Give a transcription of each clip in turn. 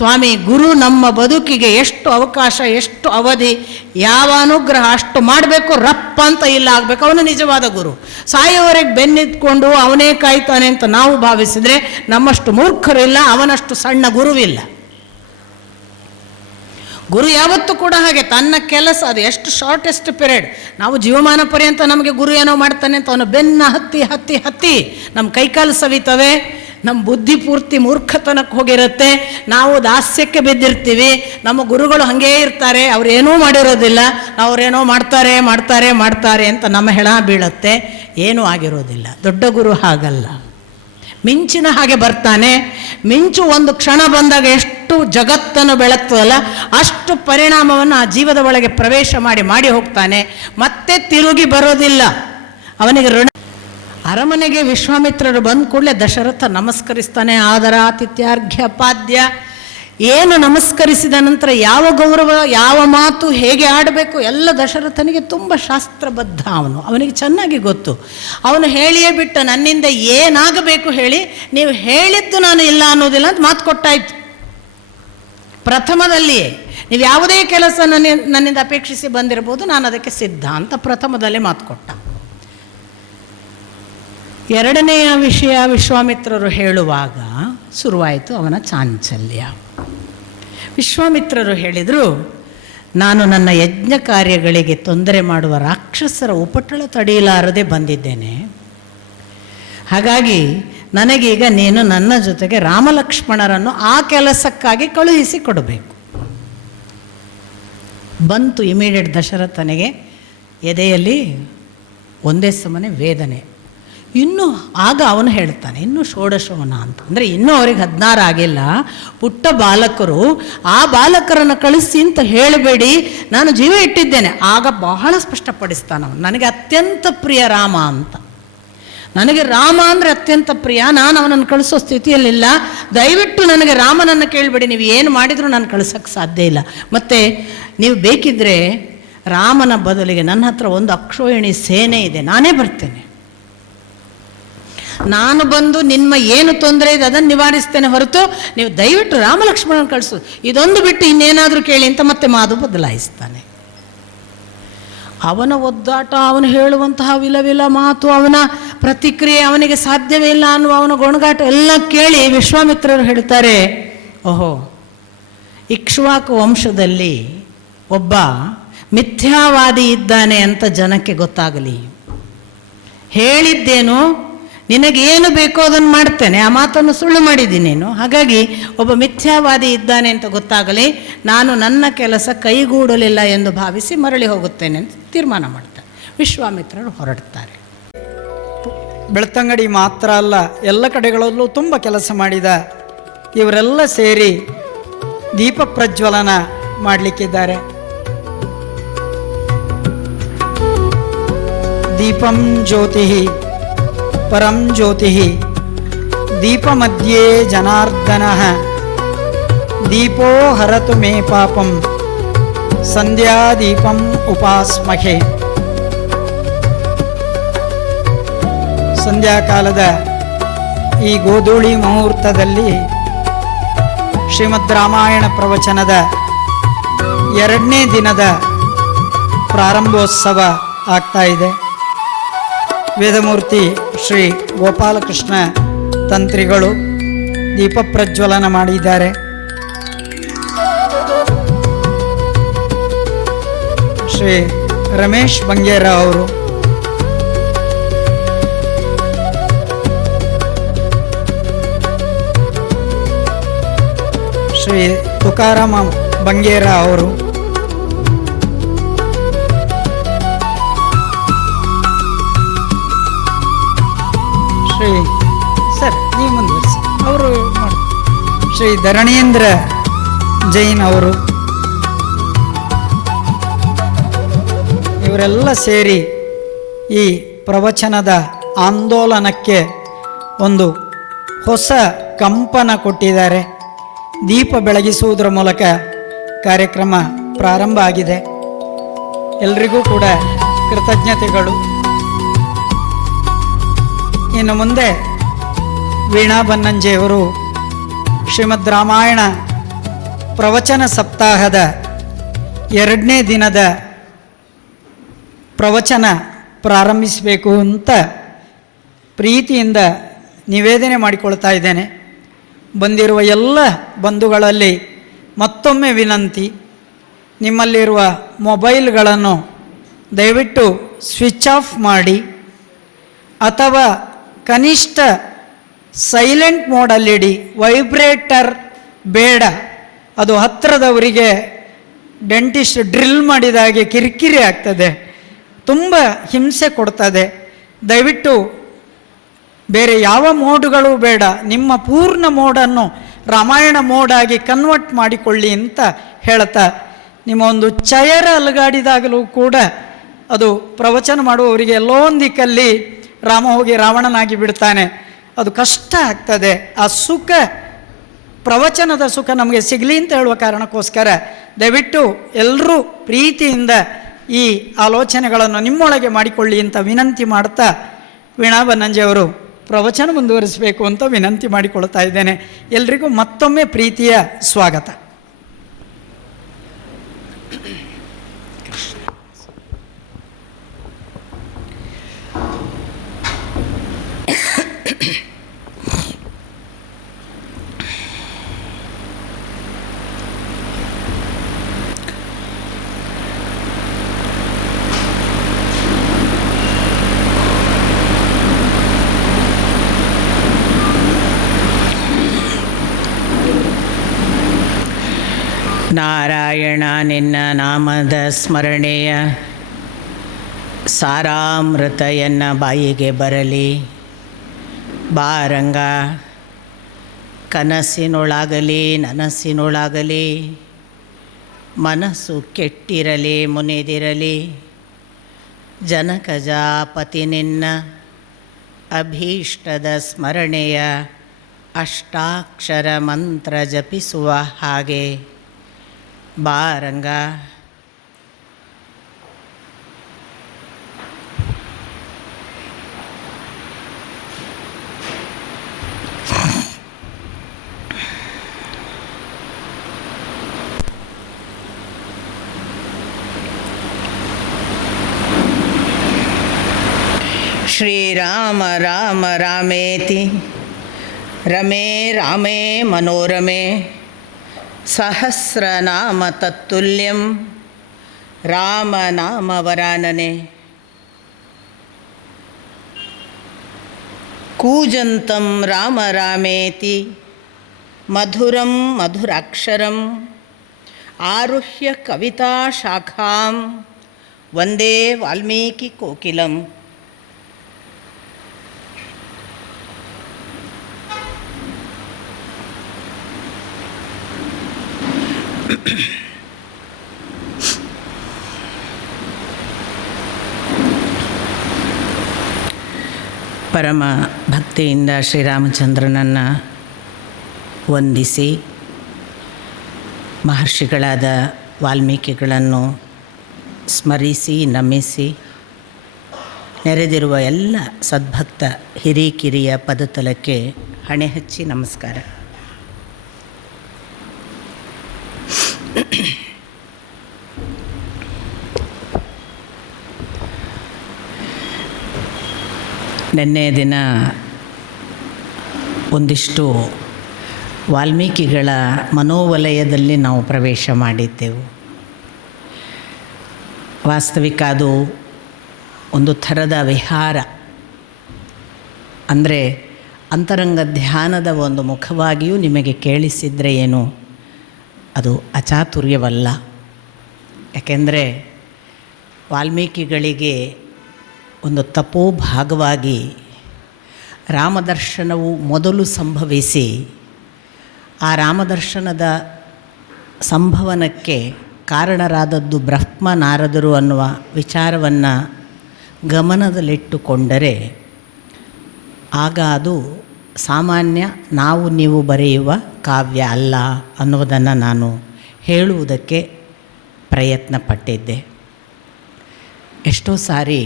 ಸ್ವಾಮಿ ಗುರು ನಮ್ಮ ಬದುಕಿಗೆ ಎಷ್ಟು ಅವಕಾಶ, ಎಷ್ಟು ಅವಧಿ, ಯಾವ ಅನುಗ್ರಹ ಅಷ್ಟು ಮಾಡಬೇಕು, ರಪ್ಪ ಅಂತ ಇಲ್ಲ ಆಗಬೇಕು. ಅವನು ನಿಜವಾದ ಗುರು. ಸಾಯೋವರೆಗೆ ಬೆನ್ನಿತ್ಕೊಂಡು ಅವನೇ ಕಾಯ್ತಾನೆ ಅಂತ ನಾವು ಭಾವಿಸಿದರೆ ನಮ್ಮಷ್ಟು ಮೂರ್ಖರಿಲ್ಲ, ಅವನಷ್ಟು ಸಣ್ಣ ಗುರುವಿಲ್ಲ. ಗುರು ಯಾವತ್ತೂ ಕೂಡ ಹಾಗೆ ತನ್ನ ಕೆಲಸ ಅದು ಎಷ್ಟು ಶಾರ್ಟೆಸ್ಟ್ ಪೀರಿಯಡ್, ನಾವು ಜೀವಮಾನ ಪರ್ಯಂತ ನಮಗೆ ಗುರು ಏನೋ ಮಾಡ್ತಾನೆ ಅಂತ ಅವನು ಬೆನ್ನ ಹತ್ತಿ ಹತ್ತಿ ಹತ್ತಿ ನಮ್ಮ ಕೈಕಾಲು ಸವಿತವೆ, ನಮ್ಮ ಬುದ್ಧಿ ಪೂರ್ತಿ ಮೂರ್ಖತನಕ್ಕೆ ಹೋಗಿರುತ್ತೆ, ನಾವು ದಾಸ್ಯಕ್ಕೆ ಬಿದ್ದಿರ್ತೀವಿ. ನಮ್ಮ ಗುರುಗಳು ಹಾಗೇ ಇರ್ತಾರೆ, ಅವರೇನೂ ಮಾಡಿರೋದಿಲ್ಲ, ಅವರೇನೋ ಮಾಡ್ತಾರೆ ಮಾಡ್ತಾರೆ ಮಾಡ್ತಾರೆ ಅಂತ ನಮ್ಮ ಹೆಣ ಬೀಳುತ್ತೆ, ಏನೂ ಆಗಿರೋದಿಲ್ಲ. ದೊಡ್ಡ ಗುರು ಹಾಗಲ್ಲ, ಮಿಂಚಿನ ಹಾಗೆ ಬರ್ತಾನೆ. ಮಿಂಚು ಒಂದು ಕ್ಷಣ ಬಂದಾಗ ಎಷ್ಟು ಜಗತ್ತನ್ನು ಬೆಳಗ್ತದಲ್ಲ ಅಷ್ಟು ಪರಿಣಾಮವನ್ನು ಆ ಜೀವದ ಒಳಗೆ ಪ್ರವೇಶ ಮಾಡಿ ಹೋಗ್ತಾನೆ, ಮತ್ತೆ ತಿರುಗಿ ಬರೋದಿಲ್ಲ. ಅವನಿಗೆ ಋಣ. ಅರಮನೆಗೆ ವಿಶ್ವಾಮಿತ್ರರು ಬಂದ ಕೂಡಲೇ ದಶರಥ ನಮಸ್ಕರಿಸ್ತಾನೆ. ಆದರಾತಿಥ್ಯಾರ್ಘ್ಯ ಪಾದ್ಯ. ಏನು ನಮಸ್ಕರಿಸಿದ ನಂತರ ಯಾವ ಗೌರವ, ಯಾವ ಮಾತು, ಹೇಗೆ ಆಡಬೇಕು ಎಲ್ಲ ದಶರಥನಿಗೆ ತುಂಬ ಶಾಸ್ತ್ರಬದ್ಧ. ಅವನಿಗೆ ಚೆನ್ನಾಗಿ ಗೊತ್ತು. ಅವನು ಹೇಳಿಯೇ ಬಿಟ್ಟ, ನನ್ನಿಂದ ಏನಾಗಬೇಕು ಹೇಳಿ, ನೀವು ಹೇಳಿದ್ದು ನಾನು ಇಲ್ಲ ಅನ್ನೋದಿಲ್ಲ ಅಂತ ಮಾತು ಕೊಟ್ಟಾಯ್ತು. ಪ್ರಥಮದಲ್ಲಿಯೇ ನೀವು ಯಾವುದೇ ಕೆಲಸ ನನ್ನಿಂದ ಅಪೇಕ್ಷಿಸಿ ಬಂದಿರ್ಬೋದು, ನಾನು ಅದಕ್ಕೆ ಸಿದ್ಧ ಅಂತ ಪ್ರಥಮದಲ್ಲೇ ಮಾತು ಕೊಟ್ಟ. ಎರಡನೆಯ ವಿಷಯ ವಿಶ್ವಾಮಿತ್ರರು ಹೇಳುವಾಗ ಶುರುವಾಯಿತು ಅವನ ಚಾಂಚಲ್ಯ. ವಿಶ್ವಾಮಿತ್ರರು ಹೇಳಿದರು, ನಾನು ನನ್ನ ಯಜ್ಞ ಕಾರ್ಯಗಳಿಗೆ ತೊಂದರೆ ಮಾಡುವ ರಾಕ್ಷಸರ ಉಪಟಳ ತಡೆಯಲಾರದೆ ಬಂದಿದ್ದೇನೆ. ಹಾಗಾಗಿ ನನಗೀಗ ನೀನು ನನ್ನ ಜೊತೆಗೆ ರಾಮಲಕ್ಷ್ಮಣರನ್ನು ಆ ಕೆಲಸಕ್ಕಾಗಿ ಕಳುಹಿಸಿ ಕೊಡಬೇಕು. ಬಂತು ಇಮಿಡಿಯೇಟ್ ದಶರಥನಿಗೆ ಎದೆಯಲ್ಲಿ ಒಂದೇ ಸಮನೆ ವೇದನೆ. ಇನ್ನು ಆಗ ಅವನು ಹೇಳ್ತಾನೆ, ಇನ್ನು ಷೋಡಶವನ ಅಂತ, ಅಂದರೆ ಇನ್ನೂ ಅವ್ರಿಗೆ 16 ಆಗಿಲ್ಲ, ಪುಟ್ಟ ಬಾಲಕರು, ಆ ಬಾಲಕರನ್ನು ಕಳಿಸಿ ಅಂತ ಹೇಳಬೇಡಿ, ನಾನು ಜೀವ ಇಟ್ಟಿದ್ದೇನೆ. ಆಗ ಬಹಳ ಸ್ಪಷ್ಟಪಡಿಸ್ತಾನೆ ಅವನು, ನನಗೆ ಅತ್ಯಂತ ಪ್ರಿಯ ರಾಮ ಅಂತ. ನನಗೆ ರಾಮ ಅಂದರೆ ಅತ್ಯಂತ ಪ್ರಿಯ, ನಾನು ಅವನನ್ನು ಕಳಿಸೋ ಸ್ಥಿತಿಯಲ್ಲಿಲ್ಲ. ದಯವಿಟ್ಟು ನನಗೆ ರಾಮನನ್ನು ಕೇಳಬೇಡಿ, ನೀವು ಏನು ಮಾಡಿದರೂ ನಾನು ಕಳಿಸೋಕ್ಕೆ ಸಾಧ್ಯ ಇಲ್ಲ. ಮತ್ತು ನೀವು ಬೇಕಿದ್ದರೆ ರಾಮನ ಬದಲಿಗೆ ನನ್ನ ಹತ್ರ ಒಂದು ಅಕ್ಷೋಹಿಣಿ ಸೇನೆ ಇದೆ, ನಾನೇ ಬರ್ತೇನೆ. ನಾನು ಬಂದು ನಿಮ್ಮ ಏನು ತೊಂದರೆ ಇದೆ ಅದನ್ನು ನಿವಾರಿಸ್ತೇನೆ ಹೊರತು ನೀವು ದಯವಿಟ್ಟು ರಾಮಲಕ್ಷ್ಮಣನ ಕಳಿಸು, ಇದೊಂದು ಬಿಟ್ಟು ಇನ್ನೇನಾದರೂ ಕೇಳಿ ಅಂತ ಮತ್ತೆ ಮಾತು ಬದಲಾಯಿಸ್ತಾನೆ. ಅವನ ಒದ್ದಾಟ, ಅವನು ಹೇಳುವಂತಹ ವಿಲವಿಲ ಮಾತು, ಅವನ ಪ್ರತಿಕ್ರಿಯೆ, ಅವನಿಗೆ ಸಾಧ್ಯವೇ ಇಲ್ಲ ಅನ್ನುವ ಅವನ ಗೊಣಗಾಟ ಎಲ್ಲ ಕೇಳಿ ವಿಶ್ವಾಮಿತ್ರರು ಹೇಳ್ತಾರೆ, ಓಹೋ, ಇಕ್ಷ್ವಾಕು ವಂಶದಲ್ಲಿ ಒಬ್ಬ ಮಿಥ್ಯಾವಾದಿ ಇದ್ದಾನೆ ಅಂತ ಜನಕ್ಕೆ ಗೊತ್ತಾಗಲಿ. ಹೇಳಿದ್ದೇನು, ನಿನಗೇನು ಬೇಕೋ ಅದನ್ನು ಮಾಡ್ತೇನೆ, ಆ ಮಾತನ್ನು ಸುಳ್ಳು ಮಾಡಿದ್ದೀನಿ ನೀನು, ಹಾಗಾಗಿ ಒಬ್ಬ ಮಿಥ್ಯಾವಾದಿ ಇದ್ದಾನೆ ಅಂತ ಗೊತ್ತಾಗಲಿ, ನಾನು ನನ್ನ ಕೆಲಸ ಕೈಗೂಡಲಿಲ್ಲ ಎಂದು ಭಾವಿಸಿ ಮರಳಿ ಹೋಗುತ್ತೇನೆ ಅಂತ ತೀರ್ಮಾನ ಮಾಡ್ತಾರೆ. ವಿಶ್ವಾಮಿತ್ರರು ಹೊರಡ್ತಾರೆ. ಬೆಳ್ತಂಗಡಿ ಮಾತ್ರ ಅಲ್ಲ, ಎಲ್ಲ ಕಡೆಗಳಲ್ಲೂ ತುಂಬ ಕೆಲಸ ಮಾಡಿದ ಇವರೆಲ್ಲ ಸೇರಿ ದೀಪ ಪ್ರಜ್ವಲನ ಮಾಡಲಿಕ್ಕಿದ್ದಾರೆ. ದೀಪಂ ಜ್ಯೋತಿ ಪರಂ ಜ್ಯೋತಿ ದೀಪ ಮಧ್ಯೆ ಜನಾರ್ದನ ದೀಪೋ ಹರತು ಮೇ ಪಾಪಂ ಸಂಧ್ಯಾದೀಪಂ ಉಪಾಸ್ಮಹೆ. ಸಂಧ್ಯಾಕಾಲದ ಈ ಗೋಧೂಳಿ ಮುಹೂರ್ತದಲ್ಲಿ ಶ್ರೀಮದ್ ರಾಮಾಯಣ ಪ್ರವಚನದ 2ನೇ ದಿನದ ಪ್ರಾರಂಭೋತ್ಸವ ಆಗ್ತಾ ಇದೆ. ವೇದಮೂರ್ತಿ ಶ್ರೀ ಗೋಪಾಲಕೃಷ್ಣ ತಂತ್ರಿಗಳು ದೀಪ ಪ್ರಜ್ವಲನ ಮಾಡಿದ್ದಾರೆ. ಶ್ರೀ ರಮೇಶ್ ಬಂಗೇರ ಅವರು, ಶ್ರೀ ತುಕಾರಾಮ ಬಂಗೇರ ಅವರು, ಶ್ರೀ ಸರ್ ನೀವು ಮುಂದುವರಿಸಿ ಅವರು, ಶ್ರೀ ಧರಣೇಂದ್ರ ಜೈನ್ ಅವರು, ಇವರೆಲ್ಲ ಸೇರಿ ಈ ಪ್ರವಚನದ ಆಂದೋಲನಕ್ಕೆ ಒಂದು ಹೊಸ ಕಂಪನ ಕೊಟ್ಟಿದ್ದಾರೆ. ದೀಪ ಬೆಳಗಿಸುವುದರ ಮೂಲಕ ಕಾರ್ಯಕ್ರಮ ಪ್ರಾರಂಭ ಆಗಿದೆ. ಎಲ್ರಿಗೂ ಕೂಡ ಕೃತಜ್ಞತೆಗಳು. ಇನ್ನು ಮುಂದೆ ವೀಣಾ ಬನ್ನಂಜೆಯವರು ಶ್ರೀಮದ್ ರಾಮಾಯಣ ಪ್ರವಚನ ಸಪ್ತಾಹದ 2ನೇ ದಿನದ ಪ್ರವಚನ ಪ್ರಾರಂಭಿಸಬೇಕು ಅಂತ ಪ್ರೀತಿಯಿಂದ ನಿವೇದನೆ ಮಾಡಿಕೊಳ್ತಾ ಇದ್ದೇನೆ. ಬಂದಿರುವ ಎಲ್ಲ ಬಂಧುಗಳಲ್ಲಿ ಮತ್ತೊಮ್ಮೆ ವಿನಂತಿ, ನಿಮ್ಮಲ್ಲಿರುವ ಮೊಬೈಲ್ಗಳನ್ನು ದಯವಿಟ್ಟು ಸ್ವಿಚ್ ಆಫ್ ಮಾಡಿ ಅಥವಾ ಕನಿಷ್ಠ ಸೈಲೆಂಟ್ ಮೋಡಲ್ಲಿಡಿ. ವೈಬ್ರೇಟರ್ ಬೇಡ, ಅದು ಹತ್ತಿರದವರಿಗೆ ಡೆಂಟಿಸ್ಟ್ ಡ್ರಿಲ್ ಮಾಡಿದಾಗೆ ಕಿರಿಕಿರಿ ಆಗ್ತದೆ, ತುಂಬ ಹಿಂಸೆ ಕೊಡ್ತದೆ. ದಯವಿಟ್ಟು ಬೇರೆ ಯಾವ ಮೋಡ್ಗಳು ಬೇಡ, ನಿಮ್ಮ ಪೂರ್ಣ ಮೋಡನ್ನು ರಾಮಾಯಣ ಮೋಡಾಗಿ ಕನ್ವರ್ಟ್ ಮಾಡಿಕೊಳ್ಳಿ ಅಂತ ಹೇಳ್ತಾ, ನಿಮ್ಮ ಒಂದು ಚಯರ ಅಲುಗಾಡಿದಾಗಲೂ ಕೂಡ ಅದು ಪ್ರವಚನ ಮಾಡುವವರಿಗೆ ಎಲ್ಲೋ ಒಂದು ದಿಕ್ಕಲ್ಲಿ ರಾಮ ಹೋಗಿ ರಾವಣನಾಗಿ ಬಿಡ್ತಾನೆ, ಅದು ಕಷ್ಟ ಆಗ್ತದೆ. ಆ ಸುಖ, ಪ್ರವಚನದ ಸುಖ ನಮಗೆ ಸಿಗಲಿ ಅಂತ ಹೇಳುವ ಕಾರಣಕ್ಕೋಸ್ಕರ ದಯವಿಟ್ಟು ಎಲ್ಲರೂ ಪ್ರೀತಿಯಿಂದ ಈ ಆಲೋಚನೆಗಳನ್ನು ನಿಮ್ಮೊಳಗೆ ಮಾಡಿಕೊಳ್ಳಿ ಅಂತ ವಿನಂತಿ ಮಾಡ್ತಾ, ವೀಣಾ ಬನ್ನಂಜೆಯವರು ಪ್ರವಚನ ಮುಂದುವರಿಸಬೇಕು ಅಂತ ವಿನಂತಿ ಮಾಡಿಕೊಳ್ತಾ ಇದ್ದೇನೆ. ಎಲ್ರಿಗೂ ಮತ್ತೊಮ್ಮೆ ಪ್ರೀತಿಯ ಸ್ವಾಗತ. ನಾರಾಯಣ ನಿನ್ನ ನಾಮದ ಸ್ಮರಣೆಯ ಸಾರಾಮೃತ ಎನ್ನ ಬಾಯಿಗೆ ಬರಲಿ. ಬಾರಂಗ ಕನಸಿನೊಳಾಗಲಿ ನನಸಿನೊಳಾಗಲಿ, ಮನಸ್ಸು ಕೆಟ್ಟಿರಲಿ ಮುನಿದಿರಲಿ. ಜನಕಜಾಪತಿ ನಿನ್ನ ಅಭೀಷ್ಟದ ಸ್ಮರಣೆಯ ಅಷ್ಟಾಕ್ಷರ ಮಂತ್ರ ಜಪಿಸುವ ಹಾಗೆ ಬಾರಂಗ. ಶ್ರೀರಾಮ ರಾಮ ರಾಮೇತಿ ರಮೇ ರಾಮೇ ಮನೋರಮೆ, ಸಹಸ್ರನಾಮ ತತ್ತುಲ್ಯಂ ರಾಮನಾಮ ವರಾನನೆ. ಕೂಜಂತಂ ರಾಮ ರಾಮೇತಿ ಮಧುರಂ ಮಧುರಾಕ್ಷರಂ, ಆರುಹ್ಯ ಕವಿತಾ ಶಾಖಾಂ ವಂದೇ ವಾಲ್ಮೀಕಿ ಕೋಕಿಲಂ. ಪರಮ ಭಕ್ತಿಯಿಂದ ಶ್ರೀರಾಮಚಂದ್ರನನ್ನು ವಂದಿಸಿ, ಮಹರ್ಷಿಗಳಾದ ವಾಲ್ಮೀಕಿಗಳನ್ನು ಸ್ಮರಿಸಿ ನಮಿಸಿ, ನೆರೆದಿರುವ ಎಲ್ಲ ಸದ್ಭಕ್ತ ಹಿರಿಕಿರಿಯ ಪದತಲಕ್ಕೆ ಹಣೆ ಹಚ್ಚಿ ನಮಸ್ಕಾರ. ನಿನ್ನೆ ದಿನ ಒಂದಿಷ್ಟು ವಾಲ್ಮೀಕಿಗಳ ಮನೋವಲಯದಲ್ಲಿ ನಾವು ಪ್ರವೇಶ ಮಾಡಿದ್ದೆವು. ವಾಸ್ತವಿಕ ಅದು ಒಂದು ಥರದ ವಿಹಾರ, ಅಂದರೆ ಅಂತರಂಗ ಧ್ಯಾನದ ಒಂದು ಮುಖವಾಗಿಯೂ ನಿಮಗೆ ಕೇಳಿಸಿದರೆ ಏನು ಅದು ಅಚಾತುರ್ಯವಲ್ಲ. ಯಾಕೆಂದರೆ ವಾಲ್ಮೀಕಿಗಳಿಗೆ ಒಂದು ತಪೋಭಾಗವಾಗಿ ರಾಮದರ್ಶನವು ಮೊದಲು ಸಂಭವಿಸಿ, ಆ ರಾಮದರ್ಶನದ ಸಂಭವನಕ್ಕೆ ಕಾರಣರಾದದ್ದು ಬ್ರಹ್ಮ ನಾರದರು ಅನ್ನುವ ವಿಚಾರವನ್ನು ಗಮನದಲ್ಲಿಟ್ಟುಕೊಂಡರೆ ಆಗ ಅದು ಸಾಮಾನ್ಯ ನಾವು ನೀವು ಬರೆಯುವ ಕಾವ್ಯ ಅಲ್ಲ ಅನ್ನುವುದನ್ನು ನಾನು ಹೇಳುವುದಕ್ಕೆ ಪ್ರಯತ್ನ ಪಟ್ಟಿದ್ದೆ. ಎಷ್ಟೋ ಸಾರಿ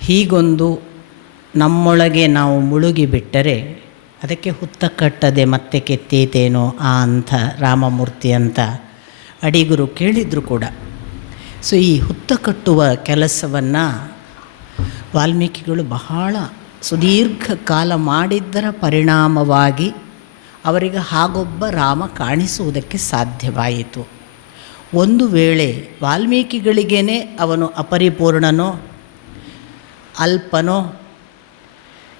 ಹೀಗೊಂದು ನಮ್ಮೊಳಗೆ ನಾವು ಮುಳುಗಿಬಿಟ್ಟರೆ ಅದಕ್ಕೆ ಹುತ್ತ ಕಟ್ಟದೆ ಮತ್ತೆ ಕೆತ್ತೀತೇನೋ ಆ ಅಂಥ ರಾಮಮೂರ್ತಿ ಅಂತ ಅಡಿಗರು ಕೇಳಿದರು ಕೂಡ. ಸೊ ಈ ಹುತ್ತ ಕಟ್ಟುವ ಕೆಲಸವನ್ನು ವಾಲ್ಮೀಕಿಗಳು ಬಹಳ ಸುದೀರ್ಘ ಕಾಲ ಮಾಡಿದ್ದರ ಪರಿಣಾಮವಾಗಿ ಅವರಿಗೆ ಹಾಗೊಬ್ಬ ರಾಮ ಕಾಣಿಸುವುದಕ್ಕೆ ಸಾಧ್ಯವಾಯಿತು. ಒಂದು ವೇಳೆ ವಾಲ್ಮೀಕಿಗಳಿಗೇ ಅವನು ಅಪರಿಪೂರ್ಣನೋ ಅಲ್ಪನೋ,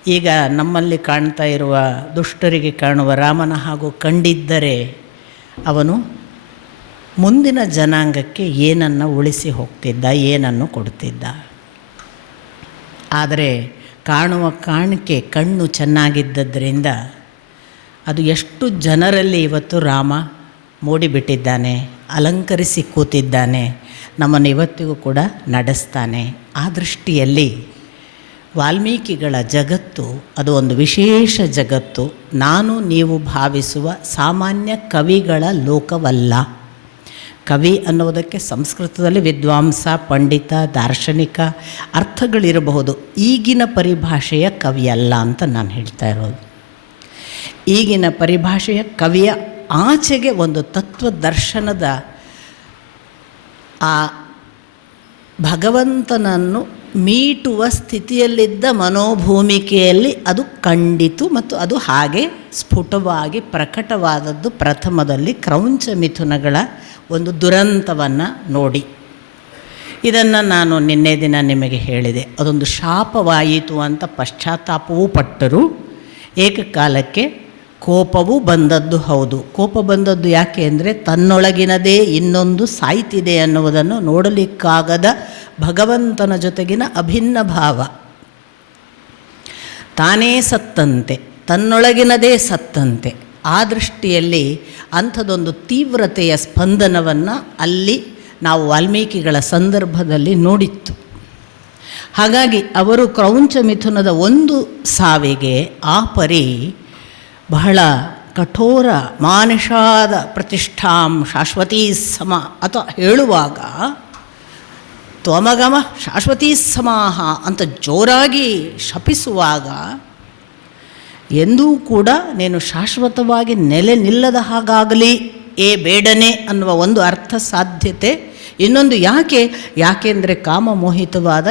ಈಗ ನಮ್ಮಲ್ಲಿ ಕಾಣ್ತಾ ಇರುವ ದುಷ್ಟರಿಗೆ ಕಾಣುವ ರಾಮನ ಹಾಗೂ ಕಂಡಿದ್ದರೆ ಅವನು ಮುಂದಿನ ಜನಾಂಗಕ್ಕೆ ಏನನ್ನು ಉಳಿಸಿ ಹೋಗ್ತಿದ್ದ, ಏನನ್ನು ಕೊಡ್ತಿದ್ದ. ಆದರೆ ಕಾಣುವ ಕಾಣಿಕೆ ಕಣ್ಣು ಚೆನ್ನಾಗಿದ್ದರಿಂದ ಅದು ಎಷ್ಟು ಜನರಲ್ಲಿ ಇವತ್ತು ರಾಮ ಮೂಡಿಬಿಟ್ಟಿದ್ದಾನೆ, ಅಲಂಕರಿಸಿ ಕೂತಿದ್ದಾನೆ, ನಮ್ಮನ್ನು ಇವತ್ತಿಗೂ ಕೂಡ ನಡೆಸ್ತಾನೆ. ಆ ದೃಷ್ಟಿಯಲ್ಲಿ ವಾಲ್ಮೀಕಿಗಳ ಜಗತ್ತು ಅದು ಒಂದು ವಿಶೇಷ ಜಗತ್ತು. ನಾನು ನೀವು ಭಾವಿಸುವ ಸಾಮಾನ್ಯ ಕವಿಗಳ ಲೋಕವಲ್ಲ. ಕವಿ ಅನ್ನೋದಕ್ಕೆ ಸಂಸ್ಕೃತದಲ್ಲಿ ವಿದ್ವಾಂಸ, ಪಂಡಿತ, ದಾರ್ಶನಿಕ ಅರ್ಥಗಳಿರಬಹುದು. ಈಗಿನ ಪರಿಭಾಷೆಯ ಕವಿಯಲ್ಲ ಅಂತ ನಾನು ಹೇಳ್ತಾ ಇರೋದು. ಈಗಿನ ಪರಿಭಾಷೆಯ ಕವಿಯ ಆಚೆಗೆ ಒಂದು ತತ್ವದರ್ಶನದ ಆ ಭಗವಂತನನ್ನು ಮೀಟುವ ಸ್ಥಿತಿಯಲ್ಲಿದ್ದ ಮನೋಭೂಮಿಕೆಯಲ್ಲಿ ಅದು ಕಂಡಿತು ಮತ್ತು ಅದು ಹಾಗೆ ಸ್ಫುಟವಾಗಿ ಪ್ರಕಟವಾದದ್ದು ಪ್ರಥಮದಲ್ಲಿ ಕ್ರೌಂಚ ಮಿಥುನಗಳ ಒಂದು ದುರಂತವನ್ನು ನೋಡಿ. ಇದನ್ನು ನಾನು ನಿನ್ನೆ ದಿನ ನಿಮಗೆ ಹೇಳಿದೆ. ಅದೊಂದು ಶಾಪವಾಯಿತು ಅಂತ ಪಶ್ಚಾತ್ತಾಪವೂ ಪಟ್ಟರು. ಏಕಕಾಲಕ್ಕೆ ಕೋಪವೂ ಬಂದದ್ದು ಹೌದು. ಕೋಪ ಬಂದದ್ದು ಯಾಕೆ ಅಂದರೆ ತನ್ನೊಳಗಿನದೇ ಇನ್ನೊಂದು ಸಾಯ್ತಿದೆ ಅನ್ನುವುದನ್ನು ನೋಡಲಿಕ್ಕಾಗದ ಭಗವಂತನ ಜೊತೆಗಿನ ಅಭಿನ್ನ ಭಾವ. ತಾನೇ ಸತ್ತಂತೆ, ತನ್ನೊಳಗಿನದೇ ಸತ್ತಂತೆ. ಆ ದೃಷ್ಟಿಯಲ್ಲಿ ಅಂಥದ್ದೊಂದು ತೀವ್ರತೆಯ ಸ್ಪಂದನವನ್ನು ಅಲ್ಲಿ ನಾವು ವಾಲ್ಮೀಕಿಗಳ ಸಂದರ್ಭದಲ್ಲಿ ನೋಡಿತ್ತು. ಹಾಗಾಗಿ ಅವರು ಕ್ರೌಂಚ ಮಿಥುನದ ಒಂದು ಸಾವಿಗೆ ಆ ಪರಿ ಬಹಳ ಕಠೋರ ಮಾನುಷಾದ ಪ್ರತಿಷ್ಠಾಂ ಶಾಶ್ವತೀ ಸಮ ಅಥವಾ ಹೇಳುವಾಗ ತ್ವಮಗಮ ಶಾಶ್ವತೀ ಸಮಾಹ ಅಂತ ಜೋರಾಗಿ ಶಪಿಸುವಾಗ ಎಂದೂ ಕೂಡ ನೀನು ಶಾಶ್ವತವಾಗಿ ನೆಲೆ ನಿಲ್ಲದ ಹಾಗಾಗಲಿ ಏ ಬೇಡನೆ ಅನ್ನುವ ಒಂದು ಅರ್ಥ ಸಾಧ್ಯತೆ. ಇನ್ನೊಂದು ಯಾಕೆಂದರೆ ಕಾಮಮೋಹಿತವಾದ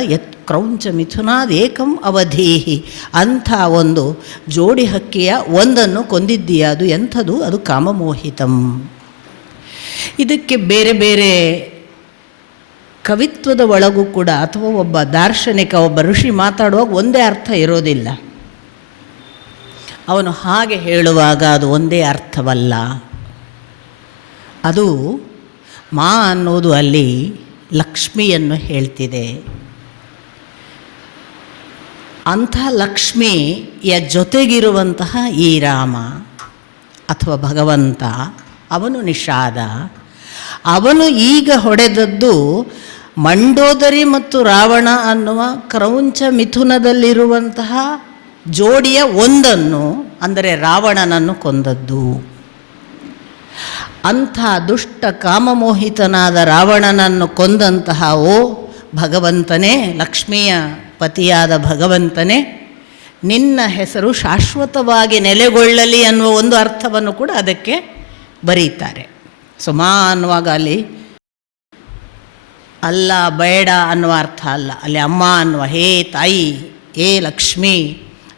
ಕ್ರೌಂಚ ಮಿಥುನಾದ ಏಕಂ ಅವಧೀಹಿ ಅಂಥ ಒಂದು ಜೋಡಿ ಹಕ್ಕಿಯ ಒಂದನ್ನು ಕೊಂದಿದ್ದೀಯ. ಅದು ಎಂಥದು? ಅದು ಕಾಮಮೋಹಿತಂ. ಇದಕ್ಕೆ ಬೇರೆ ಬೇರೆ ಕವಿತ್ವದ ಒಳಗೂ ಕೂಡ ಅಥವಾ ಒಬ್ಬ ದಾರ್ಶನಿಕ, ಒಬ್ಬ ಋಷಿ ಮಾತಾಡುವಾಗ ಒಂದೇ ಅರ್ಥ ಇರೋದಿಲ್ಲ. ಅವನು ಹಾಗೆ ಹೇಳುವಾಗ ಅದು ಒಂದೇ ಅರ್ಥವಲ್ಲ. ಅದು ಮಾ ಅನ್ನೋದು ಅಲ್ಲಿ ಲಕ್ಷ್ಮಿಯನ್ನು ಹೇಳ್ತಿದೆ. ಅಂಥ ಲಕ್ಷ್ಮಿಯ ಜೊತೆಗಿರುವಂತಹ ಈ ರಾಮ ಅಥವಾ ಭಗವಂತ, ಅವನು ನಿಷಾದ. ಅವನು ಈಗ ಹೊಡೆದದ್ದು ಮಂಡೋದರಿ ಮತ್ತು ರಾವಣ ಅನ್ನುವ ಕ್ರೌಂಚ ಮಿಥುನದಲ್ಲಿರುವಂತಹ ಜೋಡಿಯ ಒಂದನ್ನು, ಅಂದರೆ ರಾವಣನನ್ನು ಕೊಂದದ್ದು. ಅಂಥ ದುಷ್ಟ ಕಾಮಮೋಹಿತನಾದ ರಾವಣನನ್ನು ಕೊಂದಂತಹ ಓ ಭಗವಂತನೇ, ಲಕ್ಷ್ಮಿಯ ಪತಿಯಾದ ಭಗವಂತನೇ, ನಿನ್ನ ಹೆಸರು ಶಾಶ್ವತವಾಗಿ ನೆಲೆಗೊಳ್ಳಲಿ ಅನ್ನುವ ಒಂದು ಅರ್ಥವನ್ನು ಕೂಡ ಅದಕ್ಕೆ ಬರೀತಾರೆ. ಸುಮಾ ಅನ್ನುವಾಗ ಅಲ್ಲಿ ಅಲ್ಲ ಬೇಡ ಅನ್ನುವ ಅರ್ಥ ಅಲ್ಲ, ಅಲ್ಲಿ ಅಮ್ಮ ಅನ್ನುವ ಹೇ ತಾಯಿ, ಹೇ ಲಕ್ಷ್ಮಿ,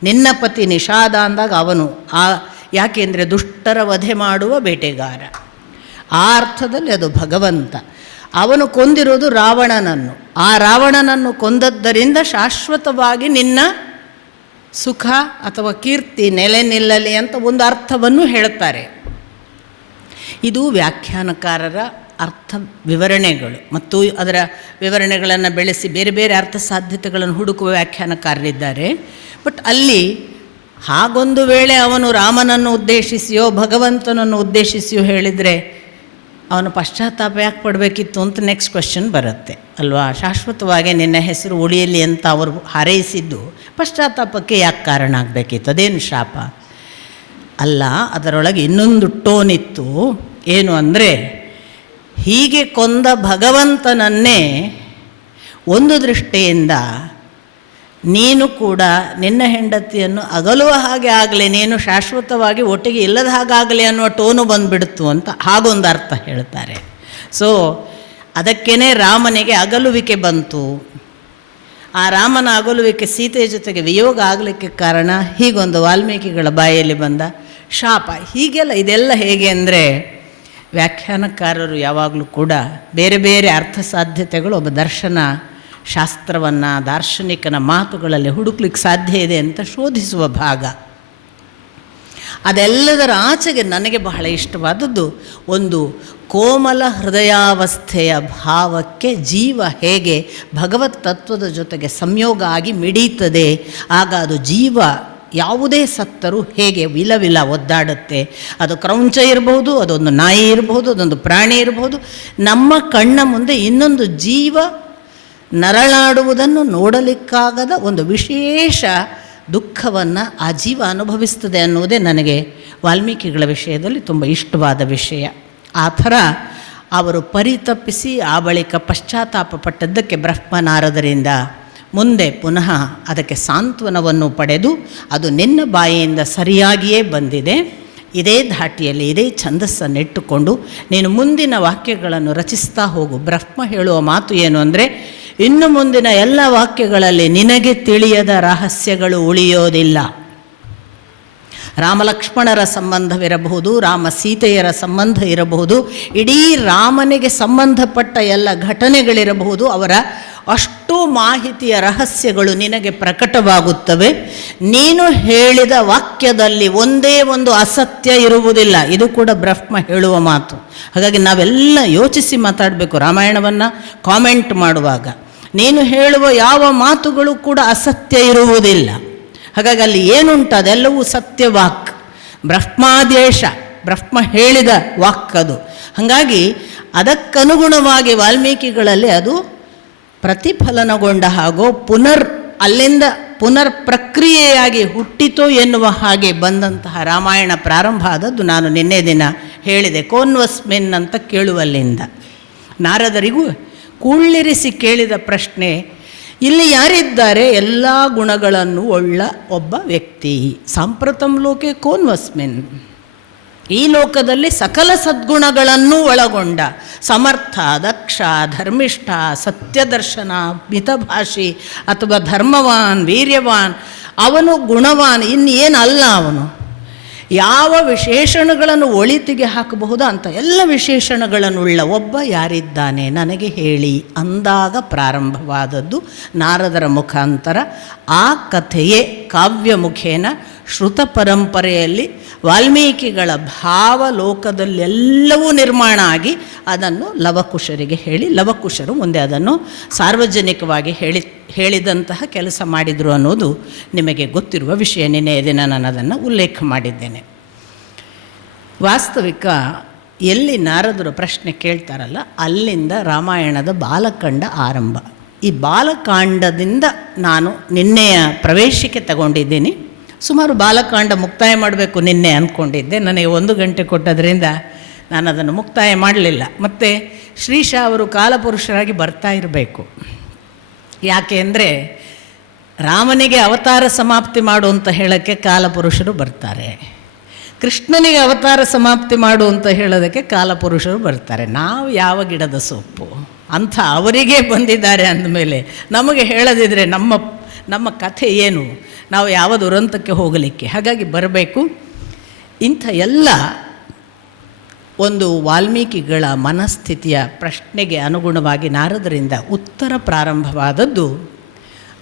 ನಿನ್ನ ಪತಿ ನಿಷಾದ ಅಂದಾಗ ಅವನು ಯಾಕೆಂದರೆ ದುಷ್ಟರ ವಧೆ ಮಾಡುವ ಬೇಟೆಗಾರ. ಆ ಅರ್ಥದಲ್ಲಿ ಅದು ಭಗವಂತ. ಅವನು ಕೊಂದಿರೋದು ರಾವಣನನ್ನು. ಆ ರಾವಣನನ್ನು ಕೊಂದದ್ದರಿಂದ ಶಾಶ್ವತವಾಗಿ ನಿನ್ನ ಸುಖ ಅಥವಾ ಕೀರ್ತಿ ನೆಲೆ ನಿಲ್ಲಲಿ ಅಂತ ಒಂದು ಅರ್ಥವನ್ನು ಹೇಳುತ್ತಾರೆ. ಇದು ವ್ಯಾಖ್ಯಾನಕಾರರ ಅರ್ಥ ವಿವರಣೆಗಳು ಮತ್ತು ಅದರ ವಿವರಣೆಗಳನ್ನು ಬೆಳೆಸಿ ಬೇರೆ ಬೇರೆ ಅರ್ಥ ಸಾಧ್ಯತೆಗಳನ್ನು ಹುಡುಕುವ ವ್ಯಾಖ್ಯಾನಕಾರರಿದ್ದಾರೆ. ಬಟ್ ಅಲ್ಲಿ ಹಾಗೊಂದು ವೇಳೆ ಅವನು ರಾಮನನ್ನು ಉದ್ದೇಶಿಸಿಯೋ ಭಗವಂತನನ್ನು ಉದ್ದೇಶಿಸಿಯೋ ಹೇಳಿದರೆ ಅವನು ಪಶ್ಚಾತ್ತಾಪ ಯಾಕೆ ಪಡಬೇಕಿತ್ತು ಅಂತ ನೆಕ್ಸ್ಟ್ ಕ್ವೆಶ್ಚನ್ ಬರುತ್ತೆ ಅಲ್ವಾ. ಶಾಶ್ವತವಾಗಿ ನಿನ್ನ ಹೆಸರು ಉಳಿಯಲಿ ಅಂತ ಅವರು ಹಾರೈಸಿದ್ದು ಪಶ್ಚಾತ್ತಾಪಕ್ಕೆ ಯಾಕೆ ಕಾರಣ ಆಗಬೇಕಿತ್ತು? ಅದೇನು ಶಾಪ ಅಲ್ಲ. ಅದರೊಳಗೆ ಇನ್ನೊಂದು ಟೋನಿತ್ತು. ಏನು ಅಂದರೆ, ಹೀಗೆ ಕೊಂದ ಭಗವಂತನನ್ನೇ ಒಂದು ದೃಷ್ಟಿಯಿಂದ ನೀನು ಕೂಡ ನಿನ್ನ ಹೆಂಡತಿಯನ್ನು ಅಗಲುವ ಹಾಗೆ ಆಗಲಿ, ನೀನು ಶಾಶ್ವತವಾಗಿ ಒಟ್ಟಿಗೆ ಇಲ್ಲದ ಹಾಗಾಗಲಿ ಅನ್ನುವ ಟೋನು ಬಂದುಬಿಡ್ತು ಅಂತ ಹಾಗೊಂದು ಅರ್ಥ ಹೇಳ್ತಾರೆ. ಸೊ ಅದಕ್ಕೇ ರಾಮನಿಗೆ ಅಗಲುವಿಕೆ ಬಂತು. ಆ ರಾಮನ ಅಗಲುವಿಕೆ ಸೀತೆಯ ಜೊತೆಗೆ ವಿಯೋಗ ಆಗಲಿಕ್ಕೆ ಕಾರಣ ಹೀಗೊಂದು ವಾಲ್ಮೀಕಿಗಳ ಬಾಯಲ್ಲಿ ಬಂದ ಶಾಪ. ಹೀಗೆಲ್ಲ ಇದೆಲ್ಲ ಹೇಗೆ ಅಂದರೆ, ವ್ಯಾಖ್ಯಾನಕಾರರು ಯಾವಾಗಲೂ ಕೂಡ ಬೇರೆ ಬೇರೆ ಅರ್ಥ ಸಾಧ್ಯತೆಗಳು ಒಬ್ಬ ದರ್ಶನ ಶಾಸ್ತ್ರವನ್ನು ದಾರ್ಶನಿಕನ ಮಾತುಗಳಲ್ಲಿ ಹುಡುಕ್ಲಿಕ್ಕೆ ಸಾಧ್ಯ ಇದೆ ಅಂತ ಶೋಧಿಸುವ ಭಾಗ. ಅದೆಲ್ಲದರ ಆಚೆಗೆ ನನಗೆ ಬಹಳ ಇಷ್ಟವಾದದ್ದು ಒಂದು ಕೋಮಲ ಹೃದಯಾವಸ್ಥೆಯ ಭಾವಕ್ಕೆ ಜೀವ ಹೇಗೆ ಭಗವತ್ ತತ್ವದ ಜೊತೆಗೆ ಸಂಯೋಗ ಆಗಿ ಮಿಡೀತದೆ, ಆಗ ಅದು ಜೀವ ಯಾವುದೇ ಸತ್ತರೂ ಹೇಗೆ ವಿಲವಿಲ ಒದ್ದಾಡುತ್ತೆ. ಅದು ಕ್ರೌಂಚ ಇರಬಹುದು, ಅದೊಂದು ನಾಯಿ ಇರಬಹುದು, ಅದೊಂದು ಪ್ರಾಣಿ ಇರಬಹುದು. ನಮ್ಮ ಕಣ್ಣ ಮುಂದೆ ಇನ್ನೊಂದು ಜೀವ ನರಳಾಡುವುದನ್ನು ನೋಡಲಿಕ್ಕಾಗದ ಒಂದು ವಿಶೇಷ ದುಃಖವನ್ನು ಆ ಜೀವ ಅನುಭವಿಸ್ತದೆ ಅನ್ನುವುದೇ ನನಗೆ ವಾಲ್ಮೀಕಿಗಳ ವಿಷಯದಲ್ಲಿ ತುಂಬ ಇಷ್ಟವಾದ ವಿಷಯ. ಆ ಥರ ಅವರು ಪರಿತಪ್ಪಿಸಿ ಆ ಬಳಿಕ ಪಶ್ಚಾತ್ತಾಪ ಪಟ್ಟದ್ದಕ್ಕೆ ಬ್ರಹ್ಮನಾರದರಿಂದ ಮುಂದೆ ಪುನಃ ಅದಕ್ಕೆ ಸಾಂತ್ವನವನ್ನು ಪಡೆದು ಅದು ನಿನ್ನ ಬಾಯಿಯಿಂದ ಸರಿಯಾಗಿಯೇ ಬಂದಿದೆ, ಇದೇ ಧಾಟಿಯಲ್ಲಿ ಇದೇ ಛಂದಸ್ಸನ್ನಿಟ್ಟುಕೊಂಡು ನೀನು ಮುಂದಿನ ವಾಕ್ಯಗಳನ್ನು ರಚಿಸ್ತಾ ಹೋಗು. ಬ್ರಹ್ಮ ಹೇಳುವ ಮಾತು ಏನು ಅಂದರೆ, ಇನ್ನು ಮುಂದಿನ ಎಲ್ಲ ವಾಕ್ಯಗಳಲ್ಲಿ ನಿನಗೆ ತಿಳಿಯದ ರಹಸ್ಯಗಳು ಉಳಿಯೋದಿಲ್ಲ. ರಾಮಲಕ್ಷ್ಮಣರ ಸಂಬಂಧವಿರಬಹುದು, ರಾಮ ಸೀತೆಯರ ಸಂಬಂಧ ಇರಬಹುದು, ಇಡೀ ರಾಮನಿಗೆ ಸಂಬಂಧಪಟ್ಟ ಎಲ್ಲ ಘಟನೆಗಳಿರಬಹುದು, ಅವರ ಅಷ್ಟು ಮಾಹಿತಿಯ ರಹಸ್ಯಗಳು ನಿನಗೆ ಪ್ರಕಟವಾಗುತ್ತವೆ. ನೀನು ಹೇಳಿದ ವಾಕ್ಯದಲ್ಲಿ ಒಂದೇ ಒಂದು ಅಸತ್ಯ ಇರುವುದಿಲ್ಲ. ಇದು ಕೂಡ ಬ್ರಹ್ಮ ಹೇಳುವ ಮಾತು. ಹಾಗಾಗಿ ನಾವೆಲ್ಲ ಯೋಚಿಸಿ ಮಾತಾಡಬೇಕು. ರಾಮಾಯಣವನ್ನು ಕಾಮೆಂಟ್ ಮಾಡುವಾಗ ನೀನು ಹೇಳುವ ಯಾವ ಮಾತುಗಳು ಕೂಡ ಅಸತ್ಯ ಇರುವುದಿಲ್ಲ. ಹಾಗಾಗಿ ಅಲ್ಲಿ ಏನುಂಟು ಅದೆಲ್ಲವೂ ಸತ್ಯವಾಕ್, ಬ್ರಹ್ಮಾದೇಶ, ಬ್ರಹ್ಮ ಹೇಳಿದ ವಾಕ್ಕದು. ಹಾಗಾಗಿ ಅದಕ್ಕನುಗುಣವಾಗಿ ವಾಲ್ಮೀಕಿಗಳಲ್ಲಿ ಅದು ಪ್ರತಿಫಲನಗೊಂಡ ಹಾಗೂ ಅಲ್ಲಿಂದ ಪುನರ್ ಪ್ರಕ್ರಿಯೆಯಾಗಿ ಹುಟ್ಟಿತು ಎನ್ನುವ ಹಾಗೆ ಬಂದಂತಹ ರಾಮಾಯಣ ಪ್ರಾರಂಭ ಆದದ್ದು ನಾನು ನಿನ್ನೆ ದಿನ ಹೇಳಿದೆ. ಕೋನ್ವಸ್ಮಿನ್ ಅಂತ ಕೇಳುವಲ್ಲಿಂದ ನಾರದರಿಗೂ ಕುಳ್ಳಿರಿಸಿ ಕೇಳಿದ ಪ್ರಶ್ನೆ, ಇಲ್ಲಿ ಯಾರಿದ್ದಾರೆ ಎಲ್ಲ ಗುಣಗಳನ್ನು ಉಳ್ಳ ಒಬ್ಬ ವ್ಯಕ್ತಿ, ಸಾಂಪ್ರತಂ ಲೋಕೆ ಕೋನ್ವಸ್ಮಿನ್, ಈ ಲೋಕದಲ್ಲಿ ಸಕಲ ಸದ್ಗುಣಗಳನ್ನು ಒಳಗೊಂಡ ಸಮರ್ಥ, ದಕ್ಷ, ಧರ್ಮಿಷ್ಠ, ಸತ್ಯದರ್ಶನ, ಮಿತಭಾಷಿ ಅಥವಾ ಧರ್ಮವಾನ್, ವೀರ್ಯವಾನ್, ಅವನು ಗುಣವಾನ್, ಇನ್ನೇನಲ್ಲ. ಅವನು ಯಾವ ವಿಶೇಷಣಗಳನ್ನು ಒಳಿತಿಗೆ ಹಾಕಬಹುದು ಅಂತ ಎಲ್ಲ ವಿಶೇಷಣಗಳನ್ನುಳ್ಳ ಒಬ್ಬ ಯಾರಿದ್ದಾನೆ ನನಗೆ ಹೇಳಿ ಅಂದಾಗ ಪ್ರಾರಂಭವಾದದ್ದು ನಾರದರ ಮುಖಾಂತರ. ಆ ಕಥೆಯೇ ಕಾವ್ಯ ಮುಖೇನ ಶ್ರುತ ಪರಂಪರೆಯಲ್ಲಿ ವಾಲ್ಮೀಕಿಗಳ ಭಾವಲೋಕದಲ್ಲೆಲ್ಲವೂ ನಿರ್ಮಾಣ ಆಗಿ ಅದನ್ನು ಲವಕುಶರಿಗೆ ಹೇಳಿ, ಲವಕುಶರು ಮುಂದೆ ಅದನ್ನು ಸಾರ್ವಜನಿಕವಾಗಿ ಹೇಳಿದಂತಹ ಕೆಲಸ ಮಾಡಿದರು ಅನ್ನೋದು ನಿಮಗೆ ಗೊತ್ತಿರುವ ವಿಷಯ. ನಿನ್ನೆ ದಿನ ನಾನು ಅದನ್ನು ಉಲ್ಲೇಖ ಮಾಡಿದ್ದೇನೆ. ವಾಸ್ತವಿಕ ಎಲ್ಲಿ ನಾರದರು ಪ್ರಶ್ನೆ ಕೇಳ್ತಾರಲ್ಲ ಅಲ್ಲಿಂದ ರಾಮಾಯಣದ ಬಾಲಕಾಂಡ ಆರಂಭ. ಈ ಬಾಲಕಾಂಡದಿಂದ ನಾನು ನಿನ್ನೆಯ ಪ್ರವೇಶಕ್ಕೆ ತಗೊಂಡಿದ್ದೀನಿ. ಸುಮಾರು ಬಾಲಕಾಂಡ ಮುಕ್ತಾಯ ಮಾಡಬೇಕು ನಿನ್ನೆ ಅಂದ್ಕೊಂಡಿದ್ದೆ. ನನಗೆ 1 ಗಂಟೆ ಕೊಟ್ಟದ್ರಿಂದ ನಾನು ಅದನ್ನು ಮುಕ್ತಾಯ ಮಾಡಲಿಲ್ಲ. ಮತ್ತು ಶ್ರೀಶಾ ಅವರು ಕಾಲಪುರುಷರಾಗಿ ಬರ್ತಾ ಇರಬೇಕು. ಯಾಕೆ ಅಂದರೆ ರಾಮನಿಗೆ ಅವತಾರ ಸಮಾಪ್ತಿ ಮಾಡು ಅಂತ ಹೇಳೋಕ್ಕೆ ಕಾಲಪುರುಷರು ಬರ್ತಾರೆ, ಕೃಷ್ಣನಿಗೆ ಅವತಾರ ಸಮಾಪ್ತಿ ಮಾಡು ಅಂತ ಹೇಳೋದಕ್ಕೆ ಕಾಲಪುರುಷರು ಬರ್ತಾರೆ. ನಾವು ಯಾವ ಗಿಡದ ಸೊಪ್ಪು ಅಂಥ ಅವರಿಗೆ ಬಂದಿದ್ದಾರೆ ಅಂದಮೇಲೆ ನಮಗೆ ಹೇಳದಿದ್ದರೆ ನಮ್ಮ ಕಥೆ ಏನು, ನಾವು ಯಾವ ದುರಂತಕ್ಕೆ ಹೋಗಲಿಕ್ಕೆ. ಹಾಗಾಗಿ ಬರಬೇಕು. ಇಂಥ ಎಲ್ಲ ಒಂದು ವಾಲ್ಮೀಕಿಗಳ ಮನಸ್ಥಿತಿಯ ಪ್ರಶ್ನೆಗೆ ಅನುಗುಣವಾಗಿ ನಾರದರಿಂದ ಉತ್ತರ ಪ್ರಾರಂಭವಾದದ್ದು.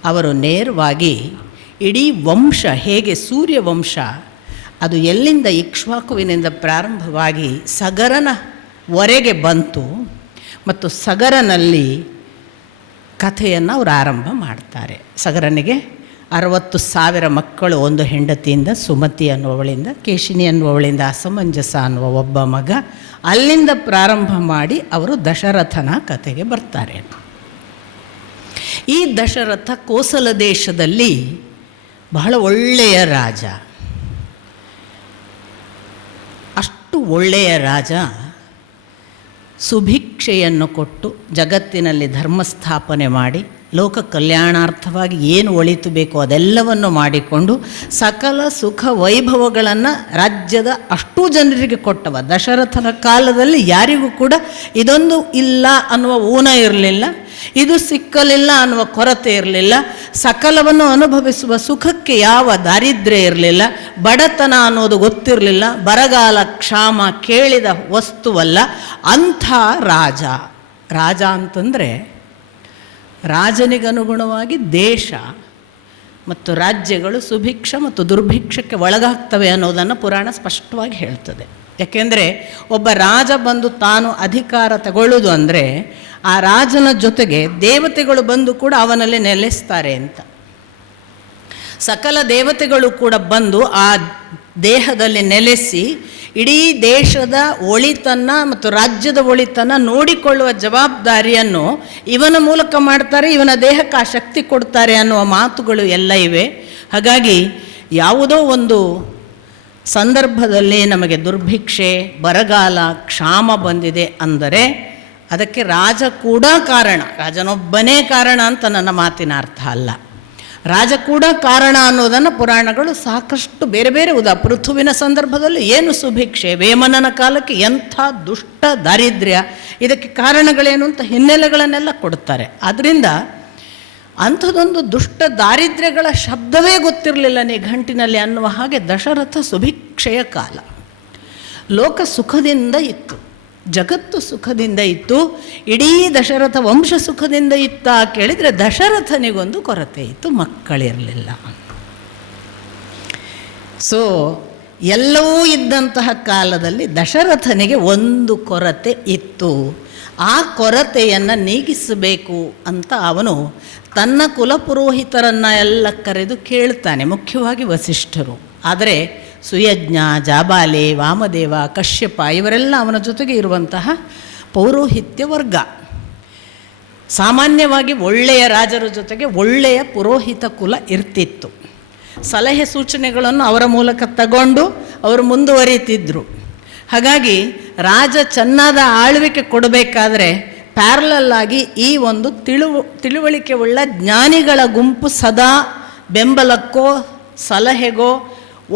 ಅವರು ನೇರವಾಗಿ ಇಡೀ ವಂಶ ಹೇಗೆ ಸೂರ್ಯವಂಶ ಅದು ಎಲ್ಲಿಂದ ಇಕ್ಷ್ವಾಕುವಿನಿಂದ ಪ್ರಾರಂಭವಾಗಿ ಸಗರನವರೆಗೆ ಬಂತು ಮತ್ತು ಸಗರನಲ್ಲಿ ಕಥೆಯನ್ನು ಅವರು ಆರಂಭ ಮಾಡ್ತಾರೆ. ಸಗರನಿಗೆ 60,000 ಮಕ್ಕಳು, ಒಂದು ಹೆಂಡತಿಯಿಂದ ಸುಮತಿ ಅನ್ನುವವಳಿಂದ, ಕೇಶಿನಿ ಅನ್ನುವವಳಿಂದ ಅಸಮಂಜಸ ಅನ್ನುವ ಒಬ್ಬ ಮಗ. ಅಲ್ಲಿಂದ ಪ್ರಾರಂಭ ಮಾಡಿ ಅವರು ದಶರಥನ ಕಥೆಗೆ ಬರ್ತಾರೆ. ಈ ದಶರಥ ಕೋಸಲ ದೇಶದಲ್ಲಿ ಬಹಳ ಒಳ್ಳೆಯ ರಾಜ. ಅಷ್ಟು ಒಳ್ಳೆಯ ರಾಜ ಸುಭಿಕ್ಷೆಯನ್ನು ಕೊಟ್ಟು ಜಗತ್ತಿನಲ್ಲಿ ಧರ್ಮಸ್ಥಾಪನೆ ಮಾಡಿ ಲೋಕ ಕಲ್ಯಾಣಾರ್ಥವಾಗಿ ಏನು ಒಳಿತು ಬೇಕೋ ಅದೆಲ್ಲವನ್ನು ಮಾಡಿಕೊಂಡು ಸಕಲ ಸುಖ ವೈಭವಗಳನ್ನು ರಾಜ್ಯದ ಅಷ್ಟೂ ಜನರಿಗೆ ಕೊಟ್ಟವ. ದಶರಥನ ಕಾಲದಲ್ಲಿ ಯಾರಿಗೂ ಕೂಡ ಇದೊಂದು ಇಲ್ಲ ಅನ್ನುವ ಊನ ಇರಲಿಲ್ಲ, ಇದು ಸಿಕ್ಕಲಿಲ್ಲ ಅನ್ನುವ ಕೊರತೆ ಇರಲಿಲ್ಲ, ಸಕಲವನ್ನು ಅನುಭವಿಸುವ ಸುಖಕ್ಕೆ ಯಾವ ದಾರಿದ್ರ್ಯ ಇರಲಿಲ್ಲ, ಬಡತನ ಅನ್ನೋದು ಗೊತ್ತಿರಲಿಲ್ಲ, ಬರಗಾಲ ಕ್ಷಾಮ ಕೇಳಿದ ವಸ್ತುವಲ್ಲ. ಅಂಥ ರಾಜ ಅಂತಂದರೆ ರಾಜನಿಗನುಗುಣವಾಗಿ ದೇಶ ಮತ್ತು ರಾಜ್ಯಗಳು ಸುಭಿಕ್ಷ ಮತ್ತು ದುರ್ಭಿಕ್ಷಕ್ಕೆ ಒಳಗಾಗ್ತವೆ ಅನ್ನೋದನ್ನು ಪುರಾಣ ಸ್ಪಷ್ಟವಾಗಿ ಹೇಳ್ತದೆ. ಯಾಕೆಂದರೆ ಒಬ್ಬ ರಾಜ ಬಂದು ತಾನು ಅಧಿಕಾರ ತಗೊಳ್ಳೋದು ಅಂದರೆ ಆ ರಾಜನ ಜೊತೆಗೆ ದೇವತೆಗಳು ಬಂದು ಕೂಡ ಅವನಲ್ಲಿ ನೆಲೆಸ್ತಾರೆ ಅಂತ. ಸಕಲ ದೇವತೆಗಳು ಕೂಡ ಬಂದು ಆ ದೇಹದಲ್ಲಿ ನೆಲೆಸಿ ಇಡೀ ದೇಶದ ಒಳಿತನ್ನು ಮತ್ತು ರಾಜ್ಯದ ಒಳಿತನ್ನು ನೋಡಿಕೊಳ್ಳುವ ಜವಾಬ್ದಾರಿಯನ್ನು ಇವನ ಮೂಲಕ ಮಾಡ್ತಾರೆ, ಇವನ ದೇಹಕ್ಕೆ ಆ ಶಕ್ತಿ ಕೊಡ್ತಾರೆ ಅನ್ನುವ ಮಾತುಗಳು ಎಲ್ಲ ಇವೆ. ಹಾಗಾಗಿ ಯಾವುದೋ ಒಂದು ಸಂದರ್ಭದಲ್ಲಿ ನಮಗೆ ದುರ್ಭಿಕ್ಷೆ, ಬರಗಾಲ, ಕ್ಷಾಮ ಬಂದಿದೆ ಅಂದರೆ ಅದಕ್ಕೆ ರಾಜ ಕೂಡ ಕಾರಣ, ರಾಜನೊಬ್ಬನೇ ಕಾರಣ ಅಂತ ನನ್ನ ಮಾತಿನ ಅರ್ಥ ಅಲ್ಲ. ರಾಜ ಕೂಡ ಕಾರಣ ಅನ್ನೋದನ್ನು ಪುರಾಣಗಳು ಸಾಕಷ್ಟು ಬೇರೆ ಬೇರೆ ಪೃಥುವಿನ ಸಂದರ್ಭದಲ್ಲಿ ಏನು ಸುಭಿಕ್ಷೆ, ವೇಮನನ ಕಾಲಕ್ಕೆ ಎಂಥ ದುಷ್ಟ ದಾರಿದ್ರ್ಯ, ಇದಕ್ಕೆ ಕಾರಣಗಳೇನು ಅಂತ ಹಿನ್ನೆಲೆಗಳನ್ನೆಲ್ಲ ಕೊಡ್ತಾರೆ. ಆದ್ದರಿಂದ ಅಂಥದ್ದೊಂದು ದುಷ್ಟ ದಾರಿದ್ರ್ಯಗಳ ಶಬ್ದವೇ ಗೊತ್ತಿರಲಿಲ್ಲ ನಿಘಂಟಿನಲ್ಲಿ ಅನ್ನುವ ಹಾಗೆ ದಶರಥ ಸುಭಿಕ್ಷೆಯ ಕಾಲ. ಲೋಕ ಸುಖದಿಂದ ಇತ್ತು, ಜಗತ್ತು ಸುಖದಿಂದ ಇತ್ತು, ಇಡೀ ದಶರಥ ವಂಶ ಸುಖದಿಂದ ಇತ್ತ ಕೇಳಿದರೆ ದಶರಥನಿಗೊಂದು ಕೊರತೆ ಇತ್ತು, ಮಕ್ಕಳಿರಲಿಲ್ಲ. ಸೊ ಎಲ್ಲವೂ ಇದ್ದಂತಹ ಕಾಲದಲ್ಲಿ ದಶರಥನಿಗೆ ಒಂದು ಕೊರತೆ ಇತ್ತು. ಆ ಕೊರತೆಯನ್ನು ನೀಗಿಸಬೇಕು ಅಂತ ಅವನು ತನ್ನ ಕುಲಪುರೋಹಿತರನ್ನು ಎಲ್ಲ ಕರೆದು ಕೇಳ್ತಾನೆ, ಮುಖ್ಯವಾಗಿ ವಸಿಷ್ಠರು. ಆದರೆ ಸುಯಜ್ಞ, ಜಾಬಾಲೆ, ವಾಮದೇವ, ಕಶ್ಯಪ ಇವರೆಲ್ಲ ಅವನ ಜೊತೆಗೆ ಇರುವಂತಹ ಪೌರೋಹಿತ್ಯ ವರ್ಗ. ಸಾಮಾನ್ಯವಾಗಿ ಒಳ್ಳೆಯ ರಾಜರ ಜೊತೆಗೆ ಒಳ್ಳೆಯ ಪುರೋಹಿತ ಕುಲ ಇರ್ತಿತ್ತು. ಸಲಹೆ ಸೂಚನೆಗಳನ್ನು ಅವರ ಮೂಲಕ ತಗೊಂಡು ಅವರು ಮುಂದುವರಿತಿದ್ರು. ಹಾಗಾಗಿ ರಾಜ ಚೆನ್ನಾದ ಆಳ್ವಿಕೆ ಕೊಡಬೇಕಾದ್ರೆ ಪ್ಯಾರಲಲ್ಲಾಗಿ ಈ ಒಂದು ತಿಳುವಳಿಕೆ ಉಳ್ಳ ಜ್ಞಾನಿಗಳ ಗುಂಪು ಸದಾ ಬೆಂಬಲಕ್ಕೋ ಸಲಹೆಗೋ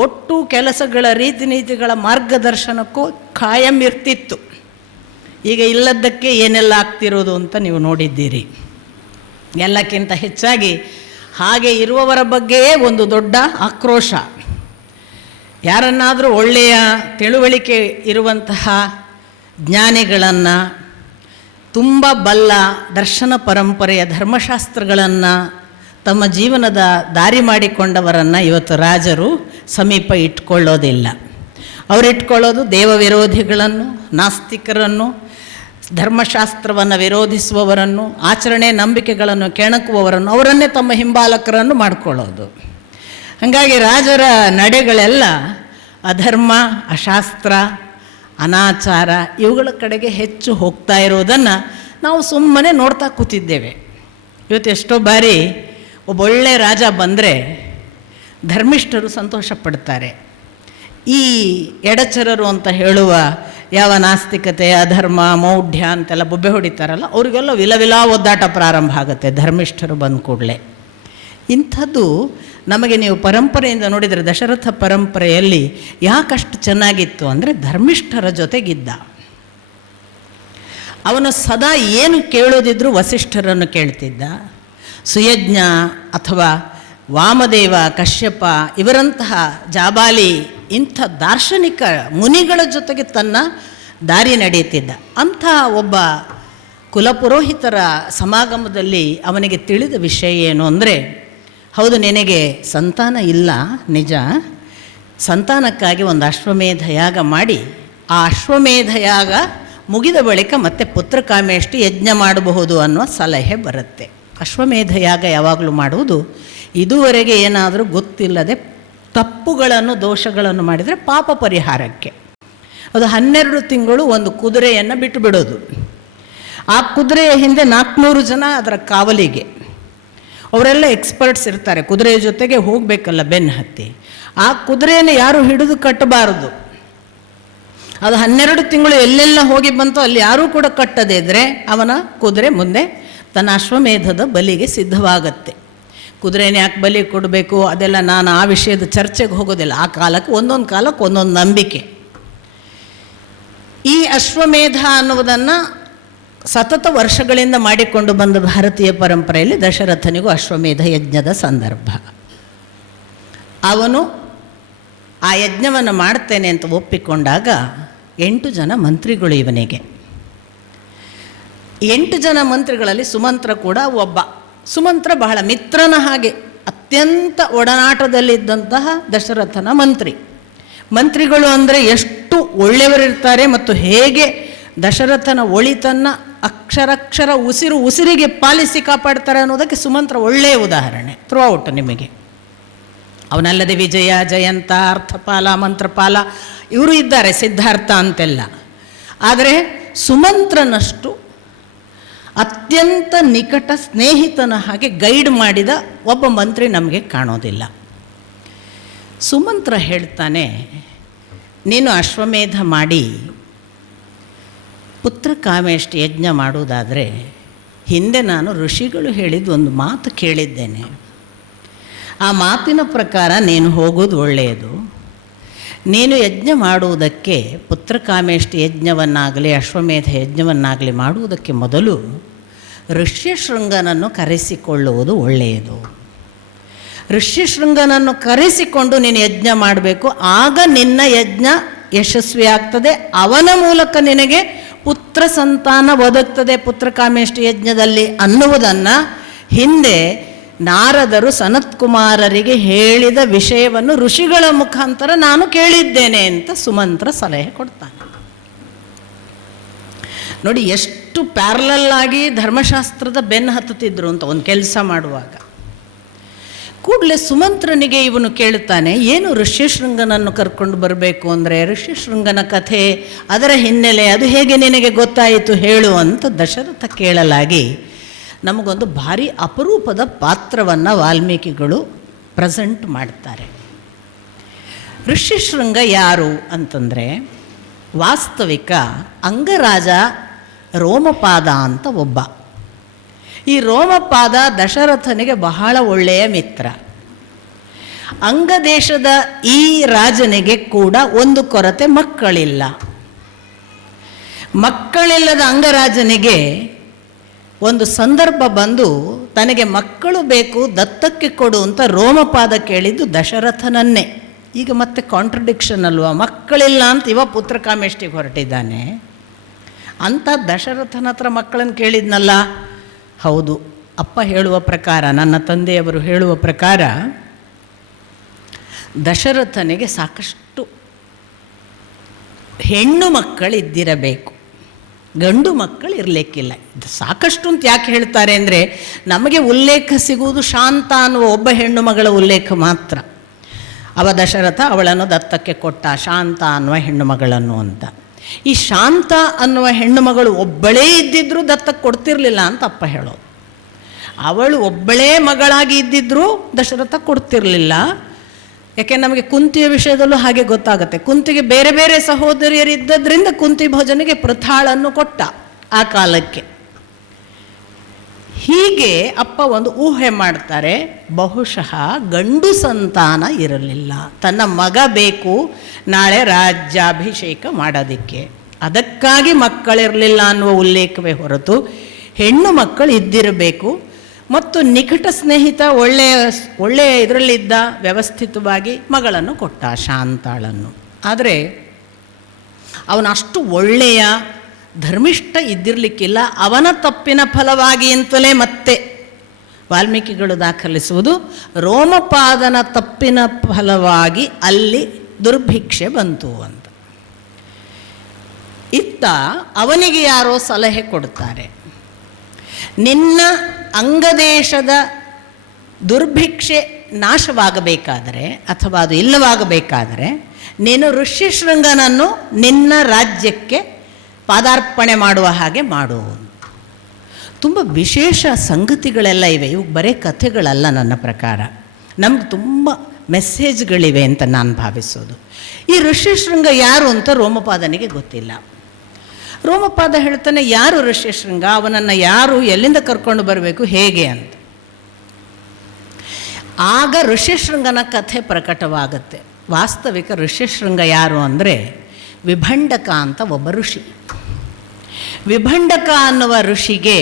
ಒಟ್ಟು ಕೆಲಸಗಳ ರೀತಿ ನೀತಿಗಳ ಮಾರ್ಗದರ್ಶನಕ್ಕೂ ಖಾಯಂ ಇರ್ತಿತ್ತು. ಈಗ ಇಲ್ಲದ್ದಕ್ಕೆ ಏನೆಲ್ಲ ಆಗ್ತಿರೋದು ಅಂತ ನೀವು ನೋಡಿದ್ದೀರಿ. ಎಲ್ಲಕ್ಕಿಂತ ಹೆಚ್ಚಾಗಿ ಹಾಗೆ ಇರುವವರ ಬಗ್ಗೆಯೇ ಒಂದು ದೊಡ್ಡ ಆಕ್ರೋಶ. ಯಾರನ್ನಾದರೂ ಒಳ್ಳೆಯ ತಿಳುವಳಿಕೆ ಇರುವಂತಹ ಜ್ಞಾನಿಗಳನ್ನು, ತುಂಬ ಬಲ್ಲ ದರ್ಶನ ಪರಂಪರೆಯ ಧರ್ಮಶಾಸ್ತ್ರಗಳನ್ನು ತಮ್ಮ ಜೀವನದ ದಾರಿ ಮಾಡಿಕೊಂಡವರನ್ನು ಇವತ್ತು ರಾಜರು ಸಮೀಪ ಇಟ್ಕೊಳ್ಳೋದಿಲ್ಲ. ಅವರಿಟ್ಕೊಳ್ಳೋದು ದೇವ ವಿರೋಧಿಗಳನ್ನು, ನಾಸ್ತಿಕರನ್ನು, ಧರ್ಮಶಾಸ್ತ್ರವನ್ನು ವಿರೋಧಿಸುವವರನ್ನು, ಆಚರಣೆ ನಂಬಿಕೆಗಳನ್ನು ಕೆಣಕುವವರನ್ನು, ಅವರನ್ನೇ ತಮ್ಮ ಹಿಂಬಾಲಕರನ್ನು ಮಾಡಿಕೊಳ್ಳೋದು. ಹಾಗಾಗಿ ರಾಜರ ನಡೆಗಳೆಲ್ಲ ಅಧರ್ಮ, ಅಶಾಸ್ತ್ರ, ಅನಾಚಾರ ಇವುಗಳ ಕಡೆಗೆ ಹೆಚ್ಚು ಹೋಗ್ತಾ ಇರೋದನ್ನು ನಾವು ಸುಮ್ಮನೆ ನೋಡ್ತಾ ಕೂತಿದ್ದೇವೆ. ಇವತ್ತು ಎಷ್ಟೋ ಬಾರಿ ಒಬ್ಬೊಳ್ಳೆ ರಾಜ ಬಂದರೆ ಧರ್ಮಿಷ್ಠರು ಸಂತೋಷ ಪಡ್ತಾರೆ. ಈ ಎಡಚರರು ಅಂತ ಹೇಳುವ ಯಾವ ನಾಸ್ತಿಕತೆ, ಅಧರ್ಮ, ಮೌಢ್ಯ ಅಂತೆಲ್ಲ ಬೊಬ್ಬೆ ಹೊಡಿತಾರಲ್ಲ, ಅವರಿಗೆಲ್ಲ ವಿಲವಿಲ ಒದ್ದಾಟ ಪ್ರಾರಂಭ ಆಗುತ್ತೆ ಧರ್ಮಿಷ್ಠರು ಬಂದ ಕೂಡಲೇ. ಇಂಥದ್ದು ನಮಗೆ ನೀವು ಪರಂಪರೆಯಿಂದ ನೋಡಿದರೆ ದಶರಥ ಪರಂಪರೆಯಲ್ಲಿ ಯಾಕಷ್ಟು ಚೆನ್ನಾಗಿತ್ತು ಅಂದರೆ ಧರ್ಮಿಷ್ಠರ ಜೊತೆಗಿದ್ದ. ಅವನು ಸದಾ ಏನು ಕೇಳೋದಿದ್ರೂ ವಸಿಷ್ಠರನ್ನು ಕೇಳ್ತಿದ್ದ. ಸುಯಜ್ಞ ಅಥವಾ ವಾಮದೇವ, ಕಶ್ಯಪ ಇವರಂತಹ ಜಾಬಾಲಿ ಇಂಥ ದಾರ್ಶನಿಕ ಮುನಿಗಳ ಜೊತೆಗೆ ತನ್ನ ದಾರಿ ನಡೆಯುತ್ತಿದ್ದ. ಅಂಥ ಒಬ್ಬ ಕುಲಪುರೋಹಿತರ ಸಮಾಗಮದಲ್ಲಿ ಅವನಿಗೆ ತಿಳಿದ ವಿಷಯ ಏನು ಅಂದರೆ, ಹೌದು ನಿನಗೆ ಸಂತಾನ ಇಲ್ಲ ನಿಜ, ಸಂತಾನಕ್ಕಾಗಿ ಒಂದು ಅಶ್ವಮೇಧ ಯಾಗ ಮಾಡಿ ಆ ಅಶ್ವಮೇಧ ಯಾಗ ಮುಗಿದ ಬಳಿಕ ಮತ್ತೆ ಪುತ್ರಕಾಮೇಷ್ಟಿ ಯಜ್ಞ ಮಾಡಬಹುದು ಅನ್ನೋ ಸಲಹೆ ಬರುತ್ತೆ. ಅಶ್ವಮೇಧ ಯಾಗ ಯಾವಾಗಲೂ ಮಾಡುವುದು ಇದುವರೆಗೆ ಏನಾದರೂ ಗೊತ್ತಿಲ್ಲದೆ ತಪ್ಪುಗಳನ್ನು ದೋಷಗಳನ್ನು ಮಾಡಿದರೆ ಪಾಪ ಪರಿಹಾರಕ್ಕೆ. ಅದು 12 ತಿಂಗಳು ಒಂದು ಕುದುರೆಯನ್ನು ಬಿಟ್ಟು ಬಿಡೋದು. ಆ ಕುದುರೆಯ ಹಿಂದೆ 400 ಜನ ಅದರ ಕಾವಲಿಗೆ, ಅವರೆಲ್ಲ ಎಕ್ಸ್ಪರ್ಟ್ಸ್ ಇರ್ತಾರೆ. ಕುದುರೆಯ ಜೊತೆಗೆ ಹೋಗಬೇಕಲ್ಲ ಬೆನ್ನು ಹತ್ತಿ. ಆ ಕುದುರೆಯನ್ನು ಯಾರು ಹಿಡಿದು ಕಟ್ಟಬಾರದು. ಅದು 12 ತಿಂಗಳು ಎಲ್ಲೆಲ್ಲ ಹೋಗಿ ಬಂತು ಅಲ್ಲಿ ಯಾರೂ ಕೂಡ ಕಟ್ಟದೇ ಇದ್ದರೆ ಅವನ ಕುದುರೆ ಮುಂದೆ ತನ್ನ ಅಶ್ವಮೇಧದ ಬಲಿಗೆ ಸಿದ್ಧವಾಗತ್ತೆ. ಕುದುರೆನ ಯಾಕೆ ಬಲಿ ಕೊಡಬೇಕು ಅದೆಲ್ಲ ನಾನು ಆ ವಿಷಯದ ಚರ್ಚೆಗೆ ಹೋಗೋದಿಲ್ಲ. ಆ ಕಾಲಕ್ಕೆ ಒಂದೊಂದು ನಂಬಿಕೆ. ಈ ಅಶ್ವಮೇಧ ಅನ್ನುವುದನ್ನು ಸತತ ವರ್ಷಗಳಿಂದ ಮಾಡಿಕೊಂಡು ಬಂದ ಭಾರತೀಯ ಪರಂಪರೆಯಲ್ಲಿ ದಶರಥನಿಗೂ ಅಶ್ವಮೇಧ ಯಜ್ಞದ ಸಂದರ್ಭ. ಅವನು ಆ ಯಜ್ಞವನ್ನು ಮಾಡ್ತೇನೆ ಅಂತ ಒಪ್ಪಿಕೊಂಡಾಗ 8 ಜನ ಮಂತ್ರಿಗಳು ಇವನಿಗೆ. 8 ಜನ ಮಂತ್ರಿಗಳಲ್ಲಿ ಸುಮಂತ್ರ ಕೂಡ ಒಬ್ಬ. ಸುಮಂತ್ರ ಬಹಳ ಮಿತ್ರನ ಹಾಗೆ ಅತ್ಯಂತ ಒಡನಾಟದಲ್ಲಿದ್ದಂತಹ ದಶರಥನ ಮಂತ್ರಿಗಳು ಅಂದರೆ ಎಷ್ಟು ಒಳ್ಳೆಯವರಿರ್ತಾರೆ ಮತ್ತು ಹೇಗೆ ದಶರಥನ ಒಳಿತನ್ನು ಅಕ್ಷರಕ್ಷರ ಉಸಿರಿಗೆ ಪಾಲಿಸಿ ಕಾಪಾಡ್ತಾರೆ ಅನ್ನೋದಕ್ಕೆ ಸುಮಂತ್ರ ಒಳ್ಳೆಯ ಉದಾಹರಣೆ ಥ್ರೂ ನಿಮಗೆ. ಅವನಲ್ಲದೆ ವಿಜಯ, ಜಯಂತ, ಅರ್ಥಪಾಲ, ಮಂತ್ರಪಾಲ ಇವರು ಇದ್ದಾರೆ, ಸಿದ್ಧಾರ್ಥ ಅಂತೆಲ್ಲ. ಆದರೆ ಸುಮಂತ್ರನಷ್ಟು ಅತ್ಯಂತ ನಿಕಟ ಸ್ನೇಹಿತನ ಹಾಗೆ ಗೈಡ್ ಮಾಡಿದ ಒಬ್ಬ ಮಂತ್ರಿ ನಮಗೆ ಕಾಣೋದಿಲ್ಲ. ಸುಮಂತ್ರ ಹೇಳ್ತಾನೆ, ನೀನು ಅಶ್ವಮೇಧ ಮಾಡಿ ಪುತ್ರ ಕಾಮೇಷ್ಟಿ ಯಜ್ಞ ಮಾಡುವುದಾದರೆ ಹಿಂದೆ ನಾನು ಋಷಿಗಳು ಹೇಳಿದ ಒಂದು ಮಾತು ಕೇಳಿದ್ದೇನೆ. ಆ ಮಾತಿನ ಪ್ರಕಾರ ನೀನು ಹೋಗೋದು ಒಳ್ಳೆಯದು. ನೀನು ಯಜ್ಞ ಮಾಡುವುದಕ್ಕೆ ಪುತ್ರ ಕಾಮೇಷ್ಟಿ ಯಜ್ಞವನ್ನಾಗಲಿ ಅಶ್ವಮೇಧ ಯಜ್ಞವನ್ನಾಗಲಿ ಮಾಡುವುದಕ್ಕೆ ಮೊದಲು ಋಷ್ಯಶೃಂಗನನ್ನು ಕರೆಸಿಕೊಳ್ಳುವುದು ಒಳ್ಳೆಯದು. ಋಷ್ಯಶೃಂಗನನ್ನು ಕರೆಸಿಕೊಂಡು ನೀನು ಯಜ್ಞ ಮಾಡಬೇಕು. ಆಗ ನಿನ್ನ ಯಜ್ಞ ಯಶಸ್ವಿ ಆಗ್ತದೆ. ಅವನ ಮೂಲಕ ನಿನಗೆ ಪುತ್ರ ಸಂತಾನ ಒದಗ್ತದೆ ಪುತ್ರ ಕಾಮೇಷ್ಟಿ ಯಜ್ಞದಲ್ಲಿ ಅನ್ನುವುದನ್ನು ಹಿಂದೆ ನಾರದರು ಸನತ್ಕುಮಾರರಿಗೆ ಹೇಳಿದ ವಿಷಯವನ್ನು ಋಷಿಗಳ ಮುಖಾಂತರ ನಾನು ಕೇಳಿದ್ದೇನೆ ಅಂತ ಸುಮಂತ್ರ ಸಲಹೆ ಕೊಡ್ತಾನೆ. ನೋಡಿ ಎಷ್ಟು ಪ್ಯಾರಲಲ್ ಆಗಿ ಧರ್ಮಶಾಸ್ತ್ರದ ಬೆನ್ನು ಹತ್ತುತ್ತಿದ್ರು ಅಂತ ಒಂದು ಕೆಲಸ ಮಾಡುವಾಗ. ಕೂಡಲೇ ಸುಮಂತ್ರನಿಗೆ ಇವನು ಕೇಳ್ತಾನೆ, ಏನು ಋಷ್ಯಶೃಂಗನನ್ನು ಕರ್ಕೊಂಡು ಬರಬೇಕು ಅಂದರೆ ಋಷ್ಯಶೃಂಗನ ಕಥೆ, ಅದರ ಹಿನ್ನೆಲೆ, ಅದು ಹೇಗೆ ನಿನಗೆ ಗೊತ್ತಾಯಿತು ಹೇಳು ಅಂತ ದಶರಥ ಕೇಳಲಾಗಿ ನಮಗೊಂದು ಭಾರಿ ಅಪರೂಪದ ಪಾತ್ರವನ್ನು ವಾಲ್ಮೀಕಿಗಳು ಪ್ರೆಸೆಂಟ್ ಮಾಡ್ತಾರೆ. ಋಷ್ಯಶೃಂಗ ಯಾರು ಅಂತಂದರೆ ವಾಸ್ತವಿಕ ಅಂಗರಾಜ ರೋಮಪಾದ ಅಂತ ಒಬ್ಬ. ಈ ರೋಮಪಾದ ದಶರಥನಿಗೆ ಬಹಳ ಒಳ್ಳೆಯ ಮಿತ್ರ. ಅಂಗದೇಶದ ಈ ರಾಜನಿಗೆ ಕೂಡ ಒಂದು ಕೊರತೆ, ಮಕ್ಕಳಿಲ್ಲದ ಅಂಗರಾಜನಿಗೆ ಒಂದು ಸಂದರ್ಭ ಬಂದು ತನಗೆ ಮಕ್ಕಳು ಬೇಕು, ದತ್ತಕ್ಕೆ ಕೊಡು ಅಂತ ರೋಮಪಾದ ಕೇಳಿದ್ದು ದಶರಥನನ್ನೇ. ಈಗ ಮತ್ತೆ ಕಾಂಟ್ರಡಿಕ್ಷನ್ ಅಲ್ವಾ, ಮಕ್ಕಳಿಲ್ಲ ಅಂತ ಇವ ಪುತ್ರ ಕಾಮೇಷ್ಟಿಗೆ ಹೊರಟಿದ್ದಾನೆ ಅಂತ ದಶರಥನ ಹತ್ರ ಮಕ್ಕಳನ್ನು ಕೇಳಿದ್ನಲ್ಲ. ಹೌದು, ಅಪ್ಪ ಹೇಳುವ ಪ್ರಕಾರ, ನನ್ನ ತಂದೆಯವರು ಹೇಳುವ ಪ್ರಕಾರ ದಶರಥನಿಗೆ ಸಾಕಷ್ಟು ಹೆಣ್ಣು ಮಕ್ಕಳಿದ್ದಿರಬೇಕು, ಗಂಡು ಮಕ್ಕಳು ಇರಲಿಕ್ಕಿಲ್ಲ. ಸಾಕಷ್ಟು ಅಂತ ಯಾಕೆ ಹೇಳ್ತಾರೆ ಅಂದರೆ, ನಮಗೆ ಉಲ್ಲೇಖ ಸಿಗುವುದು ಶಾಂತ ಅನ್ನುವ ಒಬ್ಬ ಹೆಣ್ಣು ಮಗಳ ಉಲ್ಲೇಖ ಮಾತ್ರ. ಅವ ದಶರಥ ಅವಳನ್ನು ದತ್ತಕ್ಕೆ ಕೊಟ್ಟ, ಶಾಂತ ಅನ್ನುವ ಹೆಣ್ಣು ಮಗಳನ್ನು ಅಂತ. ಈ ಶಾಂತ ಅನ್ನುವ ಹೆಣ್ಣು ಮಗಳು ಒಬ್ಬಳೇ ಇದ್ದಿದ್ರೂ ದತ್ತಕ್ಕೆ ಕೊಡ್ತಿರ್ಲಿಲ್ಲ ಅಂತ ಅಪ್ಪ ಹೇಳೋದು. ಅವಳು ಒಬ್ಬಳೇ ಮಗಳಾಗಿ ಇದ್ದಿದ್ರೂ ದಶರಥ ಕೊಡ್ತಿರ್ಲಿಲ್ಲ. ಯಾಕೆ ನಮಗೆ ಕುಂತಿಯ ವಿಷಯದಲ್ಲೂ ಹಾಗೆ ಗೊತ್ತಾಗುತ್ತೆ. ಕುಂತಿಗೆ ಬೇರೆ ಬೇರೆ ಸಹೋದರಿಯರಿದ್ದರಿಂದ ಕುಂತಿ ಭೋಜನಿಗೆ ಪೃಥಾಳನ್ನು ಕೊಟ್ಟ ಆ ಕಾಲಕ್ಕೆ. ಹೀಗೆ ಅಪ್ಪ ಒಂದು ಊಹೆ ಮಾಡ್ತಾರೆ, ಬಹುಶಃ ಗಂಡು ಸಂತಾನ ಇರಲಿಲ್ಲ, ತನ್ನ ಮಗ ಬೇಕು ನಾಳೆ ರಾಜ್ಯಾಭಿಷೇಕ ಮಾಡೋದಕ್ಕೆ, ಅದಕ್ಕಾಗಿ ಮಕ್ಕಳಿರಲಿಲ್ಲ ಅನ್ನುವ ಉಲ್ಲೇಖವೇ ಹೊರತು ಹೆಣ್ಣು ಮಕ್ಕಳು ಇದ್ದಿರಬೇಕು. ಮತ್ತು ನಿಕಟ ಸ್ನೇಹಿತ, ಒಳ್ಳೆಯ ಇದರಲ್ಲಿದ್ದ, ವ್ಯವಸ್ಥಿತವಾಗಿ ಮಗಳನ್ನು ಕೊಟ್ಟ, ಶಾಂತಾಳನ್ನು. ಆದರೆ ಅವನು ಅಷ್ಟು ಒಳ್ಳೆಯ ಧರ್ಮಿಷ್ಠ ಇದ್ದಿರಲಿಕ್ಕಿಲ್ಲ. ಅವನ ತಪ್ಪಿನ ಫಲವಾಗಿ ಅಂತಲೇ ಮತ್ತೆ ವಾಲ್ಮೀಕಿಗಳು ದಾಖಲಿಸುವುದು, ರೋಮಪಾದನ ತಪ್ಪಿನ ಫಲವಾಗಿ ಅಲ್ಲಿ ದುರ್ಭಿಕ್ಷೆ ಬಂತು ಅಂತ. ಇತ್ತ ಅವನಿಗೆ ಯಾರೋ ಸಲಹೆ ಕೊಡ್ತಾರೆ, ನಿನ್ನ ಅಂಗದೇಶದ ದುರ್ಭಿಕ್ಷೆ ನಾಶವಾಗಬೇಕಾದರೆ ಅಥವಾ ಅದು ಇಲ್ಲವಾಗಬೇಕಾದರೆ ನೀನು ಋಷ್ಯಶೃಂಗನನ್ನು ನಿನ್ನ ರಾಜ್ಯಕ್ಕೆ ಪಾದಾರ್ಪಣೆ ಮಾಡುವ ಹಾಗೆ ಮಾಡು. ತುಂಬ ವಿಶೇಷ ಸಂಗತಿಗಳೆಲ್ಲ ಇವೆ. ಇವು ಬರೀ ಕಥೆಗಳಲ್ಲ, ನನ್ನ ಪ್ರಕಾರ ನಮ್ಗೆ ತುಂಬ ಮೆಸೇಜ್ಗಳಿವೆ ಅಂತ ನಾನು ಭಾವಿಸೋದು. ಈ ಋಷ್ಯಶೃಂಗ ಯಾರು ಅಂತ ರೋಮಪಾದನಿಗೆ ಗೊತ್ತಿಲ್ಲ. ರೋಮಪಾದ ಹೇಳ್ತಾನೆ, ಯಾರು ಋಷ್ಯಶೃಂಗ, ಅವನನ್ನು ಯಾರು ಎಲ್ಲಿಂದ ಕರ್ಕೊಂಡು ಬರಬೇಕು, ಹೇಗೆ ಅಂತ. ಆಗ ಋಷ್ಯಶೃಂಗನ ಕಥೆ ಪ್ರಕಟವಾಗುತ್ತೆ. ವಾಸ್ತವಿಕ ಋಷ್ಯಶೃಂಗ ಯಾರು ಅಂದರೆ ವಿಭಂಡಕ ಅಂತ ಒಬ್ಬ ಋಷಿ. ವಿಭಂಡಕ ಅನ್ನುವ ಋಷಿಗೆ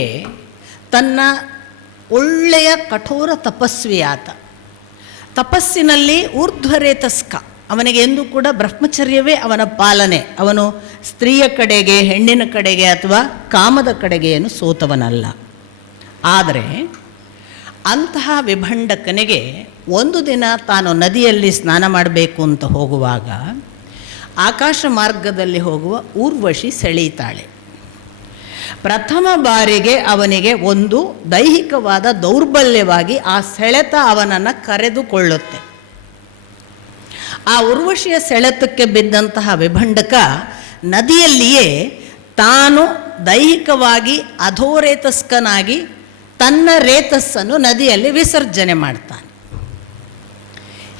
ತನ್ನ ಒಳ್ಳೆಯ ಕಠೋರ ತಪಸ್ವಿ ಆತ. ತಪಸ್ಸಿನಲ್ಲಿ ಊರ್ಧ್ವರೇತಸ್ಕ, ಅವನಿಗೆ ಎಂದೂ ಕೂಡ ಬ್ರಹ್ಮಚರ್ಯವೇ ಅವನ ಪಾಲನೆ. ಅವನು ಸ್ತ್ರೀಯ ಕಡೆಗೆ, ಹೆಣ್ಣಿನ ಕಡೆಗೆ ಅಥವಾ ಕಾಮದ ಕಡೆಗೆ ಏನು ಸೋತವನಲ್ಲ. ಆದರೆ ಅಂತಹ ವಿಭಂಡಕನಿಗೆ ಒಂದು ದಿನ ತಾನು ನದಿಯಲ್ಲಿ ಸ್ನಾನ ಮಾಡಬೇಕು ಅಂತ ಹೋಗುವಾಗ ಆಕಾಶ ಮಾರ್ಗದಲ್ಲಿ ಹೋಗುವ ಊರ್ವಶಿ ಸೆಳೀತಾಳೆ. ಪ್ರಥಮ ಬಾರಿಗೆ ಅವನಿಗೆ ಒಂದು ದೈಹಿಕವಾದ ದೌರ್ಬಲ್ಯವಾಗಿ ಆ ಸೆಳೆತ ಅವನನ್ನು ಕರೆದುಕೊಳ್ಳುತ್ತೆ. ಆ ಊರ್ವಶಿಯ ಸೆಳೆತಕ್ಕೆ ಬಿದ್ದಂತಹ ವಿಭಂಡಕ ನದಿಯಲ್ಲಿಯೇ ತಾನು ದೈಹಿಕವಾಗಿ ಅಧೋರೇತಸ್ಕನಾಗಿ ತನ್ನ ರೇತಸ್ಸನ್ನು ನದಿಯಲ್ಲಿ ವಿಸರ್ಜನೆ ಮಾಡ್ತಾನೆ.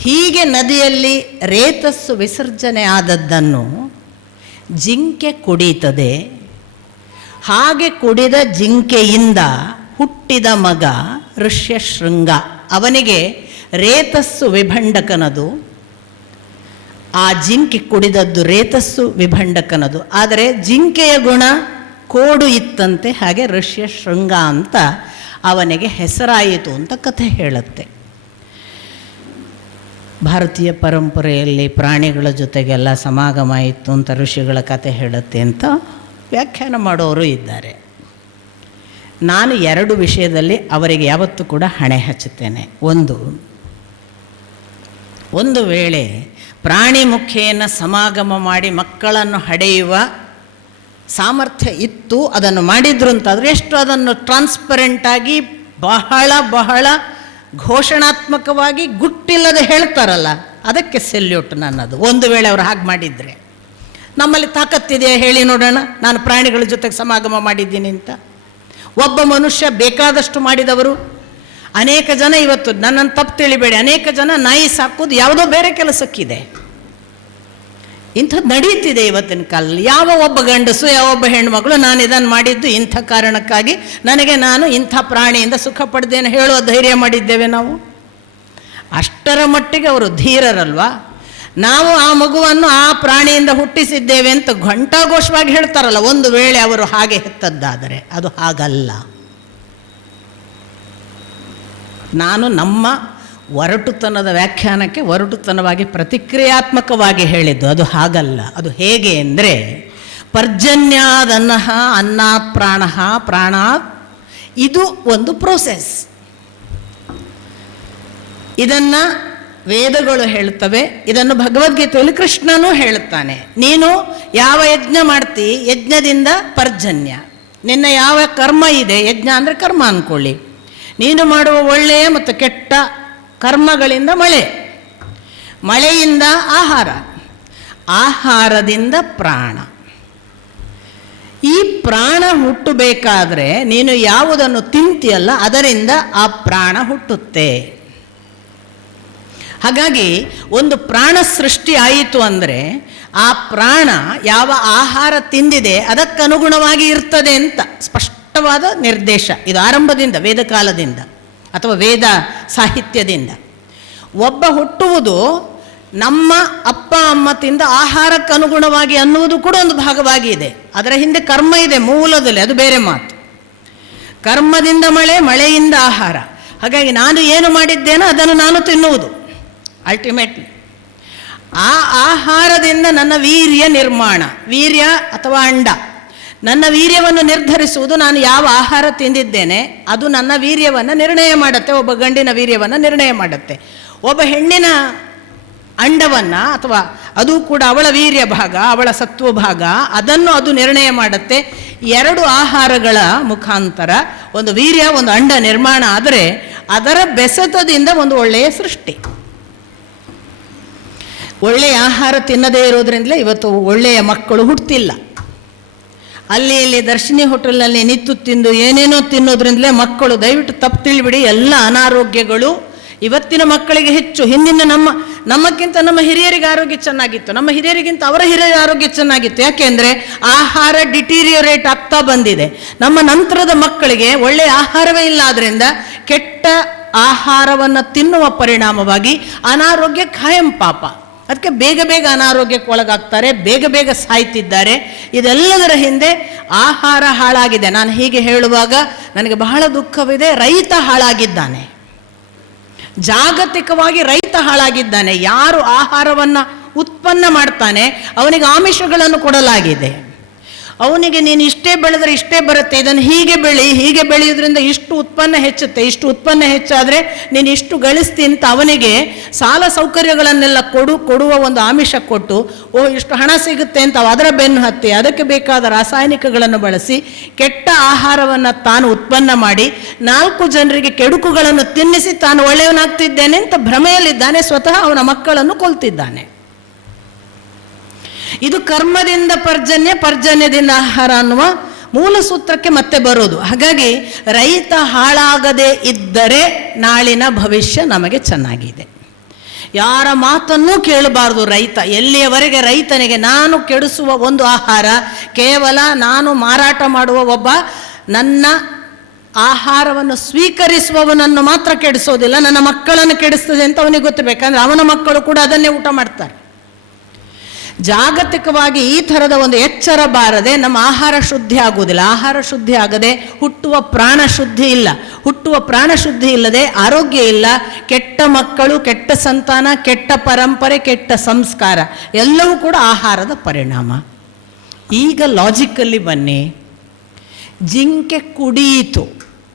ಹೀಗೆ ನದಿಯಲ್ಲಿ ರೇತಸ್ಸು ವಿಸರ್ಜನೆ ಆದದ್ದನ್ನು ಜಿಂಕೆ ಕುಡಿಯುತ್ತದೆ. ಹಾಗೆ ಕುಡಿದ ಜಿಂಕೆಯಿಂದ ಹುಟ್ಟಿದ ಮಗ ಋಷ್ಯಶೃಂಗ. ಅವನಿಗೆ ರೇತಸ್ಸು ವಿಭಂಡಕನದು, ಆ ಜಿಂಕೆ ಕುಡಿದದ್ದು ರೇತಸ್ಸು ವಿಭಂಡಕನದು. ಆದರೆ ಜಿಂಕೆಯ ಗುಣ ಕೋಡು ಇತ್ತಂತೆ, ಹಾಗೆ ಋಷ್ಯಶೃಂಗ ಅಂತ ಅವನಿಗೆ ಹೆಸರಾಯಿತು ಅಂತ ಕಥೆ ಹೇಳುತ್ತೆ. ಭಾರತೀಯ ಪರಂಪರೆಯಲ್ಲಿ ಪ್ರಾಣಿಗಳ ಜೊತೆಗೆಲ್ಲ ಸಮಾಗಮ ಇತ್ತು ಅಂತ ಋಷಿಗಳ ಕಥೆ ಹೇಳುತ್ತೆ ಅಂತ ವ್ಯಾಖ್ಯಾನ ಮಾಡೋರು ಇದ್ದಾರೆ. ನಾನು ಎರಡು ವಿಷಯದಲ್ಲಿ ಅವರಿಗೆ ಯಾವತ್ತೂ ಕೂಡ ಹಣೆ ಹಚ್ಚುತ್ತೇನೆ. ಒಂದು ವೇಳೆ ಪ್ರಾಣಿ ಮುಖೇನ ಸಮಾಗಮ ಮಾಡಿ ಮಕ್ಕಳನ್ನು ಹಡೆಯುವ ಸಾಮರ್ಥ್ಯ ಇತ್ತು, ಅದನ್ನು ಮಾಡಿದ್ರು ಅಂತಾದರೆ ಎಷ್ಟು ಅದನ್ನು ಟ್ರಾನ್ಸ್ಪರೆಂಟಾಗಿ ಬಹಳ ಘೋಷಣಾತ್ಮಕವಾಗಿ ಗುಟ್ಟಿಲ್ಲದೆ ಹೇಳ್ತಾರಲ್ಲ, ಅದಕ್ಕೆ ಸೆಲ್ಯೂಟ್ ನನ್ನದು. ಒಂದು ವೇಳೆ ಅವರು ಹಾಗೆ ಮಾಡಿದರೆ, ನಮ್ಮಲ್ಲಿ ತಾಕತ್ತಿದೆಯಾ ಹೇಳಿ ನೋಡೋಣ, ನಾನು ಪ್ರಾಣಿಗಳ ಜೊತೆಗೆ ಸಮಾಗಮ ಮಾಡಿದ್ದೀನಿ ಅಂತ. ಒಬ್ಬ ಮನುಷ್ಯ ಬೇಕಾದಷ್ಟು ಮಾಡಿದವರು ಅನೇಕ ಜನ. ಇವತ್ತು ನನ್ನನ್ನು ತಪ್ಪು ತಿಳಿಬೇಡಿ, ಅನೇಕ ಜನ ನಾಯಿ ಸಾಕೋದು ಯಾವುದೋ ಬೇರೆ ಕೆಲಸಕ್ಕಿದೆ. ಇಂಥದ್ದು ನಡೀತಿದೆ ಇವತ್ತಿನ ಕಾಲದಲ್ಲಿ. ಯಾವ ಒಬ್ಬ ಗಂಡಸು, ಯಾವ ಒಬ್ಬ ಹೆಣ್ಮಗಳು ನಾನು ಇದನ್ನು ಮಾಡಿದ್ದು ಇಂಥ ಕಾರಣಕ್ಕಾಗಿ, ನಾನು ಇಂಥ ಪ್ರಾಣಿಯಿಂದ ಸುಖ ಪಡೆದೇನೆ ಹೇಳುವ ಧೈರ್ಯ ಮಾಡಿದ್ದೇವೆ ನಾವು? ಅಷ್ಟರ ಮಟ್ಟಿಗೆ ಅವರು ಧೀರರಲ್ವಾ? ನಾವು ಆ ಮಗುವನ್ನು ಆ ಪ್ರಾಣಿಯಿಂದ ಹುಟ್ಟಿಸಿದ್ದೇವೆ ಅಂತ ಘಂಟಾಘೋಷವಾಗಿ ಹೇಳ್ತಾರಲ್ಲ. ಒಂದು ವೇಳೆ ಅವರು ಹಾಗೆ ಹೆತ್ತದ್ದಾದರೆ ಅದು ಹಾಗಲ್ಲ. ನಾನು ನಮ್ಮ ಒರಟುತನದ ವ್ಯಾಖ್ಯಾನಕ್ಕೆ ಒರಟುತನವಾಗಿ ಪ್ರತಿಕ್ರಿಯಾತ್ಮಕವಾಗಿ ಹೇಳಿದ್ದು, ಅದು ಹಾಗಲ್ಲ. ಅದು ಹೇಗೆ ಅಂದರೆ, ಪರ್ಜನ್ಯಾದನ್ನಃ ಅನ್ನಾತ್ ಪ್ರಾಣಃ ಪ್ರಾಣಾತ್, ಇದು ಒಂದು ಪ್ರೋಸೆಸ್. ಇದನ್ನು ವೇದಗಳು ಹೇಳ್ತವೆ, ಇದನ್ನು ಭಗವದ್ಗೀತೆಯಲ್ಲಿ ಕೃಷ್ಣನೂ ಹೇಳ್ತಾನೆ. ನೀನು ಯಾವ ಯಜ್ಞ ಮಾಡ್ತಿ, ಯಜ್ಞದಿಂದ ಪರ್ಜನ್ಯ. ನಿನ್ನ ಯಾವ ಕರ್ಮ ಇದೆ, ಯಜ್ಞ ಅಂದರೆ ಕರ್ಮ ಅಂದ್ಕೊಳ್ಳಿ. ನೀನು ಮಾಡುವ ಒಳ್ಳೆಯ ಮತ್ತು ಕೆಟ್ಟ ಕರ್ಮಗಳಿಂದ ಮಳೆಯಿಂದ ಆಹಾರ, ಆಹಾರದಿಂದ ಪ್ರಾಣ. ಈ ಪ್ರಾಣ ಹುಟ್ಟಬೇಕಾದ್ರೆ ನೀನು ಯಾವುದನ್ನು ತಿಂತೀಯಲ್ಲ ಅದರಿಂದ ಆ ಪ್ರಾಣ ಹುಟ್ಟುತ್ತೆ. ಹಾಗಾಗಿ ಒಂದು ಪ್ರಾಣ ಸೃಷ್ಟಿ ಆಯಿತು ಅಂದರೆ ಆ ಪ್ರಾಣ ಯಾವ ಆಹಾರ ತಿಂದಿದೆ ಅದಕ್ಕನುಗುಣವಾಗಿ ಇರ್ತದೆ ಅಂತ ಸ್ಪಷ್ಟವಾದ ನಿರ್ದೇಶ. ಇದು ಆರಂಭದಿಂದ, ವೇದ ಕಾಲದಿಂದ ಅಥವಾ ವೇದ ಸಾಹಿತ್ಯದಿಂದ. ಒಬ್ಬ ಹುಟ್ಟುವುದು ನಮ್ಮ ಅಪ್ಪ ಅಮ್ಮ ತಿಂದ ಆಹಾರಕ್ಕನುಗುಣವಾಗಿ ಅನ್ನುವುದು ಕೂಡ ಒಂದು ಭಾಗವಾಗಿ ಇದೆ. ಅದರ ಹಿಂದೆ ಕರ್ಮ ಇದೆ ಮೂಲದಲ್ಲಿ, ಅದು ಬೇರೆ ಮಾತು. ಕರ್ಮದಿಂದ ಮಳೆಯಿಂದ ಆಹಾರ. ಹಾಗಾಗಿ ನಾನು ಏನು ಮಾಡಿದ್ದೇನೋ ಅದನ್ನು ನಾನು ತಿನ್ನುವುದು ಅಲ್ಟಿಮೇಟ್ಲಿ. ಆ ಆಹಾರದಿಂದ ನನ್ನ ವೀರ್ಯ ನಿರ್ಮಾಣ, ವೀರ್ಯ ಅಥವಾ ಅಂಡ. ನನ್ನ ವೀರ್ಯವನ್ನು ನಿರ್ಧರಿಸುವುದು ನಾನು ಯಾವ ಆಹಾರ ತಿಂದಿದ್ದೇನೆ, ಅದು ನನ್ನ ವೀರ್ಯವನ್ನು ನಿರ್ಣಯ ಮಾಡುತ್ತೆ. ಒಬ್ಬ ಗಂಡಿನ ವೀರ್ಯವನ್ನು ನಿರ್ಣಯ ಮಾಡುತ್ತೆ. ಒಬ್ಬ ಹೆಣ್ಣಿನ ಅಂಡವನ್ನು, ಅಥವಾ ಅದು ಕೂಡ ಅವಳ ವೀರ್ಯ ಭಾಗ, ಅವಳ ಸತ್ವ ಭಾಗ, ಅದನ್ನು ಅದು ನಿರ್ಣಯ ಮಾಡುತ್ತೆ. ಎರಡು ಆಹಾರಗಳ ಮುಖಾಂತರ ಒಂದು ವೀರ್ಯ, ಒಂದು ಅಂಡ ನಿರ್ಮಾಣ ಆದರೆ ಅದರ ಬೆಸತದಿಂದ ಒಂದು ಒಳ್ಳೆಯ ಸೃಷ್ಟಿ. ಒಳ್ಳೆಯ ಆಹಾರ ತಿನ್ನದೇ ಇರೋದ್ರಿಂದಲೇ ಇವತ್ತು ಒಳ್ಳೆಯ ಮಕ್ಕಳು ಹುಟ್ಟಿಲ್ಲ. ಅಲ್ಲಿ ಇಲ್ಲಿ ದರ್ಶಿನಿ ಹೋಟೆಲ್ನಲ್ಲಿ ನಿತ್ತು ತಿಂದು ಏನೇನೋ ತಿನ್ನೋದ್ರಿಂದಲೇ ಮಕ್ಕಳು, ದಯವಿಟ್ಟು ತಪ್ಪು ತಿಳಿಬಿಡಿ, ಎಲ್ಲ ಅನಾರೋಗ್ಯಗಳು ಇವತ್ತಿನ ಮಕ್ಕಳಿಗೆ ಹೆಚ್ಚು. ಹಿಂದಿನ ನಮ್ಮಕ್ಕಿಂತ ನಮ್ಮ ಹಿರಿಯರಿಗೆ ಆರೋಗ್ಯ ಚೆನ್ನಾಗಿತ್ತು, ನಮ್ಮ ಹಿರಿಯರಿಗಿಂತ ಅವರ ಹಿರಿಯರ ಆರೋಗ್ಯ ಚೆನ್ನಾಗಿತ್ತು. ಯಾಕೆಂದರೆ ಆಹಾರ ಡಿಟೀರಿಯರೇಟ್ ಆಗ್ತಾ ಬಂದಿದೆ. ನಮ್ಮ ನಂತರದ ಮಕ್ಕಳಿಗೆ ಒಳ್ಳೆಯ ಆಹಾರವೇ ಇಲ್ಲ, ಆದ್ದರಿಂದ ಕೆಟ್ಟ ಆಹಾರವನ್ನು ತಿನ್ನುವ ಪರಿಣಾಮವಾಗಿ ಅನಾರೋಗ್ಯ ಖಾಯಂ ಪಾಪ. ಅದಕ್ಕೆ ಬೇಗ ಬೇಗ ಅನಾರೋಗ್ಯಕ್ಕೆ ಒಳಗಾಗ್ತಾರೆ, ಬೇಗ ಬೇಗ ಸಾಯ್ತಿದ್ದಾರೆ. ಇದೆಲ್ಲದರ ಹಿಂದೆ ಆಹಾರ ಹಾಳಾಗಿದೆ. ನಾನು ಹೀಗೆ ಹೇಳುವಾಗ ನನಗೆ ಬಹಳ ದುಃಖವಿದೆ. ರೈತ ಹಾಳಾಗಿದ್ದಾನೆ, ಜಾಗತಿಕವಾಗಿ ರೈತ ಹಾಳಾಗಿದ್ದಾನೆ. ಯಾರು ಆಹಾರವನ್ನು ಉತ್ಪನ್ನ ಮಾಡ್ತಾನೆ ಅವನಿಗೆ ಆಮಿಷಗಳನ್ನು ಕೊಡಲಾಗಿದೆ. ಅವನಿಗೆ ನೀನು ಇಷ್ಟೇ ಬೆಳೆದ್ರೆ ಇಷ್ಟೇ ಬರುತ್ತೆ, ಇದನ್ನು ಹೀಗೆ ಬೆಳೆಯೋದ್ರಿಂದ ಇಷ್ಟು ಉತ್ಪನ್ನ ಹೆಚ್ಚುತ್ತೆ, ಇಷ್ಟು ಉತ್ಪನ್ನ ಹೆಚ್ಚಾದರೆ ನೀನು ಇಷ್ಟು ಗಳಿಸ್ತಿ ಅಂತ ಅವನಿಗೆ ಸಾಲ ಸೌಕರ್ಯಗಳನ್ನೆಲ್ಲ ಕೊಡುವ ಒಂದು ಆಮಿಷ ಕೊಟ್ಟು, ಇಷ್ಟು ಹಣ ಸಿಗುತ್ತೆ ಅಂತ ಅದರ ಬೆನ್ನು ಹತ್ತಿ ಅದಕ್ಕೆ ಬೇಕಾದ ರಾಸಾಯನಿಕಗಳನ್ನು ಬಳಸಿ ಕೆಟ್ಟ ಆಹಾರವನ್ನು ತಾನು ಉತ್ಪನ್ನ ಮಾಡಿ 4 ಜನರಿಗೆ ಕೆಡುಕುಗಳನ್ನು ತಿನ್ನಿಸಿ ತಾನು ಒಳ್ಳೆಯವನಾಗ್ತಿದ್ದೇನೆ ಅಂತ ಭ್ರಮೆಯಲ್ಲಿದ್ದಾನೆ. ಸ್ವತಃ ಅವನ ಮಕ್ಕಳನ್ನು ಕೊಲ್ತಿದ್ದಾನೆ. ಇದು ಕರ್ಮದಿಂದ ಪರ್ಜನ್ಯ, ಪರ್ಜನ್ಯದಿಂದ ಆಹಾರ ಅನ್ನುವ ಮೂಲ ಸೂತ್ರಕ್ಕೆ ಮತ್ತೆ ಬರೋದು. ಹಾಗಾಗಿ ರೈತ ಹಾಳಾಗದೇ ಇದ್ದರೆ ನಾಳಿನ ಭವಿಷ್ಯ ನಮಗೆ ಚೆನ್ನಾಗಿದೆ. ಯಾರ ಮಾತನ್ನೂ ಕೇಳಬಾರ್ದು ರೈತ. ಎಲ್ಲಿಯವರೆಗೆ ರೈತನಿಗೆ ನಾನು ಕೆಡಿಸುವ ಒಂದು ಆಹಾರ ಕೇವಲ ನಾನು ಮಾರಾಟ ಮಾಡುವ ಒಬ್ಬ ನನ್ನ ಆಹಾರವನ್ನು ಸ್ವೀಕರಿಸುವವನನ್ನು ಮಾತ್ರ ಕೆಡಿಸೋದಿಲ್ಲ, ನನ್ನ ಮಕ್ಕಳನ್ನು ಕೆಡಿಸ್ತದೆ ಅಂತ ಅವನಿಗೆ ಗೊತ್ತಿರಬೇಕಂದ್ರೆ ಅವನ ಮಕ್ಕಳು ಕೂಡ ಅದನ್ನೇ ಊಟ ಮಾಡ್ತಾರೆ. ಜಾಗತಿಕವಾಗಿ ಈ ಥರದ ಒಂದು ಎಚ್ಚರ ಬಾರದೆ ನಮ್ಮ ಆಹಾರ ಶುದ್ಧಿ ಆಗುವುದಿಲ್ಲ. ಆಹಾರ ಶುದ್ಧಿ ಆಗದೆ ಹುಟ್ಟುವ ಪ್ರಾಣ ಶುದ್ಧಿ ಇಲ್ಲ. ಹುಟ್ಟುವ ಪ್ರಾಣ ಶುದ್ಧಿ ಇಲ್ಲದೆ ಆರೋಗ್ಯ ಇಲ್ಲ. ಕೆಟ್ಟ ಮಕ್ಕಳು, ಕೆಟ್ಟ ಸಂತಾನ, ಕೆಟ್ಟ ಪರಂಪರೆ, ಕೆಟ್ಟ ಸಂಸ್ಕಾರ ಎಲ್ಲವೂ ಕೂಡ ಆಹಾರದ ಪರಿಣಾಮ. ಈಗ ಲಾಜಿಕಲ್ಲಿ ಬನ್ನಿ. ಜಿಂಕೆ ಕುಡಿಯಿತು,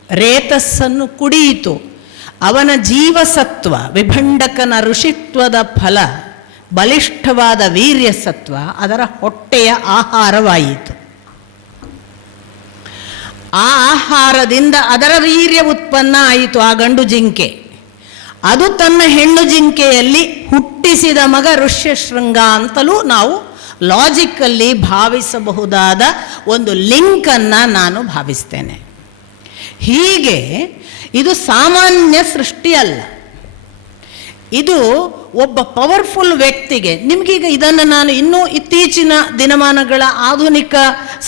ರೇತಸ್ಸನ್ನು ಕುಡಿಯಿತು. ಅವನ ಜೀವಸತ್ವ ವಿಭಂಡಕನ ಋಷಿತ್ವದ ಫಲ ಬಲಿಷ್ಠವಾದ ವೀರ್ಯ ಸತ್ವ ಅದರ ಹೊಟ್ಟೆಯ ಆಹಾರವಾಯಿತು. ಆ ಆಹಾರದಿಂದ ಅದರ ವೀರ್ಯ ಉತ್ಪನ್ನ ಆಯಿತು. ಆ ಗಂಡು ಜಿಂಕೆ ಅದು ತನ್ನ ಹೆಣ್ಣು ಜಿಂಕೆಯಲ್ಲಿ ಹುಟ್ಟಿಸಿದ ಮಗ ಋಷ್ಯಶೃಂಗ ಅಂತಲೂ ನಾವು ಲಾಜಿಕಲ್ಲಿ ಭಾವಿಸಬಹುದಾದ ಒಂದು ಲಿಂಕನ್ನು ನಾನು ಭಾವಿಸ್ತೇನೆ. ಹೀಗೆ ಇದು ಸಾಮಾನ್ಯ ಸೃಷ್ಟಿ ಅಲ್ಲ. ಇದು ಒಬ್ಬ ಪವರ್ಫುಲ್ ವ್ಯಕ್ತಿಗೆ, ನಿಮಗೀಗ ಇದನ್ನು ನಾನು ಇನ್ನೂ ಇತ್ತೀಚಿನ ದಿನಮಾನಗಳ ಆಧುನಿಕ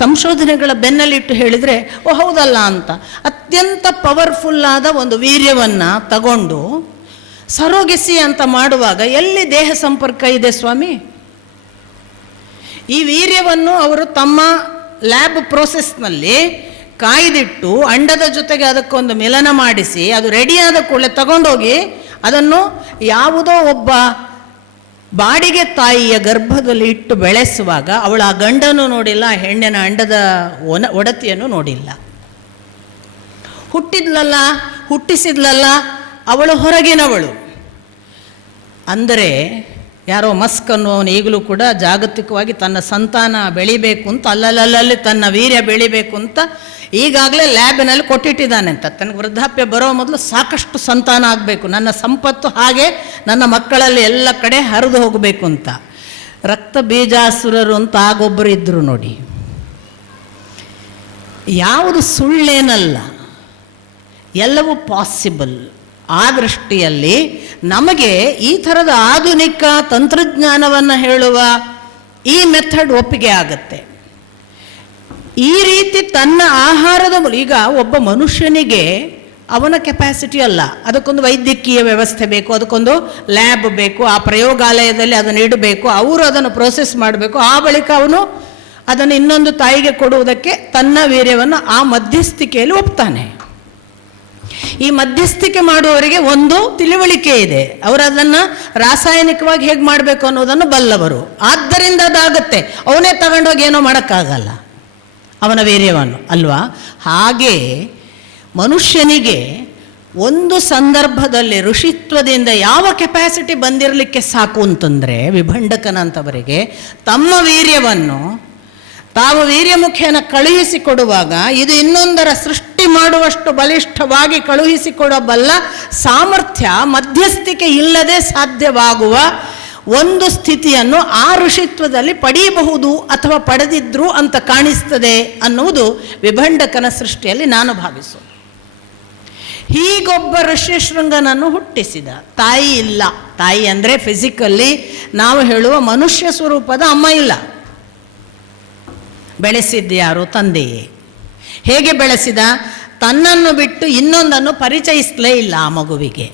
ಸಂಶೋಧನೆಗಳ ಬೆನ್ನಲ್ಲಿಟ್ಟು ಹೇಳಿದರೆ ಹೌದಲ್ಲ ಅಂತ, ಅತ್ಯಂತ ಪವರ್ಫುಲ್ಲಾದ ಒಂದು ವೀರ್ಯವನ್ನು ತಗೊಂಡು ಸರೋಗೆಸಿ ಅಂತ ಮಾಡುವಾಗ ಎಲ್ಲಿ ದೇಹ ಸಂಪರ್ಕ ಇದೆ ಸ್ವಾಮಿ? ಈ ವೀರ್ಯವನ್ನು ಅವರು ತಮ್ಮ ಲ್ಯಾಬ್ ಪ್ರೋಸೆಸ್ನಲ್ಲಿ ಕಾಯ್ದಿಟ್ಟು ಅಂಡದ ಜೊತೆಗೆ ಅದಕ್ಕೊಂದು ಮಿಲನ ಮಾಡಿಸಿ ಅದು ರೆಡಿಯಾದ ಕೂಡಲೇ ತಗೊಂಡೋಗಿ ಅದನ್ನು ಯಾವುದೋ ಒಬ್ಬ ಬಾಡಿಗೆ ತಾಯಿಯ ಗರ್ಭದಲ್ಲಿ ಇಟ್ಟು ಬೆಳೆಸುವಾಗ ಅವಳು ಆ ಗಂಡನ್ನು ನೋಡಿಲ್ಲ, ಆ ಹೆಣ್ಣಿನ ಅಂಡದ ಒಡತಿಯನ್ನು ನೋಡಿಲ್ಲ. ಹುಟ್ಟಿಸಿದ್ಲಲ್ಲ ಅವಳು ಹೊರಗಿನವಳು. ಅಂದರೆ ಯಾರೋ ಮಸ್ಕ್ ಅನ್ನುವವನು ಈಗಲೂ ಕೂಡ ಜಾಗತಿಕವಾಗಿ ತನ್ನ ಸಂತಾನ ಬೆಳಿಬೇಕು ಅಂತ ಅಲ್ಲಲ್ಲಿ ತನ್ನ ವೀರ್ಯ ಬೆಳಿಬೇಕು ಅಂತ ಈಗಾಗಲೇ ಲ್ಯಾಬಿನಲ್ಲಿ ಕೊಟ್ಟಿಟ್ಟಿದ್ದಾನೆ ಅಂತ. ತನಗೆ ವೃದ್ಧಾಪ್ಯ ಬರೋ ಮೊದಲು ಸಾಕಷ್ಟು ಸಂತಾನ ಆಗಬೇಕು, ನನ್ನ ಸಂಪತ್ತು ಹಾಗೆ ನನ್ನ ಮಕ್ಕಳಲ್ಲಿ ಎಲ್ಲ ಕಡೆ ಹರಿದು ಹೋಗಬೇಕು ಅಂತ. ರಕ್ತ ಬೀಜಾಸುರರು ಅಂತ ಆಗೊಬ್ಬರು ಇದ್ದರು ನೋಡಿ. ಯಾವುದು ಸುಳ್ಳೇನಲ್ಲ, ಎಲ್ಲವೂ ಪಾಸಿಬಲ್. ಆ ದೃಷ್ಟಿಯಲ್ಲಿ ನಮಗೆ ಈ ಥರದ ಆಧುನಿಕ ತಂತ್ರಜ್ಞಾನವನ್ನು ಹೇಳುವ ಈ ಮೆಥಡ್ ಒಪ್ಪಿಗೆ ಆಗುತ್ತೆ. ಈ ರೀತಿ ತನ್ನ ಆಹಾರದ ಈಗ ಒಬ್ಬ ಮನುಷ್ಯನಿಗೆ ಅವನ ಕೆಪಾಸಿಟಿ ಅಲ್ಲ, ಅದಕ್ಕೊಂದು ವೈದ್ಯಕೀಯ ವ್ಯವಸ್ಥೆ ಬೇಕು, ಅದಕ್ಕೊಂದು ಲ್ಯಾಬ್ ಬೇಕು, ಆ ಪ್ರಯೋಗಾಲಯದಲ್ಲಿ ಅದನ್ನು ಇಡಬೇಕು, ಅವರು ಅದನ್ನು ಪ್ರೋಸೆಸ್ ಮಾಡಬೇಕು, ಆ ಬಳಿಕ ಅವನು ಅದನ್ನು ಇನ್ನೊಂದು ತಾಯಿಗೆ ಕೊಡುವುದಕ್ಕೆ ತನ್ನ ವೀರ್ಯವನ್ನು ಆ ಮಧ್ಯಸ್ಥಿಕೆಯಲ್ಲಿ ಒಪ್ತಾನೆ. ಈ ಮಧ್ಯಸ್ಥಿಕೆ ಮಾಡುವವರಿಗೆ ಒಂದು ತಿಳುವಳಿಕೆ ಇದೆ, ಅವರು ಅದನ್ನು ರಾಸಾಯನಿಕವಾಗಿ ಹೇಗೆ ಮಾಡಬೇಕು ಅನ್ನೋದನ್ನು ಬಲ್ಲವರು. ಆದ್ದರಿಂದ ಅದಾಗುತ್ತೆ. ಅವನೇ ತಗೊಂಡೋಗಿ ಏನೋ ಮಾಡೋಕ್ಕಾಗಲ್ಲ ಅವನ ವೀರ್ಯವನ್ನು, ಅಲ್ವಾ? ಹಾಗೆ ಮನುಷ್ಯನಿಗೆ ಒಂದು ಸಂದರ್ಭದಲ್ಲಿ ಋಷಿತ್ವದಿಂದ ಯಾವ ಕೆಪಾಸಿಟಿ ಬಂದಿರಲಿಕ್ಕೆ ಸಾಕು ಅಂತಂದರೆ, ವಿಭಂಡಕನಂತವರಿಗೆ ತಮ್ಮ ವೀರ್ಯವನ್ನು ತಾವು ವೀರ್ಯಮುಖೇನ ಕಳುಹಿಸಿಕೊಡುವಾಗ ಇದು ಇನ್ನೊಂದರ ಸೃಷ್ಟಿ ಮಾಡುವಷ್ಟು ಬಲಿಷ್ಠವಾಗಿ ಕಳುಹಿಸಿಕೊಡಬಲ್ಲ ಸಾಮರ್ಥ್ಯ ಮಧ್ಯಸ್ಥಿಕೆ ಇಲ್ಲದೆ ಸಾಧ್ಯವಾಗುವ ಒಂದು ಸ್ಥಿತಿಯನ್ನು ಆ ಋಷಿತ್ವದಲ್ಲಿ ಪಡೆಯಬಹುದು ಅಥವಾ ಪಡೆದಿದ್ರು ಅಂತ ಕಾಣಿಸ್ತದೆ ಅನ್ನುವುದು ವಿಭಂಡಕನ ಸೃಷ್ಟಿಯಲ್ಲಿ ನಾನು ಭಾವಿಸು. ಹೀಗೊಬ್ಬ ಋಷ್ಯಶೃಂಗನನ್ನು ಹುಟ್ಟಿಸಿದ. ತಾಯಿ ಇಲ್ಲ. ತಾಯಿ ಅಂದರೆ ಫಿಸಿಕಲ್ಲಿ ನಾವು ಹೇಳುವ ಮನುಷ್ಯ ಸ್ವರೂಪದ ಅಮ್ಮ ಇಲ್ಲ. ಬೆಳೆಸಿದ್ಯಾರು? ತಂದೆಯೇ. ಹೇಗೆ ಬೆಳೆಸಿದ? ತನ್ನನ್ನು ಬಿಟ್ಟು ಇನ್ನೊಂದನ್ನು ಪರಿಚಯಿಸಲೇ ಇಲ್ಲ ಆ ಮಗುವಿಗೆ.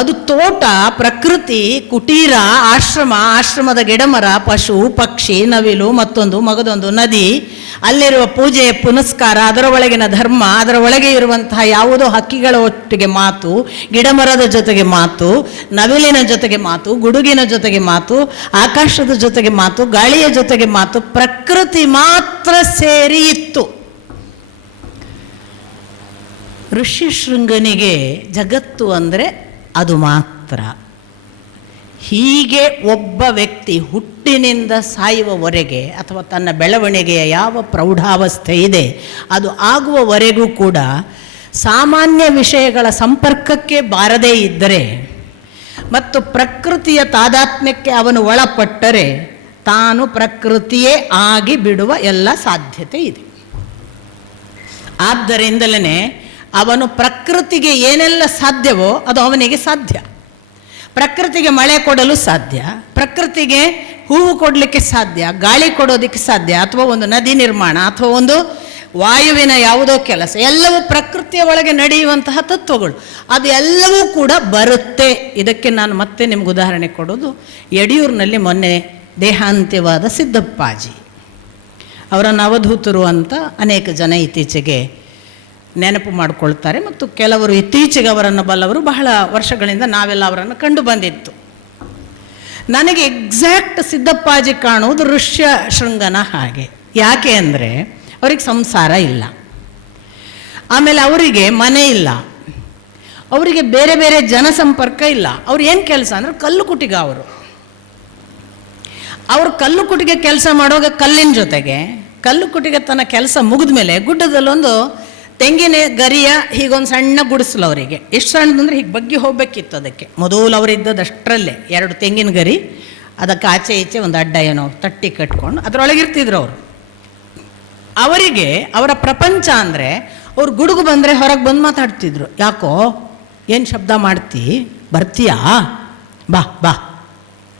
ಅದು ತೋಟ, ಪ್ರಕೃತಿ, ಕುಟೀರ, ಆಶ್ರಮ, ಆಶ್ರಮದ ಗಿಡಮರ, ಪಶು, ಪಕ್ಷಿ, ನವಿಲು, ಮತ್ತೊಂದು ಮಗದೊಂದು ನದಿ, ಅಲ್ಲಿರುವ ಪೂಜೆ ಪುನಸ್ಕಾರ, ಅದರ ಒಳಗಿನ ಧರ್ಮ, ಅದರ ಒಳಗೆ ಇರುವಂತಹ ಯಾವುದೋ ಹಕ್ಕಿಗಳ ಒಟ್ಟಿಗೆ ಮಾತು, ಗಿಡಮರದ ಜೊತೆಗೆ ಮಾತು, ನವಿಲಿನ ಜೊತೆಗೆ ಮಾತು, ಗುಡುಗಿನ ಜೊತೆಗೆ ಮಾತು, ಆಕಾಶದ ಜೊತೆಗೆ ಮಾತು, ಗಾಳಿಯ ಜೊತೆಗೆ ಮಾತು, ಪ್ರಕೃತಿ ಮಾತ್ರ ಸೇರಿ ಇತ್ತು. ಋಷ್ಯಶೃಂಗನಿಗೆ ಜಗತ್ತು ಅಂದರೆ ಅದು ಮಾತ್ರ. ಹೀಗೆ ಒಬ್ಬ ವ್ಯಕ್ತಿ ಹುಟ್ಟಿನಿಂದ ಸಾಯುವವರೆಗೆ ಅಥವಾ ತನ್ನ ಬೆಳವಣಿಗೆಯ ಯಾವ ಪ್ರೌಢಾವಸ್ಥೆ ಇದೆ ಅದು ಆಗುವವರೆಗೂ ಕೂಡ ಸಾಮಾನ್ಯ ವಿಷಯಗಳ ಸಂಪರ್ಕಕ್ಕೆ ಬಾರದೇ ಇದ್ದರೆ ಮತ್ತು ಪ್ರಕೃತಿಯ ತಾದಾತ್ಮ್ಯಕ್ಕೆ ಅವನು ಒಳಪಟ್ಟರೆ ತಾನು ಪ್ರಕೃತಿಯೇ ಆಗಿ ಬಿಡುವ ಎಲ್ಲ ಸಾಧ್ಯತೆ ಇದೆ. ಆದ್ದರಿಂದಲೇ ಅವನು ಪ್ರಕೃತಿಗೆ ಏನೆಲ್ಲ ಸಾಧ್ಯವೋ ಅದು ಅವನಿಗೆ ಸಾಧ್ಯ. ಪ್ರಕೃತಿಗೆ ಮಳೆ ಕೊಡಲು ಸಾಧ್ಯ, ಪ್ರಕೃತಿಗೆ ಹೂವು ಕೊಡಲಿಕ್ಕೆ ಸಾಧ್ಯ, ಗಾಳಿ ಕೊಡೋದಕ್ಕೆ ಸಾಧ್ಯ, ಅಥವಾ ಒಂದು ನದಿ ನಿರ್ಮಾಣ, ಅಥವಾ ಒಂದು ವಾಯುವಿನ ಯಾವುದೋ ಕೆಲಸ, ಎಲ್ಲವೂ ಪ್ರಕೃತಿಯ ಒಳಗೆ ನಡೆಯುವಂತಹ ತತ್ವಗಳು. ಅದು ಎಲ್ಲವೂ ಕೂಡ ಬರುತ್ತೆ. ಇದಕ್ಕೆ ನಾನು ಮತ್ತೆ ನಿಮ್ಗೆ ಉದಾಹರಣೆ ಕೊಡೋದು, ಯಡಿಯೂರಿನಲ್ಲಿ ಮೊನ್ನೆ ದೇಹಾಂತ್ಯವಾದ ಸಿದ್ದಪ್ಪಾಜಿ ಅವರನ್ನು ಅವಧೂತರು ಅಂತ ಅನೇಕ ಜನ ಇತ್ತೀಚೆಗೆ ನೆನಪು ಮಾಡಿಕೊಳ್ತಾರೆ. ಮತ್ತು ಕೆಲವರು ಇತ್ತೀಚೆಗೆ ಅವರನ್ನು ಬಲ್ಲವರು ಬಹಳ ವರ್ಷಗಳಿಂದ ನಾವೆಲ್ಲ ಅವರನ್ನು ಕಂಡು ಬಂದಿತ್ತು. ನನಗೆ ಎಕ್ಸಾಕ್ಟ್ ಸಿದ್ದಪ್ಪಾಜಿ ಕಾಣುವುದು ಋಷ್ಯಶೃಂಗನ ಹಾಗೆ. ಯಾಕೆ ಅಂದರೆ ಅವ್ರಿಗೆ ಸಂಸಾರ ಇಲ್ಲ, ಆಮೇಲೆ ಅವರಿಗೆ ಮನೆ ಇಲ್ಲ, ಅವರಿಗೆ ಬೇರೆ ಬೇರೆ ಜನಸಂಪರ್ಕ ಇಲ್ಲ. ಅವ್ರು ಏನು ಕೆಲಸ ಅಂದರೆ ಕಲ್ಲು ಕುಟಿಗ. ಅವರು ಕಲ್ಲು ಕುಟಿಗೆ ಕೆಲಸ ಮಾಡುವಾಗ ಕಲ್ಲಿನ ಜೊತೆಗೆ ಕಲ್ಲು ಕುಟಿಗೆ ತನ್ನ ಕೆಲಸ ಮುಗಿದ ಮೇಲೆ ಗುಡ್ಡದಲ್ಲೊಂದು ತೆಂಗಿನ ಗರಿಯ ಹೀಗೊಂದು ಸಣ್ಣ ಗುಡಿಸಲು ಅವರಿಗೆ. ಎಷ್ಟು ಸಣ್ಣದಂದರೆ ಹೀಗೆ ಬಗ್ಗಿ ಹೋಗಬೇಕಿತ್ತು. ಅದಕ್ಕೆ ಮೊದಲು ಅವರಿದ್ದದಷ್ಟರಲ್ಲೇ 2 ತೆಂಗಿನ ಗರಿ, ಅದಕ್ಕೆ ಆಚೆ ಈಚೆ ಒಂದು ಅಡ್ಡ ಏನೋ ತಟ್ಟಿ ಕಟ್ಕೊಂಡು ಅದರೊಳಗಿರ್ತಿದ್ರು ಅವರು. ಅವರಿಗೆ ಅವರ ಪ್ರಪಂಚ ಅಂದರೆ ಅವ್ರು ಗುಡುಗು ಬಂದರೆ ಹೊರಗೆ ಬಂದು ಮಾತಾಡ್ತಿದ್ರು. ಯಾಕೋ ಏನು ಶಬ್ದ ಮಾಡ್ತಿ, ಬರ್ತೀಯಾ, ಬಾ ಬಾ,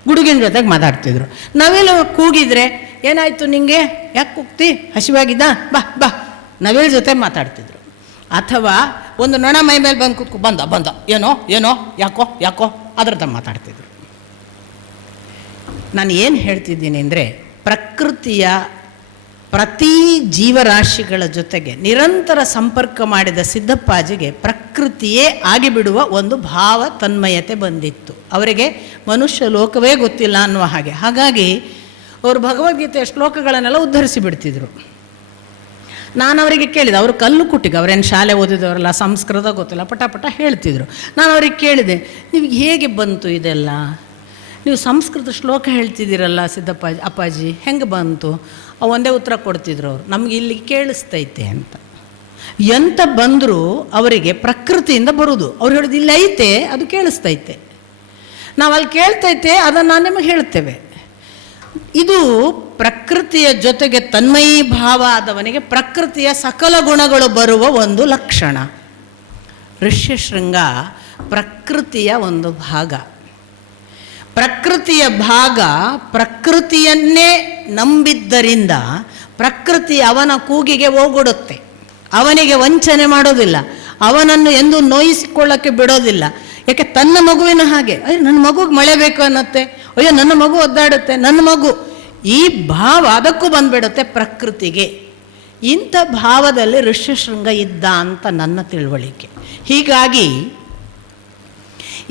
ಗುಡುಗಿನ ಜೊತೆಗೆ ಮಾತಾಡ್ತಿದ್ರು. ನಾವೆಲ್ಲ ಕೂಗಿದ್ರೆ ಏನಾಯಿತು ನಿಂಗೆ, ಯಾಕೆ ಕೂಗ್ತಿ, ಹಸಿವಾಗಿದ್ದ, ಬಾ ಬಾ, ನವಿಲ ಜೊತೆ ಮಾತಾಡ್ತಿದ್ರು. ಅಥವಾ ಒಂದು ನೊಣ ಮೈ ಮೇಲೆ ಬಂದು ಕೂತ್ಕೊ, ಬಂದ ಏನೋ ಏನೋ, ಯಾಕೋ ಯಾಕೋ, ಅದ್ರದ್ದು ಮಾತಾಡ್ತಿದ್ರು. ನಾನು ಏನು ಹೇಳ್ತಿದ್ದೀನಿ ಅಂದರೆ, ಪ್ರಕೃತಿಯ ಪ್ರತಿ ಜೀವರಾಶಿಗಳ ಜೊತೆಗೆ ನಿರಂತರ ಸಂಪರ್ಕ ಮಾಡಿದ ಸಿದ್ದಪ್ಪಾಜಿಗೆ ಪ್ರಕೃತಿಯೇ ಆಗಿಬಿಡುವ ಒಂದು ಭಾವ ತನ್ಮಯತೆ ಬಂದಿತ್ತು. ಅವರಿಗೆ ಮನುಷ್ಯ ಲೋಕವೇ ಗೊತ್ತಿಲ್ಲ ಅನ್ನುವ ಹಾಗೆ. ಹಾಗಾಗಿ ಅವರು ಭಗವದ್ಗೀತೆಯ ಶ್ಲೋಕಗಳನ್ನೆಲ್ಲ ಉದ್ಧರಿಸಿ ಬಿಡ್ತಿದ್ರು. ನಾನು ಅವರಿಗೆ ಕೇಳಿದೆ, ಅವರು ಕಲ್ಲು ಕುಟ್ಟಿಗೆ, ಅವರೇನು ಶಾಲೆ ಓದಿದವರಲ್ಲ, ಸಂಸ್ಕೃತ ಗೊತ್ತಿಲ್ಲ, ಪಟ ಹೇಳ್ತಿದ್ರು. ನಾನು ಅವ್ರಿಗೆ ಕೇಳಿದೆ, ನಿಮಗೆ ಹೇಗೆ ಬಂತು ಇದೆಲ್ಲ, ನೀವು ಸಂಸ್ಕೃತ ಶ್ಲೋಕ ಹೇಳ್ತಿದ್ದೀರಲ್ಲ ಅಪ್ಪಾಜಿ, ಹೆಂಗೆ ಬಂತು? ಒಂದೇ ಉತ್ತರ ಕೊಡ್ತಿದ್ರು ಅವರು, ನಮಗೆ ಇಲ್ಲಿ ಕೇಳಿಸ್ತೈತೆ ಅಂತ. ಎಂತ ಬಂದರೂ ಅವರಿಗೆ ಪ್ರಕೃತಿಯಿಂದ ಬರುವುದು. ಅವ್ರು ಹೇಳೋದು ಇಲ್ಲಿ ಐತೆ, ಅದು ಕೇಳಿಸ್ತೈತೆ, ನಾವು ಅಲ್ಲಿ ಕೇಳ್ತೈತೆ, ಅದನ್ನು ನಾನು ನಿಮಗೆ ಹೇಳ್ತೇವೆ. ಇದು ಪ್ರಕೃತಿಯ ಜೊತೆಗೆ ತನ್ಮಯೀ ಭಾವ ಆದವನಿಗೆ ಪ್ರಕೃತಿಯ ಸಕಲ ಗುಣಗಳು ಬರುವ ಒಂದು ಲಕ್ಷಣ. ಋಷ್ಯಶೃಂಗ ಪ್ರಕೃತಿಯ ಒಂದು ಭಾಗ. ಪ್ರಕೃತಿಯ ಭಾಗ ಪ್ರಕೃತಿಯನ್ನೇ ನಂಬಿದ್ದರಿಂದ ಪ್ರಕೃತಿ ಅವನ ಕೂಗಿಗೆ ಓಗೊಡುತ್ತೆ. ಅವನಿಗೆ ವಂಚನೆ ಮಾಡೋದಿಲ್ಲ, ಅವನನ್ನು ಎಂದೂ ನೋಯಿಸಿಕೊಳ್ಳಕ್ಕೆ ಬಿಡೋದಿಲ್ಲ. ಯಾಕೆ ತನ್ನ ಮಗುವಿನ ಹಾಗೆ, ಅಯ್ಯೋ ನನ್ನ ಮಗುಗೆ ಮಳೆ ಬೇಕು ಅನ್ನತ್ತೆ, ಅಯ್ಯೋ ನನ್ನ ಮಗು ಒದ್ದಾಡುತ್ತೆ, ನನ್ನ ಮಗು, ಈ ಭಾವ ಅದಕ್ಕೂ ಬಂದ್ಬಿಡುತ್ತೆ ಪ್ರಕೃತಿಗೆ. ಇಂಥ ಭಾವದಲ್ಲಿ ಋಷ್ಯಶೃಂಗ ಇದ್ದ ಅಂತ ನನ್ನ ತಿಳುವಳಿಕೆ. ಹೀಗಾಗಿ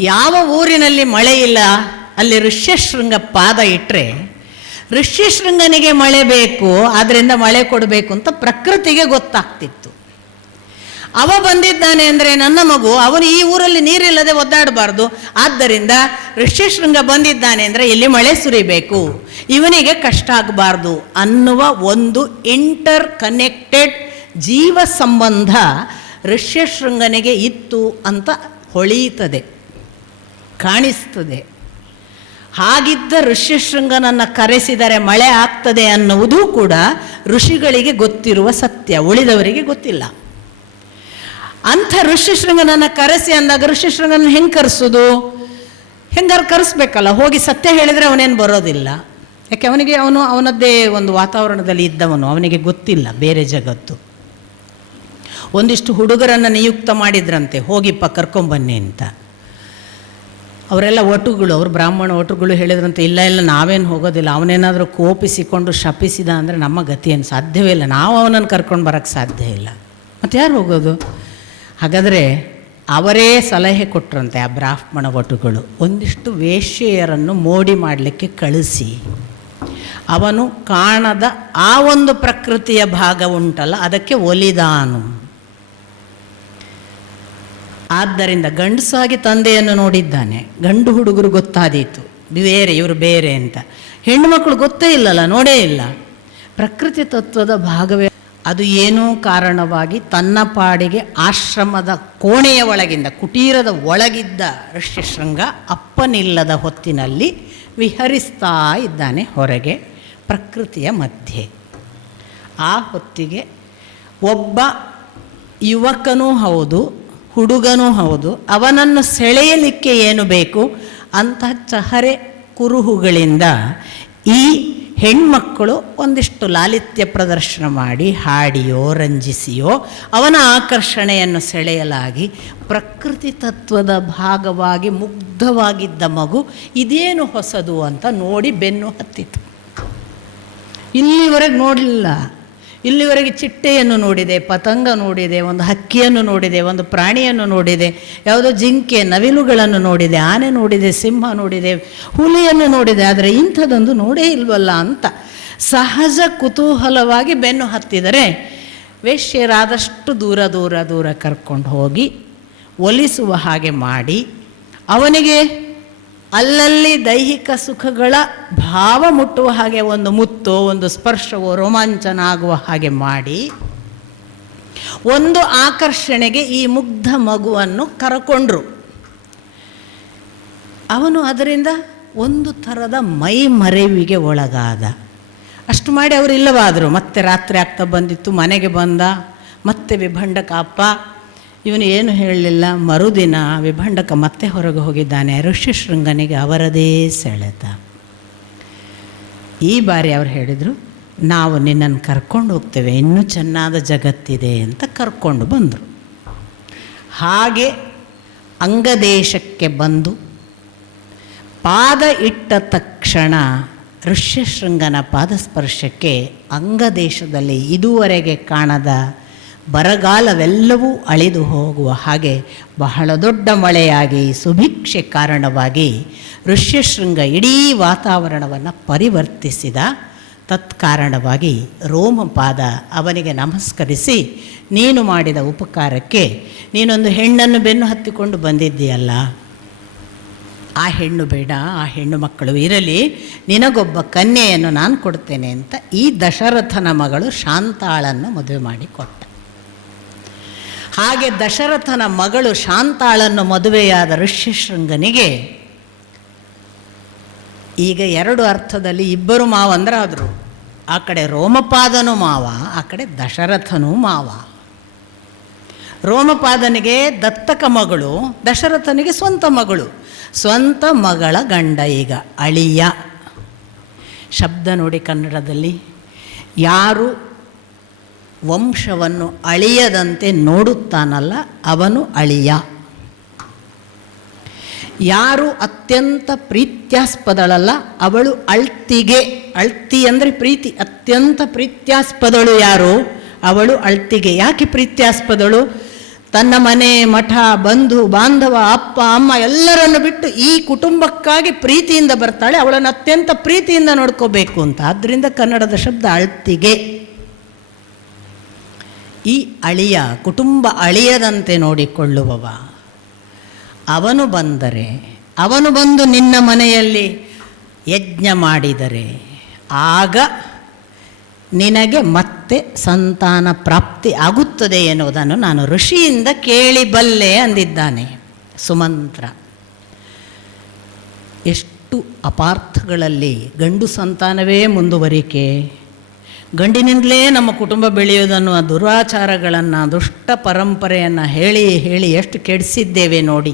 ಯಾವ ಊರಿನಲ್ಲಿ ಮಳೆ ಇಲ್ಲ ಅಲ್ಲಿ ಋಷ್ಯಶೃಂಗ ಪಾದ ಇಟ್ಟರೆ ಋಷ್ಯಶೃಂಗನಿಗೆ ಮಳೆ ಬೇಕು, ಆದ್ದರಿಂದ ಮಳೆ ಕೊಡಬೇಕು ಅಂತ ಪ್ರಕೃತಿಗೆ ಗೊತ್ತಾಗ್ತಿತ್ತು. ಅವ ಬಂದಿದ್ದಾನೆ ಅಂದರೆ ನನ್ನ ಮಗು, ಅವನು ಈ ಊರಲ್ಲಿ ನೀರಿಲ್ಲದೆ ಒದ್ದಾಡಬಾರ್ದು, ಆದ್ದರಿಂದ ಋಷ್ಯಶೃಂಗ ಬಂದಿದ್ದಾನೆ ಅಂದರೆ ಇಲ್ಲಿ ಮಳೆ ಸುರಿಬೇಕು, ಇವನಿಗೆ ಕಷ್ಟ ಆಗಬಾರ್ದು ಅನ್ನುವ ಒಂದು ಇಂಟರ್ ಕನೆಕ್ಟೆಡ್ ಜೀವ ಸಂಬಂಧ ಋಷ್ಯಶೃಂಗನಿಗೆ ಇತ್ತು ಅಂತ ಹೊಳೆಯುತ್ತದೆ, ಕಾಣಿಸ್ತದೆ. ಹಾಗಿದ್ದ ಋಷ್ಯಶೃಂಗನನ್ನು ಕರೆಸಿದರೆ ಮಳೆ ಆಗ್ತದೆ ಅನ್ನುವುದೂ ಕೂಡ ಋಷಿಗಳಿಗೆ ಗೊತ್ತಿರುವ ಸತ್ಯ, ಉಳಿದವರಿಗೆ ಗೊತ್ತಿಲ್ಲ. ಅಂಥ ಋಷ್ಯಶೃಂಗನನ್ನು ಕರೆಸಿ ಅಂದಾಗ ಋಷ್ಯಶೃಂಗನ ಹೆಂಗೆ ಕರೆಸೋದು? ಹೆಂಗಾರು ಕರೆಸ್ಬೇಕಲ್ಲ. ಹೋಗಿ ಸತ್ಯ ಹೇಳಿದರೆ ಅವನೇನು ಬರೋದಿಲ್ಲ. ಯಾಕೆ ಅವನಿಗೆ ಅವನದ್ದೇ ಒಂದು ವಾತಾವರಣದಲ್ಲಿ ಇದ್ದವನು, ಅವನಿಗೆ ಗೊತ್ತಿಲ್ಲ ಬೇರೆ ಜಗತ್ತು. ಒಂದಿಷ್ಟು ಹುಡುಗರನ್ನು ನಿಯುಕ್ತ ಮಾಡಿದ್ರಂತೆ, ಹೋಗಿಪ್ಪ ಕರ್ಕೊಂಬನ್ನಿ ಅಂತ. ಅವರೆಲ್ಲ ಒಟುಗಳು, ಅವರು ಬ್ರಾಹ್ಮಣ ಒಟುಗಳು ಹೇಳಿದ್ರಂತೆ, ಇಲ್ಲ ನಾವೇನು ಹೋಗೋದಿಲ್ಲ, ಅವನೇನಾದರೂ ಕೋಪಿಸಿಕೊಂಡು ಶಪಿಸಿದ ಅಂದರೆ ನಮ್ಮ ಗತಿ ಏನು ಸಾಧ್ಯವೇ ಇಲ್ಲ, ನಾವು ಅವನನ್ನು ಕರ್ಕೊಂಡು ಬರೋಕ್ಕೆ ಸಾಧ್ಯ ಇಲ್ಲ, ಮತ್ತು ಯಾರು ಹೋಗೋದು? ಹಾಗಾದರೆ ಅವರೇ ಸಲಹೆ ಕೊಟ್ಟರಂತೆ ಆ ಬ್ರಾಹ್ಮಣ ಒಟುಗಳು, ಒಂದಿಷ್ಟು ವೇಶ್ಯೆಯರನ್ನು ಮೋಡಿ ಮಾಡಲಿಕ್ಕೆ ಕಳಿಸಿ, ಅವನು ಕಾಣದ ಆ ಒಂದು ಪ್ರಕೃತಿಯ ಭಾಗ ಉಂಟಲ್ಲ ಅದಕ್ಕೆ ಒಲಿದಾನು. ಆದ್ದರಿಂದ ಗಂಡಸಾಗಿ ತಂದೆಯನ್ನು ನೋಡಿದ್ದಾನೆ, ಗಂಡು ಹುಡುಗರು ಗೊತ್ತಾದೀತು ಬೇರೆ ಇವರು ಬೇರೆ ಅಂತ. ಹೆಣ್ಣು ಮಕ್ಕಳು ಗೊತ್ತೇ ಇಲ್ಲಲ್ಲ, ನೋಡೇ ಇಲ್ಲ. ಪ್ರಕೃತಿ ತತ್ವದ ಭಾಗವೇ ಅದು. ಏನೋ ಕಾರಣವಾಗಿ ತನ್ನ ಪಾಡಿಗೆ ಆಶ್ರಮದ ಕೋಣೆಯ ಒಳಗಿಂದ, ಕುಟೀರದ ಒಳಗಿದ್ದ ಋಷ್ಯಶೃಂಗ ಅಪ್ಪನಿಲ್ಲದ ಹೊತ್ತಿನಲ್ಲಿ ವಿಹರಿಸ್ತಾ ಇದ್ದಾನೆ ಹೊರಗೆ ಪ್ರಕೃತಿಯ ಮಧ್ಯೆ. ಆ ಹೊತ್ತಿಗೆ ಒಬ್ಬ ಯುವಕನೂ ಹೌದು, ಹುಡುಗನೂ ಹೌದು, ಅವನನ್ನು ಸೆಳೆಯಲಿಕ್ಕೆ ಏನು ಬೇಕು ಅಂತಹ ಚಹರೆ ಕುರುಹುಗಳಿಂದ ಈ ಹೆಣ್ಮಕ್ಕಳು ಒಂದಿಷ್ಟು ಲಾಲಿತ್ಯ ಪ್ರದರ್ಶನ ಮಾಡಿ ಹಾಡಿಯೋ ರಂಜಿಸಿಯೋ ಅವನ ಆಕರ್ಷಣೆಯನ್ನು ಸೆಳೆಯಲಾಗಿ ಪ್ರಕೃತಿ ತತ್ವದ ಭಾಗವಾಗಿ ಮುಗ್ಧವಾಗಿದ್ದ ಮಗು ಇದೇನು ಹೊಸದು ಅಂತ ನೋಡಿ ಬೆನ್ನು ಹತ್ತಿತು. ಇಲ್ಲಿವರೆಗೆ ನೋಡಲಿಲ್ಲ. ಇಲ್ಲಿವರೆಗೆ ಚಿಟ್ಟೆಯನ್ನು ನೋಡಿದೆ, ಪತಂಗ ನೋಡಿದೆ, ಒಂದು ಹಕ್ಕಿಯನ್ನು ನೋಡಿದೆ, ಒಂದು ಪ್ರಾಣಿಯನ್ನು ನೋಡಿದೆ, ಯಾವುದೋ ಜಿಂಕೆ ನವಿಲುಗಳನ್ನು ನೋಡಿದೆ, ಆನೆ ನೋಡಿದೆ, ಸಿಂಹ ನೋಡಿದೆ, ಹುಲಿಯನ್ನು ನೋಡಿದೆ, ಆದರೆ ಇಂಥದ್ದೊಂದು ನೋಡೇ ಇಲ್ವಲ್ಲ ಅಂತ ಸಹಜ ಕುತೂಹಲವಾಗಿ ಬೆನ್ನು ಹತ್ತಿದರೆ ವೇಶ್ಯರಾದಷ್ಟು ದೂರ ದೂರ ದೂರ ಕರ್ಕೊಂಡು ಹೋಗಿ ಒಲಿಸುವ ಹಾಗೆ ಮಾಡಿ ಅವನಿಗೆ ಅಲ್ಲಲ್ಲಿ ದೈಹಿಕ ಸುಖಗಳ ಭಾವ ಮುಟ್ಟುವ ಹಾಗೆ ಒಂದು ಮುತ್ತೋ ಒಂದು ಸ್ಪರ್ಶವೋ ರೋಮಾಂಚನ ಆಗುವ ಹಾಗೆ ಮಾಡಿ ಒಂದು ಆಕರ್ಷಣೆಗೆ ಈ ಮುಗ್ಧ ಮಗುವನ್ನು ಕರಕೊಂಡ್ರು. ಅವನು ಅದರಿಂದ ಒಂದು ಥರದ ಮೈ ಮರೆವಿಗೆ ಒಳಗಾದ. ಅಷ್ಟು ಮಾಡಿ ಅವರು ಇಲ್ಲವಾದರು. ಮತ್ತೆ ರಾತ್ರಿ ಆಗ್ತಾ ಬಂದಿತ್ತು, ಮನೆಗೆ ಬಂದ. ಮತ್ತೆ ವಿಭಂಡಕ ಅಪ್ಪ ಇವನು ಏನು ಹೇಳಲಿಲ್ಲ. ಮರುದಿನ ವಿಭಂಡಕ ಮತ್ತೆ ಹೊರಗೆ ಹೋಗಿದ್ದಾನೆ. ಋಷ್ಯಶೃಂಗನಿಗೆ ಅವರದೇ ಸೆಳೆತ. ಈ ಬಾರಿ ಅವರು ಹೇಳಿದರು, ನಾವು ನಿನ್ನನ್ನು ಕರ್ಕೊಂಡು ಹೋಗ್ತೇವೆ, ಇನ್ನೂ ಚೆನ್ನಾದ ಜಗತ್ತಿದೆ ಅಂತ ಕರ್ಕೊಂಡು ಬಂದರು. ಹಾಗೆ ಅಂಗದೇಶಕ್ಕೆ ಬಂದು ಪಾದ ಇಟ್ಟ ತಕ್ಷಣ ಋಷ್ಯಶೃಂಗನ ಪಾದಸ್ಪರ್ಶಕ್ಕೆ ಅಂಗದೇಶದಲ್ಲಿ ಇದುವರೆಗೆ ಕಾಣದ ಬರಗಾಲವೆಲ್ಲವೂ ಅಳಿದು ಹೋಗುವ ಹಾಗೆ ಬಹಳ ದೊಡ್ಡ ಮಳೆಯಾಗಿ ಸುಭಿಕ್ಷೆ ಕಾರಣವಾಗಿ ಋಷ್ಯಶೃಂಗ ಇಡೀ ವಾತಾವರಣವನ್ನು ಪರಿವರ್ತಿಸಿದ. ತತ್ಕಾರಣವಾಗಿ ರೋಮಪಾದ ಅವನಿಗೆ ನಮಸ್ಕರಿಸಿ, ನೀನು ಮಾಡಿದ ಉಪಕಾರಕ್ಕೆ, ನೀನೊಂದು ಹೆಣ್ಣನ್ನು ಬೆನ್ನು ಹತ್ತಿಕೊಂಡು ಬಂದಿದ್ದೀಯಲ್ಲ, ಆ ಹೆಣ್ಣು ಬೇಡ, ಆ ಹೆಣ್ಣು ಮಕ್ಕಳು ಇರಲಿ, ನಿನಗೊಬ್ಬ ಕನ್ಯೆಯನ್ನು ನಾನು ಕೊಡ್ತೇನೆ ಅಂತ ಈ ದಶರಥನ ಮಗಳು ಶಾಂತಾಳನ್ನು ಮದುವೆ ಮಾಡಿಕೊಟ್ಟ. ಹಾಗೆ ದಶರಥನ ಮಗಳು ಶಾಂತಾಳನ್ನು ಮದುವೆಯಾದ ಋಷ್ಯಶೃಂಗನಿಗೆ ಈಗ ಎರಡು ಅರ್ಥದಲ್ಲಿ ಇಬ್ಬರು ಮಾವಂದರಾದರು. ಆ ಕಡೆ ರೋಮಪಾದನೂ ಮಾವ, ಆ ಕಡೆ ದಶರಥನೂ ಮಾವ. ರೋಮಪಾದನಿಗೆ ದತ್ತಕ ಮಗಳು, ದಶರಥನಿಗೆ ಸ್ವಂತ ಮಗಳು. ಸ್ವಂತ ಮಗಳ ಗಂಡ ಈಗ ಅಳಿಯ. ಶಬ್ದ ನೋಡಿ ಕನ್ನಡದಲ್ಲಿ. ಯಾರು ವಂಶವನ್ನು ಅಳಿಯದಂತೆ ನೋಡುತ್ತಾನಲ್ಲ ಅವನು ಅಳಿಯ. ಯಾರು ಅತ್ಯಂತ ಪ್ರೀತ್ಯಾಸ್ಪದಳಲ್ಲ ಅವಳು ಅಳ್ತಿಗೆ. ಅಳ್ತಿ ಅಂದರೆ ಪ್ರೀತಿ. ಅತ್ಯಂತ ಪ್ರೀತ್ಯಾಸ್ಪದಳು ಯಾರು? ಅವಳು ಅಳ್ತಿಗೆ. ಯಾಕೆ ಪ್ರೀತ್ಯಾಸ್ಪದಳು? ತನ್ನ ಮನೆ ಮಠ ಬಂಧು ಬಾಂಧವ ಅಪ್ಪ ಅಮ್ಮ ಎಲ್ಲರನ್ನು ಬಿಟ್ಟು ಈ ಕುಟುಂಬಕ್ಕಾಗಿ ಪ್ರೀತಿಯಿಂದ ಬರ್ತಾಳೆ. ಅವಳನ್ನು ಅತ್ಯಂತ ಪ್ರೀತಿಯಿಂದ ನೋಡ್ಕೋಬೇಕು ಅಂತ. ಆದ್ದರಿಂದ ಕನ್ನಡದ ಶಬ್ದ ಅಳ್ತಿಗೆ. ಈ ಅಳಿಯ, ಕುಟುಂಬ ಅಳಿಯದಂತೆ ನೋಡಿಕೊಳ್ಳುವವ, ಅವನು ಬಂದರೆ, ಅವನು ಬಂದು ನಿನ್ನ ಮನೆಯಲ್ಲಿ ಯಜ್ಞ ಮಾಡಿದರೆ ಆಗ ನಿನಗೆ ಮತ್ತೆ ಸಂತಾನ ಪ್ರಾಪ್ತಿ ಆಗುತ್ತದೆ ಎನ್ನುವುದನ್ನು ನಾನು ಋಷಿಯಿಂದ ಕೇಳಿಬಲ್ಲೆ ಅಂದಿದ್ದಾನೆ ಸುಮಂತ್ರ. ಎಷ್ಟು ಅಪಾರ್ಥಗಳಲ್ಲಿ ಗಂಡು ಸಂತಾನವೇ ಮುಂದುವರಿಕೆ, ಗಂಡಿನಿಂದಲೇ ನಮ್ಮ ಕುಟುಂಬ ಬೆಳೆಯೋದನ್ನು ದುರಾಚಾರಗಳನ್ನು ದುಷ್ಟ ಪರಂಪರೆಯನ್ನು ಹೇಳಿ ಹೇಳಿ ಎಷ್ಟು ಕೆಡಿಸಿದ್ದೇವೆ ನೋಡಿ.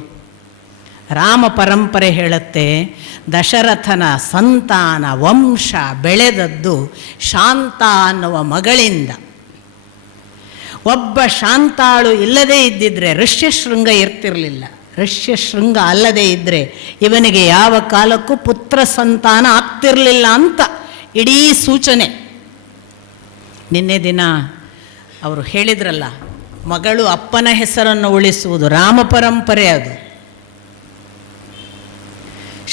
ರಾಮ ಪರಂಪರೆ ಹೇಳುತ್ತೆ, ದಶರಥನ ಸಂತಾನ ವಂಶ ಬೆಳೆದದ್ದು ಶಾಂತ ಅನ್ನುವ ಮಗಳಿಂದ. ಒಬ್ಬ ಶಾಂತಾಳು ಇಲ್ಲದೇ ಇದ್ದಿದ್ರೆ ಋಷ್ಯಶೃಂಗ ಇರ್ತಿರಲಿಲ್ಲ. ಋಷ್ಯಶೃಂಗ ಅಲ್ಲದೇ ಇದ್ದರೆ ಇವನಿಗೆ ಯಾವ ಕಾಲಕ್ಕೂ ಪುತ್ರ ಸಂತಾನ ಆಗ್ತಿರಲಿಲ್ಲ ಅಂತ ಇಡೀ ಸೂಚನೆ. ನಿನ್ನೆ ದಿನ ಅವರು ಹೇಳಿದ್ರಲ್ಲ, ಮಗಳು ಅಪ್ಪನ ಹೆಸರನ್ನು ಉಳಿಸುವುದು ರಾಮ ಪರಂಪರೆ. ಅದು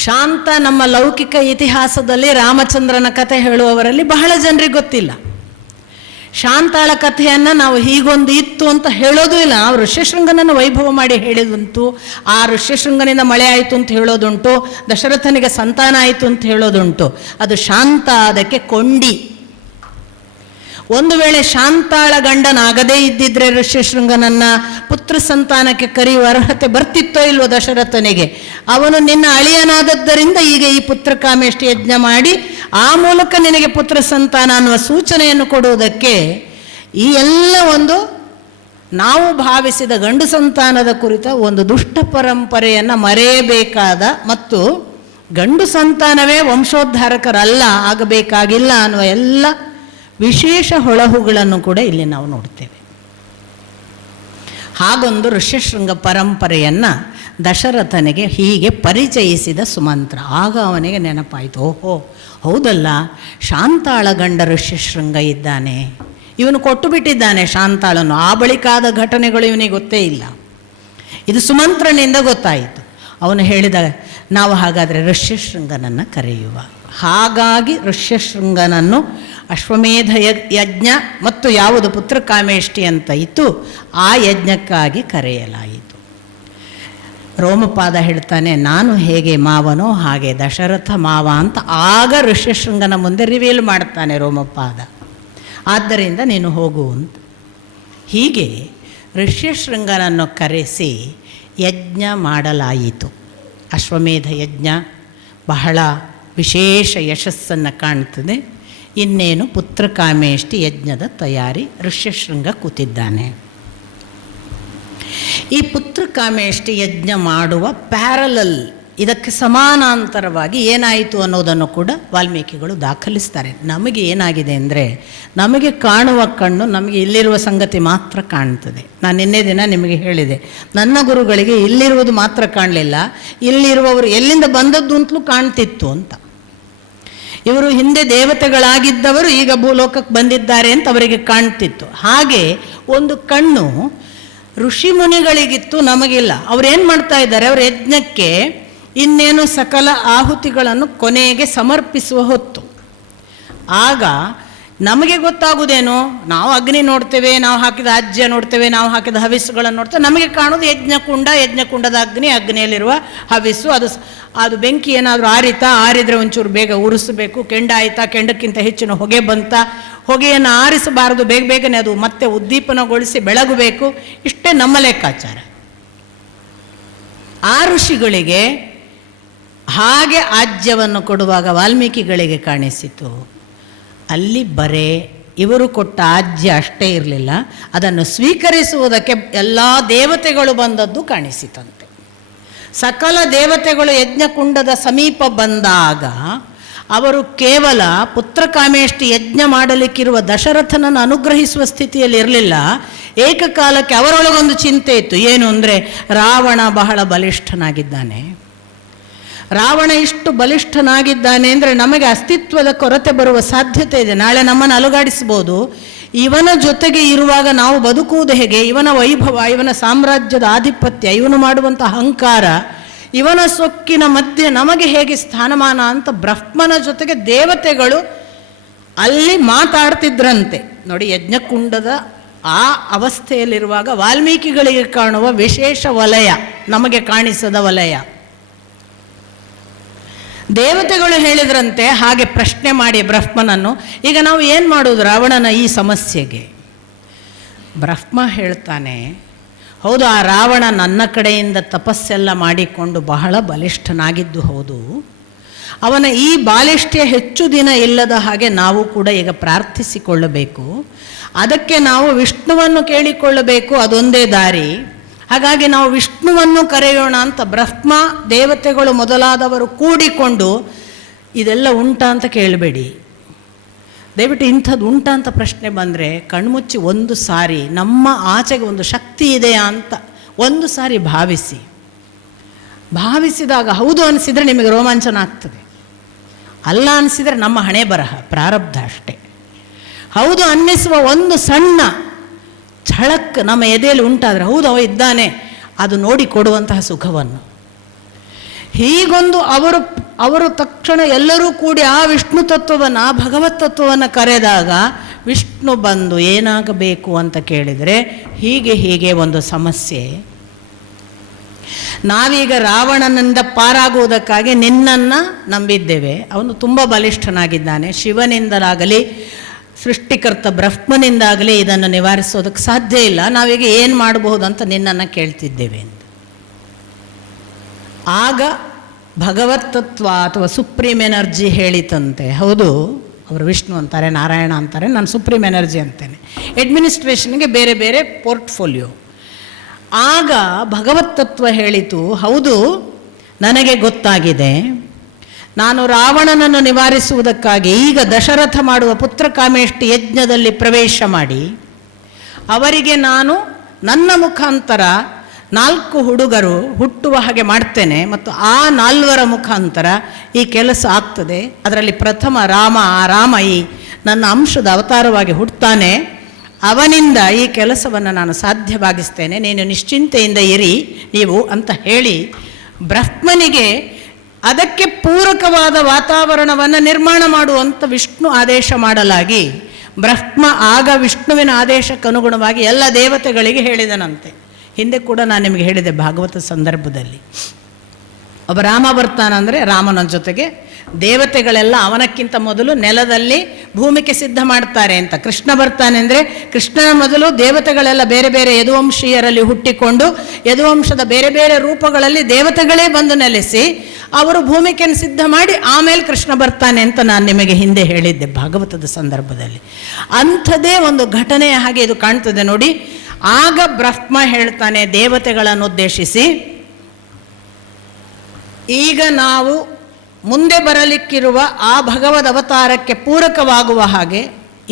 ಶಾಂತ ನಮ್ಮ ಲೌಕಿಕ ಇತಿಹಾಸದಲ್ಲಿ ರಾಮಚಂದ್ರನ ಕಥೆ ಹೇಳುವವರಲ್ಲಿ ಬಹಳ ಜನರಿಗೆ ಗೊತ್ತಿಲ್ಲ. ಶಾಂತಾಳ ಕಥೆಯನ್ನು ನಾವು ಹೀಗೊಂದು ಇತ್ತು ಅಂತ ಹೇಳೋದು ಇಲ್ಲ. ನಾವು ಋಷ್ಯಶೃಂಗನನ್ನು ವೈಭವ ಮಾಡಿ ಹೇಳಿದಂತು, ಆ ಋಷ್ಯಶೃಂಗನಿಂದ ಮಳೆ ಆಯಿತು ಅಂತ ಹೇಳೋದುಂಟು, ದಶರಥನಿಗೆ ಸಂತಾನ ಆಯಿತು ಅಂತ ಹೇಳೋದುಂಟು. ಅದು ಶಾಂತ ಅದಕ್ಕೆ ಕೊಂಡಿ. ಒಂದು ವೇಳೆ ಶಾಂತಾಳ ಗಂಡನಾಗದೇ ಇದ್ದಿದ್ರೆ ಋಷ್ಯಶೃಂಗನನ್ನು ಪುತ್ರ ಸಂತಾನಕ್ಕೆ ಕರೆಯುವ ಅರ್ಹತೆ ಬರ್ತಿತ್ತೋ ಇಲ್ವೋ ದಶರಥನಿಗೆ? ಅವನು ನಿನ್ನ ಅಳಿಯನಾದದ್ದರಿಂದ ಈಗ ಈ ಪುತ್ರ ಕಾಮೇಷ್ಟಿ ಯಜ್ಞ ಮಾಡಿ ಆ ಮೂಲಕ ನಿನಗೆ ಪುತ್ರ ಸಂತಾನ ಅನ್ನುವ ಸೂಚನೆಯನ್ನು ಕೊಡುವುದಕ್ಕೆ ಈ ಎಲ್ಲ ಒಂದು ನಾವು ಭಾವಿಸಿದ ಗಂಡು ಸಂತಾನದ ಕುರಿತ ಒಂದು ದುಷ್ಟ ಪರಂಪರೆಯನ್ನು ಮರೆಯಬೇಕಾದ ಮತ್ತು ಗಂಡು ಸಂತಾನವೇ ವಂಶೋದ್ಧಾರಕರಲ್ಲ, ಆಗಬೇಕಾಗಿಲ್ಲ ಅನ್ನುವ ಎಲ್ಲ ವಿಶೇಷ ಹೊಳಹುಗಳನ್ನು ಕೂಡ ಇಲ್ಲಿ ನಾವು ನೋಡ್ತೇವೆ. ಹಾಗೊಂದು ಋಷ್ಯಶೃಂಗ ಪರಂಪರೆಯನ್ನು ದಶರಥನಿಗೆ ಹೀಗೆ ಪರಿಚಯಿಸಿದ ಸುಮಂತ್ರ. ಆಗ ಅವನಿಗೆ ನೆನಪಾಯಿತು, ಓಹೋ ಹೌದಲ್ಲ, ಶಾಂತಾಳ ಗಂಡ ಋಷ್ಯಶೃಂಗ ಇದ್ದಾನೆ, ಇವನು ಕೊಟ್ಟು ಬಿಟ್ಟಿದ್ದಾನೆ ಶಾಂತಾಳನ್ನು. ಆ ಬಳಿಕಾದ ಘಟನೆಗಳು ಇವನಿಗೆ ಗೊತ್ತೇ ಇಲ್ಲ. ಇದು ಸುಮಂತ್ರನಿಂದ ಗೊತ್ತಾಯಿತು. ಅವನು ಹೇಳಿದ, ನಾವು ಹಾಗಾದರೆ ಋಷ್ಯಶೃಂಗನನ್ನು ಕರೆಯುವ. ಹಾಗಾಗಿ ಋಷ್ಯಶೃಂಗನನ್ನು ಅಶ್ವಮೇಧ ಯಜ್ಞ ಮತ್ತು ಯಾವುದು ಪುತ್ರ ಕಾಮೇಷ್ಟಿ ಅಂತ ಇತ್ತು ಆ ಯಜ್ಞಕ್ಕಾಗಿ ಕರೆಯಲಾಯಿತು. ರೋಮಪಾದ ಹೇಳ್ತಾನೆ, ನಾನು ಹೇಗೆ ಮಾವನೋ ಹಾಗೆ ದಶರಥ ಮಾವ ಅಂತ ಆಗ ಋಷ್ಯಶೃಂಗನ ಮುಂದೆ ರಿವೀಲ್ ಮಾಡ್ತಾನೆ ರೋಮಪಾದ. ಆದ್ದರಿಂದ ನೀನು ಹೋಗು ಅಂತ. ಹೀಗೆ ಋಷ್ಯಶೃಂಗನನ್ನು ಕರೆಸಿ ಯಜ್ಞ ಮಾಡಲಾಯಿತು. ಅಶ್ವಮೇಧ ಯಜ್ಞ ಬಹಳ ವಿಶೇಷ ಯಶಸ್ಸನ್ನು ಕಾಣ್ತದೆ. ಇನ್ನೇನು ಪುತ್ರ ಕಾಮೇಷ್ಟಿ ಯಜ್ಞದ ತಯಾರಿ. ಋಷ್ಯಶೃಂಗ ಕೂತಿದ್ದಾನೆ. ಈ ಪುತ್ರ ಕಾಮೇಷ್ಟಿ ಯಜ್ಞ ಮಾಡುವ ಪ್ಯಾರಲಲ್, ಇದಕ್ಕೆ ಸಮಾನಾಂತರವಾಗಿ ಏನಾಯಿತು ಅನ್ನೋದನ್ನು ಕೂಡ ವಾಲ್ಮೀಕಿಗಳು ದಾಖಲಿಸ್ತಾರೆ. ನಮಗೆ ಏನಾಗಿದೆ ಅಂದರೆ, ನಮಗೆ ಕಾಣುವ ಕಣ್ಣು ನಮಗೆ ಇಲ್ಲಿರುವ ಸಂಗತಿ ಮಾತ್ರ ಕಾಣ್ತದೆ. ನಾನು ನಿನ್ನೆ ದಿನ ನಿಮಗೆ ಹೇಳಿದೆ, ನನ್ನ ಗುರುಗಳಿಗೆ ಇಲ್ಲಿರುವುದು ಮಾತ್ರ ಕಾಣಲಿಲ್ಲ, ಇಲ್ಲಿರುವವರು ಎಲ್ಲಿಂದ ಬಂದದ್ದು ಅಂತಲೂ ಕಾಣ್ತಿತ್ತು ಅಂತ. ಇವರು ಹಿಂದೆ ದೇವತೆಗಳಾಗಿದ್ದವರು ಈಗ ಭೂಲೋಕಕ್ಕೆ ಬಂದಿದ್ದಾರೆ ಅಂತ ಅವರಿಗೆ ಕಾಣ್ತಿತ್ತು. ಹಾಗೆ ಒಂದು ಕಣ್ಣು ಋಷಿ ಮುನಿಗಳಿಗಿತ್ತು, ನಮಗಿಲ್ಲ. ಅವ್ರೇನು ಮಾಡ್ತಾ ಇದ್ದಾರೆ, ಅವ್ರ ಯಜ್ಞಕ್ಕೆ ಇನ್ನೇನು ಸಕಲ ಆಹುತಿಗಳನ್ನು ಕೊನೆಗೆ ಸಮರ್ಪಿಸುವ ಹೊತ್ತು. ಆಗ ನಮಗೆ ಗೊತ್ತಾಗುವುದೇನು, ನಾವು ಅಗ್ನಿ ನೋಡ್ತೇವೆ, ನಾವು ಹಾಕಿದ ಆಜ್ಯ ನೋಡ್ತೇವೆ, ನಾವು ಹಾಕಿದ ಹವಿಸ್ಸುಗಳನ್ನು ನೋಡ್ತೇವೆ. ನಮಗೆ ಕಾಣೋದು ಯಜ್ಞಕುಂಡ, ಯಜ್ಞಕುಂಡದ ಅಗ್ನಿ, ಅಗ್ನಿಯಲ್ಲಿರುವ ಹವಿಸ್ಸು. ಅದು ಬೆಂಕಿ ಏನಾದರೂ ಆರಿದರೆ ಒಂಚೂರು ಬೇಗ ಉರಿಸಬೇಕು, ಕೆಂಡ ಆಯಿತಾ, ಕೆಂಡಕ್ಕಿಂತ ಹೆಚ್ಚಿನ ಹೊಗೆ ಬಂತ, ಹೊಗೆಯನ್ನು ಆರಿಸಬಾರದು, ಬೇಗ ಬೇಗನೆ ಅದು ಮತ್ತೆ ಉದ್ದೀಪನಗೊಳಿಸಿ ಬೆಳಗಬೇಕು. ಇಷ್ಟೇ ನಮ್ಮ ಲೆಕ್ಕಾಚಾರ. ಆ ಋಷಿಗಳಿಗೆ ಹಾಗೆ ಆಜ್ಯವನ್ನು ಕೊಡುವಾಗ ವಾಲ್ಮೀಕಿಗಳಿಗೆ ಕಾಣಿಸಿತು, ಅಲ್ಲಿ ಬರೇ ಇವರು ಕೊಟ್ಟ ಆಜ್ಯ ಅಷ್ಟೇ ಇರಲಿಲ್ಲ, ಅದನ್ನು ಸ್ವೀಕರಿಸುವುದಕ್ಕೆ ಎಲ್ಲ ದೇವತೆಗಳು ಬಂದದ್ದು ಕಾಣಿಸಿತಂತೆ. ಸಕಲ ದೇವತೆಗಳು ಯಜ್ಞಕುಂಡದ ಸಮೀಪ ಬಂದಾಗ ಅವರು ಕೇವಲ ಪುತ್ರ ಕಾಮೇಷ್ಟಿ ಯಜ್ಞ ಮಾಡಲಿಕ್ಕಿರುವ ದಶರಥನನ್ನು ಅನುಗ್ರಹಿಸುವ ಸ್ಥಿತಿಯಲ್ಲಿ ಇರಲಿಲ್ಲ. ಏಕಕಾಲಕ್ಕೆ ಅವರೊಳಗೊಂದು ಚಿಂತೆ ಇತ್ತು. ಏನು ಅಂದರೆ, ರಾವಣ ಬಹಳ ಬಲಿಷ್ಠನಾಗಿದ್ದಾನೆ. ರಾವಣ ಇಷ್ಟು ಬಲಿಷ್ಠನಾಗಿದ್ದಾನೆ ಅಂದರೆ ನಮಗೆ ಅಸ್ತಿತ್ವದ ಕೊರತೆ ಬರುವ ಸಾಧ್ಯತೆ ಇದೆ. ನಾಳೆ ನಮ್ಮನ್ನು ಅಲುಗಾಡಿಸ್ಬೋದು. ಇವನ ಜೊತೆಗೆ ಇರುವಾಗ ನಾವು ಬದುಕುವುದು ಹೇಗೆ? ಇವನ ವೈಭವ, ಇವನ ಸಾಮ್ರಾಜ್ಯದ ಆಧಿಪತ್ಯ, ಇವನು ಮಾಡುವಂಥ ಅಹಂಕಾರ, ಇವನ ಸೊಕ್ಕಿನ ಮಧ್ಯೆ ನಮಗೆ ಹೇಗೆ ಸ್ಥಾನಮಾನ ಅಂತ ಬ್ರಹ್ಮನ ಜೊತೆಗೆ ದೇವತೆಗಳು ಅಲ್ಲಿ ಮಾತಾಡ್ತಿದ್ರಂತೆ. ನೋಡಿ, ಯಜ್ಞಕುಂಡದ ಆ ಅವಸ್ಥೆಯಲ್ಲಿರುವಾಗ ವಾಲ್ಮೀಕಿಗಳಿಗೆ ಕಾಣುವ ವಿಶೇಷ ವಲಯ, ನಮಗೆ ಕಾಣಿಸದ ವಲಯ. ದೇವತೆಗಳು ಹೇಳಿದ್ರಂತೆ ಹಾಗೆ ಪ್ರಶ್ನೆ ಮಾಡಿ ಬ್ರಹ್ಮನನ್ನು, ಈಗ ನಾವು ಏನು ಮಾಡೋದು ರಾವಣನ ಈ ಸಮಸ್ಯೆಗೆ? ಬ್ರಹ್ಮ ಹೇಳ್ತಾನೆ, ಹೌದು, ಆ ರಾವಣ ನನ್ನ ಕಡೆಯಿಂದ ತಪಸ್ಸೆಲ್ಲ ಮಾಡಿಕೊಂಡು ಬಹಳ ಬಲಿಷ್ಠನಾಗಿದ್ದು ಹೌದು, ಅವನ ಈ ಬಾಲಿಷ್ಟ್ಯ ಹೆಚ್ಚು ದಿನ ಇಲ್ಲದ ಹಾಗೆ ನಾವು ಕೂಡ ಈಗ ಪ್ರಾರ್ಥಿಸಿಕೊಳ್ಳಬೇಕು. ಅದಕ್ಕೆ ನಾವು ವಿಷ್ಣುವನ್ನು ಕೇಳಿಕೊಳ್ಳಬೇಕು, ಅದೊಂದೇ ದಾರಿ. ಹಾಗಾಗಿ ನಾವು ವಿಷ್ಣುವನ್ನು ಕರೆಯೋಣ ಅಂತ ಬ್ರಹ್ಮ ದೇವತೆಗಳು ಮೊದಲಾದವರು ಕೂಡಿಕೊಂಡು, ಇದೆಲ್ಲ ಉಂಟಾ ಅಂತ ಕೇಳಬೇಡಿ ದಯವಿಟ್ಟು. ಇಂಥದ್ದು ಉಂಟಾ ಅಂತ ಪ್ರಶ್ನೆ ಬಂದರೆ ಕಣ್ಮುಚ್ಚಿ ಒಂದು ಸಾರಿ ನಮ್ಮ ಆಚೆಗೆ ಒಂದು ಶಕ್ತಿ ಇದೆಯಾ ಅಂತ ಒಂದು ಸಾರಿ ಭಾವಿಸಿದಾಗ ಹೌದು ಅನಿಸಿದರೆ ನಿಮಗೆ ರೋಮಾಂಚನ ಆಗ್ತದೆ, ಅಲ್ಲ ಅನಿಸಿದರೆ ನಮ್ಮ ಹಣೆ ಬರಹ ಪ್ರಾರಬ್ಧ ಅಷ್ಟೇ. ಹೌದು ಅನ್ನಿಸುವ ಒಂದು ಸಣ್ಣ ಝಳಕ್ ನಮ್ಮ ಎದೆಯಲ್ಲಿ ಉಂಟಾದರೆ ಹೌದು ಅವ ಇದ್ದಾನೆ, ಅದು ನೋಡಿ ಕೊಡುವಂತಹ ಸುಖವನ್ನು. ಹೀಗೊಂದು ಅವರು ತಕ್ಷಣ ಎಲ್ಲರೂ ಕೂಡಿ ಆ ವಿಷ್ಣು ತತ್ವವನ್ನು, ಆ ಭಗವತ್ ತತ್ವವನ್ನು ಕರೆದಾಗ ವಿಷ್ಣು ಬಂದು ಏನಾಗಬೇಕು ಅಂತ ಕೇಳಿದರೆ ಹೀಗೆ ಒಂದು ಸಮಸ್ಯೆ. ನಾವೀಗ ರಾವಣನಿಂದ ಪಾರಾಗುವುದಕ್ಕಾಗಿ ನಿನ್ನನ್ನು ನಂಬಿದ್ದೇವೆ, ಅವನು ತುಂಬ ಬಲಿಷ್ಠನಾಗಿದ್ದಾನೆ, ಶಿವನಿಂದಲಾಗಲಿ ಸೃಷ್ಟಿಕರ್ತ ಬ್ರಹ್ಮನಿಂದಾಗಲಿ ಇದನ್ನು ನಿವಾರಿಸೋದಕ್ಕೆ ಸಾಧ್ಯ ಇಲ್ಲ, ನಾವೀಗ ಏನು ಮಾಡಬಹುದು ಅಂತ ನಿನ್ನನ್ನು ಕೇಳ್ತಿದ್ದೇವೆ ಅಂತ. ಆಗ ಭಗವತ್ ತತ್ವ ಅಥವಾ ಸುಪ್ರೀಂ ಎನರ್ಜಿ ಹೇಳಿತಂತೆ, ಹೌದು ಅವರು ವಿಷ್ಣು ಅಂತಾರೆ, ನಾರಾಯಣ ಅಂತಾರೆ, ನಾನು ಸುಪ್ರೀಂ ಎನರ್ಜಿ ಅಂತೇನೆ, ಅಡ್ಮಿನಿಸ್ಟ್ರೇಷನ್ಗೆ ಬೇರೆ ಬೇರೆ ಪೋರ್ಟ್ಫೋಲಿಯೋ. ಆಗ ಭಗವತ್ ತತ್ವ ಹೇಳಿತು, ಹೌದು ನನಗೆ ಗೊತ್ತಾಗಿದೆ, ನಾನು ರಾವಣನನ್ನು ನಿವಾರಿಸುವುದಕ್ಕಾಗಿ ಈಗ ದಶರಥ ಮಾಡುವ ಪುತ್ರಕಾಮೇಷ್ಟಿ ಯಜ್ಞದಲ್ಲಿ ಪ್ರವೇಶ ಮಾಡಿ ಅವರಿಗೆ ನಾನು ನನ್ನ ಮುಖಾಂತರ 4 ಹುಡುಗರು ಹುಟ್ಟುವ ಹಾಗೆ ಮಾಡ್ತೇನೆ, ಮತ್ತು ಆ 4 ಮುಖಾಂತರ ಈ ಕೆಲಸ ಆಗ್ತದೆ. ಅದರಲ್ಲಿ ಪ್ರಥಮ ರಾಮ, ಆ ರಾಮ ಈ ನನ್ನ ಅಂಶದ ಅವತಾರವಾಗಿ ಹುಟ್ಟುತ್ತಾನೆ, ಅವನಿಂದ ಈ ಕೆಲಸವನ್ನು ನಾನು ಸಾಧ್ಯವಾಗಿಸ್ತೇನೆ, ನೀನು ನಿಶ್ಚಿಂತೆಯಿಂದ ಇರಿ ನೀವು ಅಂತ ಹೇಳಿ ಬ್ರಹ್ಮನಿಗೆ ಅದಕ್ಕೆ ಪೂರಕವಾದ ವಾತಾವರಣವನ್ನು ನಿರ್ಮಾಣ ಮಾಡುವಂಥ ವಿಷ್ಣು ಆದೇಶ ಮಾಡಲಾಗಿ, ಬ್ರಹ್ಮ ಆಗ ವಿಷ್ಣುವಿನ ಆದೇಶಕ್ಕನುಗುಣವಾಗಿ ಎಲ್ಲ ದೇವತೆಗಳಿಗೆ ಹೇಳಿದನಂತೆ. ಹಿಂದೆ ಕೂಡ ನಾನು ನಿಮಗೆ ಹೇಳಿದೆ ಭಾಗವತ ಸಂದರ್ಭದಲ್ಲಿ, ಒಬ್ಬ ರಾಮ ಬರ್ತಾನಂದರೆ ರಾಮನ ಜೊತೆಗೆ ದೇವತೆಗಳೆಲ್ಲ ಅವನಕ್ಕಿಂತ ಮೊದಲು ನೆಲದಲ್ಲಿ ಭೂಮಿಗೆ ಸಿದ್ಧ ಮಾಡ್ತಾರೆ ಅಂತ. ಕೃಷ್ಣ ಬರ್ತಾನೆ ಅಂದರೆ ಕೃಷ್ಣನ ಮೊದಲು ದೇವತೆಗಳೆಲ್ಲ ಬೇರೆ ಬೇರೆ ಯದುವಂಶೀಯರಲ್ಲಿ ಹುಟ್ಟಿಕೊಂಡು ಯದುವಂಶದ ಬೇರೆ ಬೇರೆ ರೂಪಗಳಲ್ಲಿ ದೇವತೆಗಳೇ ಬಂದು ನೆಲೆಸಿ ಅವರು ಭೂಮಿಕೆಯನ್ನು ಸಿದ್ಧ ಮಾಡಿ ಆಮೇಲೆ ಕೃಷ್ಣ ಬರ್ತಾನೆ ಅಂತ ನಾನು ನಿಮಗೆ ಹಿಂದೆ ಹೇಳಿದ್ದೆ ಭಾಗವತದ ಸಂದರ್ಭದಲ್ಲಿ. ಅಂಥದ್ದೇ ಒಂದು ಘಟನೆಯ ಹಾಗೆ ಇದು ಕಾಣ್ತದೆ ನೋಡಿ. ಆಗ ಬ್ರಹ್ಮ ಹೇಳ್ತಾನೆ ದೇವತೆಗಳನ್ನು ಉದ್ದೇಶಿಸಿ, ಈಗ ನಾವು ಮುಂದೆ ಬರಲಿಕ್ಕಿರುವ ಆ ಭಗವದ್ ಅವತಾರಕ್ಕೆ ಪೂರಕವಾಗುವ ಹಾಗೆ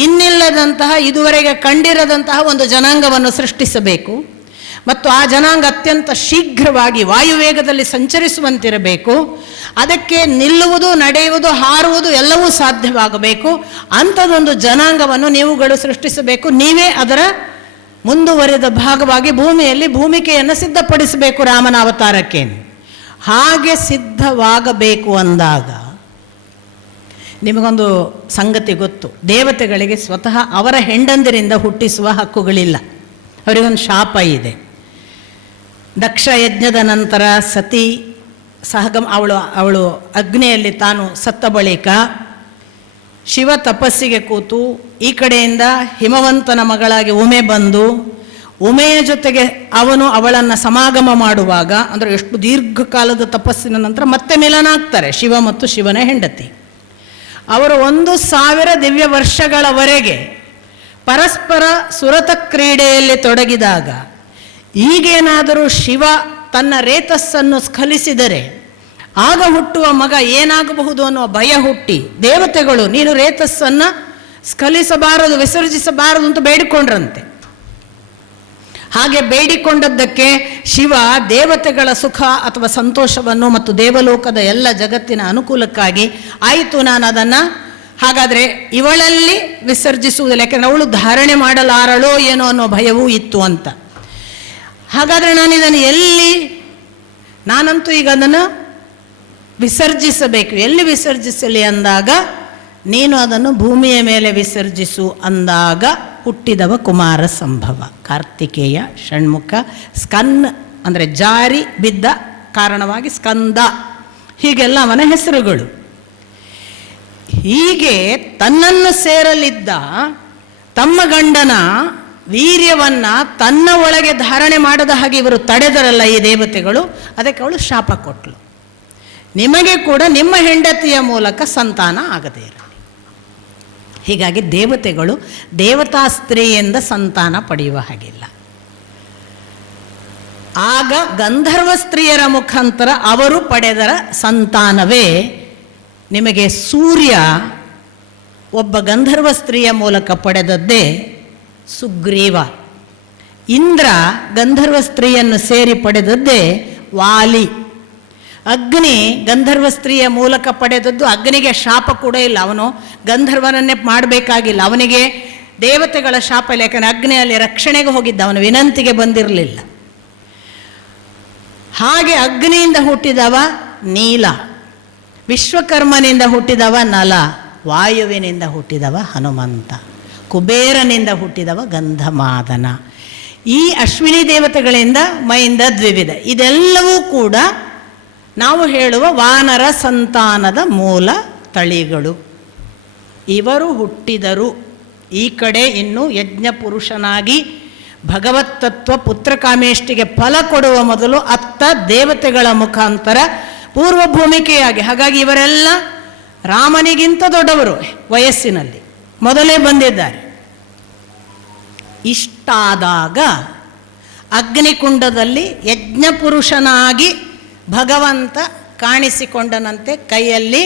ಇನ್ನಿಲ್ಲದಂತಹ ಇದುವರೆಗೆ ಕಂಡಿರದಂತಹ ಒಂದು ಜನಾಂಗವನ್ನು ಸೃಷ್ಟಿಸಬೇಕು, ಮತ್ತು ಆ ಜನಾಂಗ ಅತ್ಯಂತ ಶೀಘ್ರವಾಗಿ ವಾಯುವೇಗದಲ್ಲಿ ಸಂಚರಿಸುವಂತಿರಬೇಕು, ಅದಕ್ಕೆ ನಿಲ್ಲುವುದು, ನಡೆಯುವುದು, ಹಾರುವುದು ಎಲ್ಲವೂ ಸಾಧ್ಯವಾಗಬೇಕು. ಅಂಥದ್ದೊಂದು ಜನಾಂಗವನ್ನು ನೀವುಗಳು ಸೃಷ್ಟಿಸಬೇಕು, ನೀವೇ ಅದರ ಮುಂದುವರೆದ ಭಾಗವಾಗಿ ಭೂಮಿಯಲ್ಲಿ ಭೂಮಿಕೆಯನ್ನು ಸಿದ್ಧಪಡಿಸಬೇಕು ರಾಮನ ಅವತಾರಕ್ಕೆ. ಹಾಗೆ ಸಿದ್ಧವಾಗಬೇಕು ಅಂದಾಗ ನಿಮಗೊಂದು ಸಂಗತಿ ಗೊತ್ತು, ದೇವತೆಗಳಿಗೆ ಸ್ವತಃ ಅವರ ಹೆಂಡಂದಿರಿಂದ ಹುಟ್ಟಿಸುವ ಹಕ್ಕುಗಳಿಲ್ಲ, ಅವರಿಗೊಂದು ಶಾಪ ಇದೆ. ದಕ್ಷ ಯಜ್ಞದ ನಂತರ ಸತಿ ಅವಳು ಅಗ್ನಿಯಲ್ಲಿ ತಾನು ಸತ್ತ ಬಳಿಕ ಶಿವ ತಪಸ್ಸಿಗೆ ಕೂತು ಈ ಕಡೆಯಿಂದ ಹಿಮವಂತನ ಮಗಳಾಗಿ ಉಮೆ ಬಂದು ಉಮೆಯ ಜೊತೆಗೆ ಅವನು ಅವಳನ್ನು ಸಮಾಗಮ ಮಾಡುವಾಗ, ಅಂದರೆ ಎಷ್ಟು ದೀರ್ಘಕಾಲದ ತಪಸ್ಸಿನ ನಂತರ ಮತ್ತೆ ಮಿಲನ ಆಗ್ತಾರೆ ಶಿವ ಮತ್ತು ಶಿವನ ಹೆಂಡತಿ. ಅವರು 1000 ದಿವ್ಯ ವರ್ಷಗಳವರೆಗೆ ಪರಸ್ಪರ ಸುರತ ಕ್ರೀಡೆಯಲ್ಲಿ ತೊಡಗಿದಾಗ ಈಗೇನಾದರೂ ಶಿವ ತನ್ನ ರೇತಸ್ಸನ್ನು ಸ್ಖಲಿಸಿದರೆ ಆಗ ಹುಟ್ಟುವ ಮಗ ಏನಾಗಬಹುದು ಅನ್ನುವ ಭಯ ಹುಟ್ಟಿ ದೇವತೆಗಳು ನೀನು ರೇತಸ್ಸನ್ನು ಸ್ಖಲಿಸಬಾರದು, ವಿಸರ್ಜಿಸಬಾರದು ಅಂತ ಬೇಡಿಕೊಂಡ್ರಂತೆ. ಹಾಗೆ ಬೇಡಿಕೊಂಡದ್ದಕ್ಕೆ ಶಿವ ದೇವತೆಗಳ ಸುಖ ಅಥವಾ ಸಂತೋಷವನ್ನು ಮತ್ತು ದೇವಲೋಕದ ಎಲ್ಲ ಜಗತ್ತಿನ ಅನುಕೂಲಕ್ಕಾಗಿ ಆಯಿತು, ನಾನು ಅದನ್ನು ಹಾಗಾದರೆ ಇವಳಲ್ಲಿ ವಿಸರ್ಜಿಸುವುದಿಲ್ಲ, ಯಾಕೆಂದರೆ ಅವಳು ಧಾರಣೆ ಮಾಡಲಾರಳೋ ಏನೋ ಅನ್ನೋ ಭಯವೂ ಇತ್ತು ಅಂತ. ಹಾಗಾದರೆ ನಾನು ಇದನ್ನು ನಾನಂತೂ ಈಗ ಅದನ್ನು ವಿಸರ್ಜಿಸಬೇಕು, ಎಲ್ಲಿ ವಿಸರ್ಜಿಸಲಿ ಅಂದಾಗ ನೀನು ಅದನ್ನು ಭೂಮಿಯ ಮೇಲೆ ವಿಸರ್ಜಿಸು ಅಂದಾಗ ಹುಟ್ಟಿದವ ಕುಮಾರ ಸಂಭವ, ಕಾರ್ತಿಕೇಯ, ಷಣ್ಮುಖ, ಸ್ಕಂದ ಅಂದರೆ ಜಾರಿ ಬಿದ್ದ ಕಾರಣವಾಗಿ ಸ್ಕಂದ, ಹೀಗೆಲ್ಲ ಅವನ ಹೆಸರುಗಳು. ಹೀಗೆ ತನ್ನನ್ನು ಸೇರಲಿದ್ದ ತಮ್ಮ ಗಂಡನ ವೀರ್ಯವನ್ನು ತನ್ನ ಒಳಗೆ ಧಾರಣೆ ಮಾಡದ ಹಾಗೆ ಇವರು ತಡೆದರಲ್ಲ ಈ ದೇವತೆಗಳು, ಅದಕ್ಕೆ ಅವಳು ಶಾಪ ಕೊಟ್ಟಳು. ನಿಮಗೆ ಕೂಡ ನಿಮ್ಮ ಹೆಂಡತಿಯ ಮೂಲಕ ಸಂತಾನ ಆಗದೇ ಇರಲಿ. ಹೀಗಾಗಿ ದೇವತೆಗಳು ದೇವತಾ ಸ್ತ್ರೀಯಿಂದ ಸಂತಾನ ಪಡೆಯುವ ಹಾಗಿಲ್ಲ. ಆಗ ಗಂಧರ್ವ ಸ್ತ್ರೀಯರ ಮುಖಾಂತರ ಅವರು ಪಡೆದರ ಸಂತಾನವೇ ನಿಮಗೆ ಸೂರ್ಯ ಒಬ್ಬ ಗಂಧರ್ವ ಸ್ತ್ರೀಯ ಮೂಲಕ ಪಡೆದದ್ದೇ ಸುಗ್ರೀವ. ಇಂದ್ರ ಗಂಧರ್ವ ಸ್ತ್ರೀಯನ್ನು ಸೇರಿ ಪಡೆದದ್ದೇ ವಾಲಿ. ಅಗ್ನಿ ಗಂಧರ್ವ ಸ್ತ್ರೀಯ ಮೂಲಕ ಪಡೆದದ್ದು, ಅಗ್ನಿಗೆ ಶಾಪ ಕೂಡ ಇಲ್ಲ, ಅವನು ಗಂಧರ್ವನನ್ನೇ ಮಾಡಬೇಕಾಗಿಲ್ಲ, ಅವನಿಗೆ ದೇವತೆಗಳ ಶಾಪ ಇಲ್ಲ, ಯಾಕಂದರೆ ಅಗ್ನಿಯಲ್ಲಿ ರಕ್ಷಣೆಗೆ ಹೋಗಿದ್ದ, ಅವನು ವಿನಂತಿಗೆ ಬಂದಿರಲಿಲ್ಲ. ಹಾಗೆ ಅಗ್ನಿಯಿಂದ ಹುಟ್ಟಿದವ ನೀಲ, ವಿಶ್ವಕರ್ಮನಿಂದ ಹುಟ್ಟಿದವ ನಲ, ವಾಯುವಿನಿಂದ ಹುಟ್ಟಿದವ ಹನುಮಂತ, ಕುಬೇರನಿಂದ ಹುಟ್ಟಿದವ ಗಂಧಮಾದನ. ಈ ಅಶ್ವಿನಿ ದೇವತೆಗಳಿಂದ ಮೈಂದ ದ್ವಿವಿಧ. ಇದೆಲ್ಲವೂ ಕೂಡ ನಾವು ಹೇಳುವ ವಾನರ ಸಂತಾನದ ಮೂಲ ತಳಿಗಳು. ಇವರು ಹುಟ್ಟಿದರು. ಈ ಕಡೆ ಇನ್ನು ಯಜ್ಞ ಪುರುಷನಾಗಿ ಭಗವತ್ ತತ್ವ ಪುತ್ರಕಾಮೇಷ್ಟಿಗೆ ಫಲ ಕೊಡುವ ಮೊದಲು ಅತ್ತ ದೇವತೆಗಳ ಮುಖಾಂತರ ಪೂರ್ವ ಭೂಮಿಕೆಯಾಗಿ. ಹಾಗಾಗಿ ಇವರೆಲ್ಲ ರಾಮನಿಗಿಂತ ದೊಡ್ಡವರು ವಯಸ್ಸಿನಲ್ಲಿ, ಮೊದಲೇ ಬಂದಿದ್ದಾರೆ. ಇಷ್ಟಾದಾಗ ಅಗ್ನಿಕುಂಡದಲ್ಲಿ ಯಜ್ಞ ಪುರುಷನಾಗಿ ಭಗವಂತ ಕಾಣಿಸಿಕೊಂಡನಂತೆ, ಕೈಯಲ್ಲಿ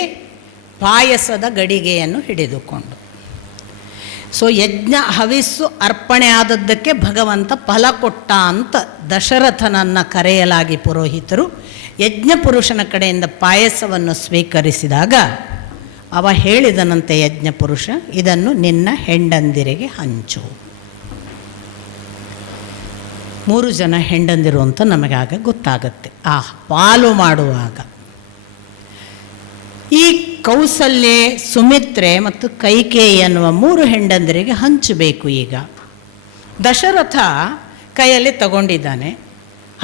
ಪಾಯಸದ ಗಡಿಗೆಯನ್ನು ಹಿಡಿದುಕೊಂಡು. ಸೊ ಯಜ್ಞ ಹವಿಸ್ಸು ಅರ್ಪಣೆ ಆದದ್ದಕ್ಕೆ ಭಗವಂತ ಫಲ ಕೊಟ್ಟ ಅಂತ ದಶರಥನನ್ನು ಕರೆಯಲಾಗಿ ಪುರೋಹಿತರು ಯಜ್ಞ ಪುರುಷನ ಕಡೆಯಿಂದ ಪಾಯಸವನ್ನು ಸ್ವೀಕರಿಸಿದಾಗ ಅವ ಹೇಳಿದನಂತೆ ಯಜ್ಞ ಪುರುಷ, ಇದನ್ನು ನಿನ್ನ ಹೆಂಡಂದಿರಿಗೆ ಹಂಚು. 3 ಜನ ಹೆಂಡಂದಿರು ಅಂತ ನಮಗಾಗ ಗೊತ್ತಾಗತ್ತೆ ಆ ಪಾಲು ಮಾಡುವಾಗ. ಈ ಕೌಸಲ್ಯೆ, ಸುಮಿತ್ರೆ ಮತ್ತು ಕೈಕೇಯಿ ಎನ್ನುವ 3 ಹೆಂಡಂದಿರಿಗೆ ಹಂಚಬೇಕು. ಈಗ ದಶರಥ ಕೈಯಲ್ಲಿ ತಗೊಂಡಿದ್ದಾನೆ,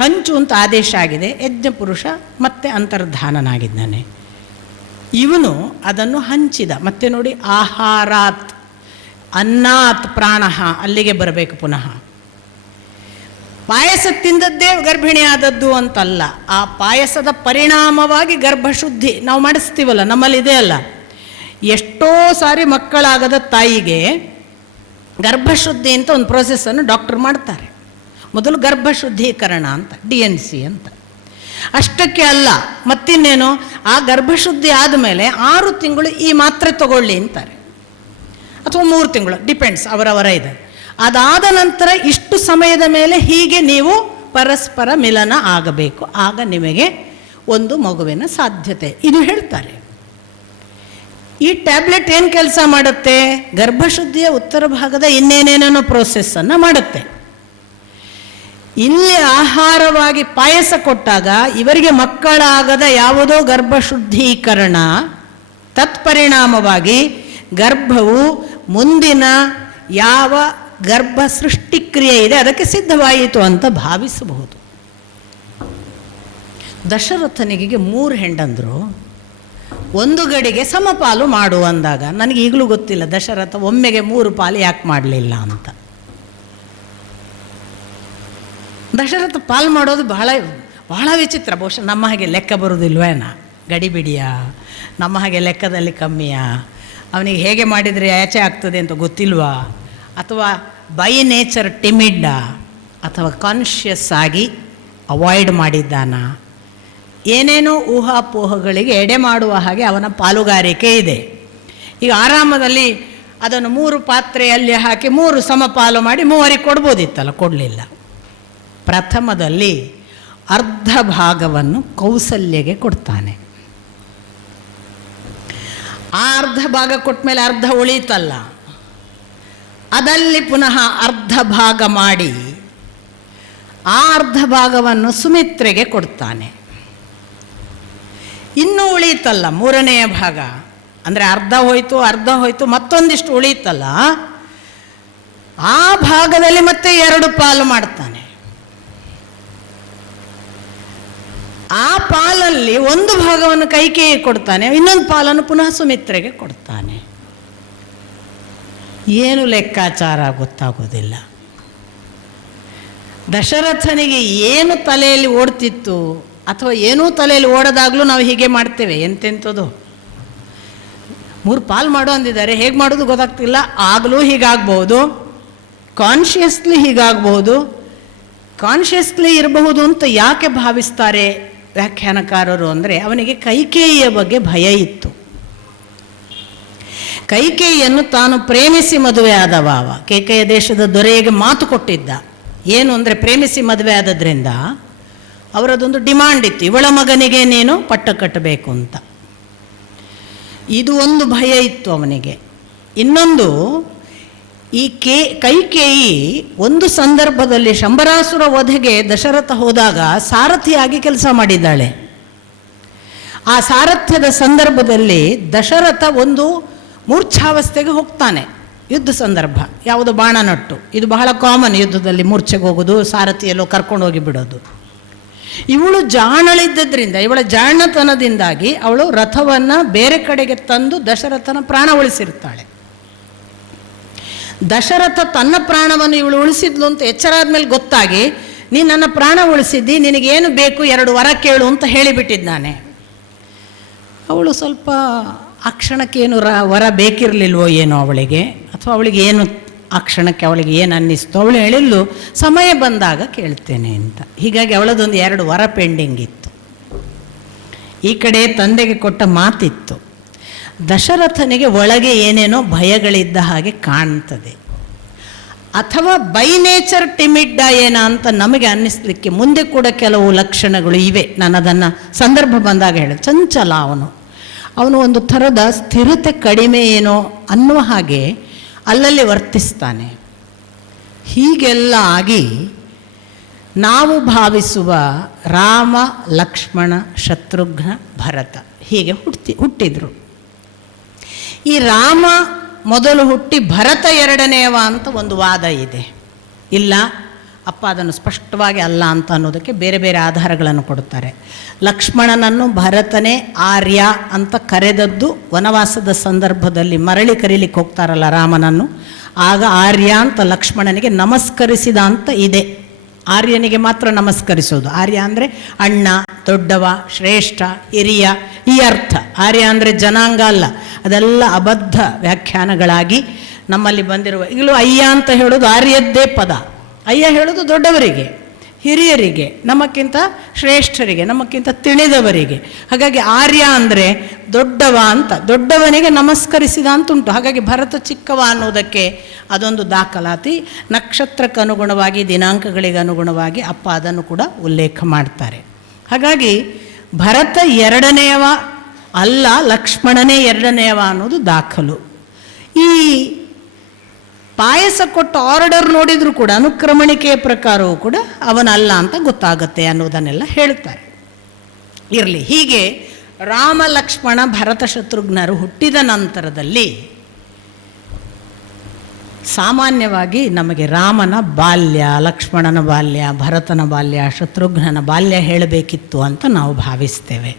ಹಂಚು ಅಂತ ಆದೇಶ ಆಗಿದೆ. ಯಜ್ಞ ಪುರುಷ ಮತ್ತೆ ಅಂತರ್ಧಾನನಾಗಿದ್ದಾನೆ. ಇವನು ಅದನ್ನು ಹಂಚಿದ. ಮತ್ತೆ ನೋಡಿ, ಆಹಾರಾತ್ ಅನ್ನಾತ್ ಪ್ರಾಣಃ, ಅಲ್ಲಿಗೆ ಬರಬೇಕು ಪುನಃ. ಪಾಯಸ ತಿಂದದ್ದೇ ಗರ್ಭಿಣಿ ಆದದ್ದು ಅಂತಲ್ಲ, ಆ ಪಾಯಸದ ಪರಿಣಾಮವಾಗಿ ಗರ್ಭಶುದ್ಧಿ ನಾವು ಮಾಡಿಸ್ತೀವಲ್ಲ, ನಮ್ಮಲ್ಲಿದೆ ಅಲ್ಲ. ಎಷ್ಟೋ ಸಾರಿ ಮಕ್ಕಳಾಗದ ತಾಯಿಗೆ ಗರ್ಭಶುದ್ಧಿ ಅಂತ ಒಂದು ಪ್ರೋಸೆಸ್ಸನ್ನು ಡಾಕ್ಟರ್ ಮಾಡ್ತಾರೆ. ಮೊದಲು ಗರ್ಭಶುದ್ಧೀಕರಣ ಅಂತ, DNC ಅಂತ. ಅಷ್ಟಕ್ಕೆ ಅಲ್ಲ, ಮತ್ತಿನ್ನೇನು, ಆ ಗರ್ಭಶುದ್ಧಿ ಆದಮೇಲೆ 6 ತಿಂಗಳು ಈ ಮಾತ್ರೆ ತಗೊಳ್ಳಿ ಅಂತಾರೆ, ಅಥವಾ 3 ತಿಂಗಳು, ಡಿಪೆಂಡ್ಸ್, ಅವರವರ ಇದೆ. ಅದಾದ ನಂತರ ಇಷ್ಟು ಸಮಯದ ಮೇಲೆ ಹೀಗೆ ನೀವು ಪರಸ್ಪರ ಮಿಲನ ಆಗಬೇಕು, ಆಗ ನಿಮಗೆ ಒಂದು ಮಗುವಿನ ಸಾಧ್ಯತೆ, ಇದು ಹೇಳ್ತಾರೆ. ಈ ಟ್ಯಾಬ್ಲೆಟ್ ಏನು ಕೆಲಸ ಮಾಡುತ್ತೆ? ಗರ್ಭಶುದ್ಧಿಯ ಉತ್ತರ ಭಾಗದ ಇನ್ನೇನೇನೋ ಪ್ರೋಸೆಸ್ಸನ್ನು ಮಾಡುತ್ತೆ. ಇಲ್ಲಿ ಆಹಾರವಾಗಿ ಪಾಯಸ ಕೊಟ್ಟಾಗ ಇವರಿಗೆ ಮಕ್ಕಳಾಗದ ಯಾವುದೋ ಗರ್ಭಶುದ್ಧೀಕರಣ, ತತ್ಪರಿಣಾಮವಾಗಿ ಗರ್ಭವು ಮುಂದಿನ ಯಾವ ಗರ್ಭ ಸೃಷ್ಟಿಕ್ರಿಯೆ ಇದೆ ಅದಕ್ಕೆ ಸಿದ್ಧವಾಯಿತು ಅಂತ ಭಾವಿಸಬಹುದು. ದಶರಥನಿಗೆ 3 ಹೆಂಡಂದರು, ಒಂದು ಗಡಿಗೆ ಸಮಪಾಲು ಮಾಡು ಅಂದಾಗ ನನಗೆ ಈಗಲೂ ಗೊತ್ತಿಲ್ಲ ದಶರಥ ಒಮ್ಮೆಗೆ 3 ಪಾಲು ಯಾಕೆ ಮಾಡಲಿಲ್ಲ ಅಂತ. ದಶರಥ ಪಾಲು ಮಾಡೋದು ಬಹಳ ಬಹಳ ವಿಚಿತ್ರ. ಬಹುಶಃ ನಮ್ಮ ಹಾಗೆ ಲೆಕ್ಕ ಬರೋದಿಲ್ವೇನ, ಗಡಿಬಿಡಿಯ, ನಮ್ಮ ಹಾಗೆ ಲೆಕ್ಕದಲ್ಲಿ ಕಮ್ಮಿಯಾ, ಅವನಿಗೆ ಹೇಗೆ ಮಾಡಿದರೆ ಆಚೆ ಆಗ್ತದೆ ಅಂತ ಗೊತ್ತಿಲ್ವಾ, ಅಥವಾ ಬೈ ನೇಚರ್ ಟಿಮಿಡ್ಡ, ಅಥವಾ ಕಾನ್ಷಿಯಸ್ ಆಗಿ ಅವಾಯ್ಡ್ ಮಾಡಿದ್ದಾನ, ಏನೇನೋ ಊಹಾಪೋಹಗಳಿಗೆ ಎಡೆ ಮಾಡುವ ಹಾಗೆ ಅವನ ಪಾಲುಗಾರಿಕೆ ಇದೆ. ಈಗ ಆರಾಮದಲ್ಲಿ ಅದನ್ನು 3 ಪಾತ್ರೆಯಲ್ಲಿ ಹಾಕಿ 3 ಸಮಪಾಲು ಮಾಡಿ 3 ಕೊಡ್ಬೋದಿತ್ತಲ್ಲ, ಕೊಡಲಿಲ್ಲ. ಪ್ರಥಮದಲ್ಲಿ ಅರ್ಧ ಭಾಗವನ್ನು ಕೌಸಲ್ಯಗೆ ಕೊಡ್ತಾನೆ. ಆ ಅರ್ಧ ಭಾಗ ಕೊಟ್ಟ ಮೇಲೆ ಅರ್ಧ ಉಳೀತಲ್ಲ, ಅದಲ್ಲಿ ಪುನಃ ಅರ್ಧ ಭಾಗ ಮಾಡಿ ಆ ಅರ್ಧ ಭಾಗವನ್ನು ಸುಮಿತ್ರೆಗೆ ಕೊಡ್ತಾನೆ. ಇನ್ನೂ ಉಳೀತಲ್ಲ 3ನೆಯ ಭಾಗ, ಅಂದರೆ ಅರ್ಧ ಹೋಯ್ತು, ಮತ್ತೊಂದಿಷ್ಟು ಉಳೀತಲ್ಲ, ಆ ಭಾಗದಲ್ಲಿ ಮತ್ತೆ 2 ಪಾಲು ಮಾಡ್ತಾನೆ. ಆ ಪಾಲಲ್ಲಿ ಒಂದು ಭಾಗವನ್ನು ಕೈಕೇಯಿ ಕೊಡ್ತಾನೆ, ಇನ್ನೊಂದು ಪಾಲನ್ನು ಪುನಃ ಸುಮಿತ್ರೆಗೆ ಕೊಡ್ತಾನೆ. ಏನು ಲೆಕ್ಕಾಚಾರ ಗೊತ್ತಾಗೋದಿಲ್ಲ. ದಶರಥನಿಗೆ ಏನು ತಲೆಯಲ್ಲಿ ಓಡ್ತಿತ್ತು ಅಥವಾ ಏನೂ ತಲೆಯಲ್ಲಿ ಓಡೋದಾಗಲೂ ನಾವು ಹೀಗೆ ಮಾಡ್ತೇವೆ. ಎಂತೆಂಥದ್ದು 3 ಪಾಲು ಮಾಡೋ ಅಂದಿದ್ದಾರೆ, ಹೇಗೆ ಮಾಡೋದು ಗೊತ್ತಾಗ್ತಿಲ್ಲ. ಆಗಲೂ ಹೀಗಾಗ್ಬೋದು, ಕಾನ್ಷಿಯಸ್ಲಿ ಹೀಗಾಗ್ಬೋದು. ಕಾನ್ಷಿಯಸ್ಲಿ ಇರಬಹುದು ಅಂತ ಯಾಕೆ ಭಾವಿಸ್ತಾರೆ ವ್ಯಾಖ್ಯಾನಕಾರರು ಅಂದರೆ, ಅವನಿಗೆ ಕೈಕೇಯಿಯ ಬಗ್ಗೆ ಭಯ ಇತ್ತು. ಕೈಕೇಯಿಯನ್ನು ತಾನು ಪ್ರೇಮಿಸಿ ಮದುವೆ ಆದವ. ಕೇಕೆಯ ದೇಶದ ದೊರೆಗೆ ಮಾತು ಕೊಟ್ಟಿದ್ದ. ಏನು ಅಂದರೆ, ಪ್ರೇಮಿಸಿ ಮದುವೆ ಆದದ್ರಿಂದ ಅವರದೊಂದು ಡಿಮಾಂಡ್ ಇತ್ತು, ಇವಳ ಮಗನಿಗೆ ನೀನು ಪಟ್ಟ ಕಟ್ಟಬೇಕು ಅಂತ. ಇದು ಒಂದು ಭಯ ಇತ್ತು ಅವನಿಗೆ. ಇನ್ನೊಂದು, ಈ ಕೈಕೇಯಿ ಒಂದು ಸಂದರ್ಭದಲ್ಲಿ ಶಂಬರಾಸುರ ವಧೆಗೆ ದಶರಥ ಹೋದಾಗ ಸಾರಥಿಯಾಗಿ ಕೆಲಸ ಮಾಡಿದ್ದಾಳೆ. ಆ ಸಾರಥ್ಯದ ಸಂದರ್ಭದಲ್ಲಿ ದಶರಥ ಒಂದು ಮೂರ್ಛಾವಸ್ಥೆಗೆ ಹೋಗ್ತಾನೆ. ಯುದ್ಧ ಸಂದರ್ಭ, ಯಾವುದು ಬಾಣ ನಟ್ಟು, ಇದು ಬಹಳ ಕಾಮನ್ ಯುದ್ಧದಲ್ಲಿ ಮೂರ್ಛೆಗೆ ಹೋಗೋದು, ಸಾರಥಿಯಲ್ಲೋ ಕರ್ಕೊಂಡು ಹೋಗಿ ಬಿಡೋದು. ಇವಳು ಜಾಣಳಿದ್ದರಿಂದ, ಇವಳ ಜಾಣತನದಿಂದಾಗಿ ಅವಳು ರಥವನ್ನು ಬೇರೆ ಕಡೆಗೆ ತಂದು ದಶರಥನ ಪ್ರಾಣ ಉಳಿಸಿರ್ತಾಳೆ. ದಶರಥ ತನ್ನ ಪ್ರಾಣವನ್ನು ಇವಳು ಉಳಿಸಿದ್ಲು ಅಂತ ಎಚ್ಚರ ಆದ್ಮೇಲೆ ಗೊತ್ತಾಗಿ, ನೀನು ನನ್ನ ಪ್ರಾಣ ಉಳಿಸಿದ್ದಿ, ನಿನಗೇನು ಬೇಕು 2 ವರ ಕೇಳು ಅಂತ ಹೇಳಿಬಿಟ್ಟಿದ್ದಾನೆ. ಅವಳು ಸ್ವಲ್ಪ ಆ ಕ್ಷಣಕ್ಕೇನು ವರ ಬೇಕಿರಲಿಲ್ವೋ ಏನೋ ಅವಳಿಗೆ, ಅಥವಾ ಅವಳಿಗೆ ಏನು ಆ ಕ್ಷಣಕ್ಕೆ ಅವಳಿಗೆ ಏನು ಅನ್ನಿಸ್ತು, ಅವಳು ಹೇಳಿದ್ಲು ಸಮಯ ಬಂದಾಗ ಕೇಳ್ತೇನೆ ಅಂತ. ಹೀಗಾಗಿ ಅವಳದೊಂದು 2 ವರ ಪೆಂಡಿಂಗ್ ಇತ್ತು. ಈ ಕಡೆ ತಂದೆಗೆ ಕೊಟ್ಟ ಮಾತಿತ್ತು. ದಶರಥನಿಗೆ ಒಳಗೆ ಏನೇನೋ ಭಯಗಳಿದ್ದ ಹಾಗೆ ಕಾಣ್ತದೆ, ಅಥವಾ ಬೈ ನೇಚರ್ ಟಿಮಿಡ್ಡ ಏನ ಅಂತ ನಮಗೆ ಅನ್ನಿಸ್ಲಿಕ್ಕೆ ಮುಂದೆ ಕೂಡ ಕೆಲವು ಲಕ್ಷಣಗಳು ಇವೆ. ನಾನು ಅದನ್ನು ಸಂದರ್ಭ ಬಂದಾಗ ಹೇಳಿ, ಚಂಚಲ ಅವನು ಒಂದು ಥರದ ಸ್ಥಿರತೆ ಕಡಿಮೆ ಏನೋ ಅನ್ನುವ ಹಾಗೆ ಅಲ್ಲಲ್ಲಿ ವರ್ತಿಸ್ತಾನೆ. ಹೀಗೆಲ್ಲ ಆಗಿ ನಾವು ಭಾವಿಸುವ ರಾಮ, ಲಕ್ಷ್ಮಣ, ಶತ್ರುಘ್ನ, ಭರತ ಹೀಗೆ ಹುಟ್ಟಿದ್ರು. ಈ ರಾಮ ಮೊದಲು ಹುಟ್ಟಿ ಭರತ 2ನೇವ ಅಂತ ಒಂದು ವಾದ ಇದೆ. ಇಲ್ಲ, ಅಪ್ಪ ಅದನ್ನು ಸ್ಪಷ್ಟವಾಗಿ ಅಲ್ಲ ಅಂತ ಅನ್ನೋದಕ್ಕೆ ಬೇರೆ ಬೇರೆ ಆಧಾರಗಳನ್ನು ಕೊಡುತ್ತಾರೆ. ಲಕ್ಷ್ಮಣನನ್ನು ಭರತನೇ ಆರ್ಯ ಅಂತ ಕರೆದದ್ದು ವನವಾಸದ ಸಂದರ್ಭದಲ್ಲಿ ಮರಳಿ ಕರೀಲಿಕ್ಕೆ ಹೋಗ್ತಾರಲ್ಲ ರಾಮನನ್ನು, ಆಗ ಆರ್ಯ ಅಂತ ಲಕ್ಷ್ಮಣನಿಗೆ ನಮಸ್ಕರಿಸಿದ ಅಂತ ಇದೆ. ಆರ್ಯನಿಗೆ ಮಾತ್ರ ನಮಸ್ಕರಿಸೋದು. ಆರ್ಯ ಅಂದರೆ ಅಣ್ಣ, ದೊಡ್ಡವ, ಶ್ರೇಷ್ಠ, ಹಿರಿಯ ಈ ಅರ್ಥ. ಆರ್ಯ ಅಂದರೆ ಜನಾಂಗ ಅಲ್ಲ. ಅದೆಲ್ಲ ಅಬದ್ಧ ವ್ಯಾಖ್ಯಾನಗಳಾಗಿ ನಮ್ಮಲ್ಲಿ ಬಂದಿರುವ. ಈಗಲೂ ಅಯ್ಯ ಅಂತ ಹೇಳೋದು ಆರ್ಯದ್ದೇ ಪದ. ಅಯ್ಯ ಹೇಳೋದು ದೊಡ್ಡವರಿಗೆ, ಹಿರಿಯರಿಗೆ, ನಮಕ್ಕಿಂತ ಶ್ರೇಷ್ಠರಿಗೆ, ನಮಕ್ಕಿಂತ ತಿಳಿದವರಿಗೆ. ಹಾಗಾಗಿ ಆರ್ಯ ಅಂದರೆ ದೊಡ್ಡವ ಅಂತ, ದೊಡ್ಡವನಿಗೆ ನಮಸ್ಕರಿಸಿದ ಅಂತುಂಟು. ಹಾಗಾಗಿ ಭರತ ಚಿಕ್ಕವ ಅನ್ನೋದಕ್ಕೆ ಅದೊಂದು ದಾಖಲಾತಿ. ನಕ್ಷತ್ರಕ್ಕೆ ಅನುಗುಣವಾಗಿ, ದಿನಾಂಕಗಳಿಗೆ ಅನುಗುಣವಾಗಿ ಅಪ್ಪ ಅದನ್ನು ಕೂಡ ಉಲ್ಲೇಖ ಮಾಡ್ತಾರೆ. ಹಾಗಾಗಿ ಭರತ 2ನೇವ ಅಲ್ಲ, ಲಕ್ಷ್ಮಣನೇ 2ನೇವ ಅನ್ನೋದು ದಾಖಲು. ಈ ಪಾಯಸ ಕೊಟ್ಟ ಆರ್ಡರ್ ನೋಡಿದರೂ ಕೂಡ ಅನುಕ್ರಮಣಿಕೆಯ ಪ್ರಕಾರವೂ ಕೂಡ ಅವನಲ್ಲ ಅಂತ ಗೊತ್ತಾಗುತ್ತೆ ಅನ್ನೋದನ್ನೆಲ್ಲ ಹೇಳ್ತಾರೆ. ಇರಲಿ, ಹೀಗೆ ರಾಮ, ಲಕ್ಷ್ಮಣ, ಭರತ, ಶತ್ರುಘ್ನರು ಹುಟ್ಟಿದ ನಂತರದಲ್ಲಿ ಸಾಮಾನ್ಯವಾಗಿ ನಮಗೆ ರಾಮನ ಬಾಲ್ಯ, ಲಕ್ಷ್ಮಣನ ಬಾಲ್ಯ, ಭರತನ ಬಾಲ್ಯ, ಶತ್ರುಘ್ನನ ಬಾಲ್ಯ ಹೇಳಬೇಕಿತ್ತು ಅಂತ ನಾವು ಭಾವಿಸ್ತೇವೆ.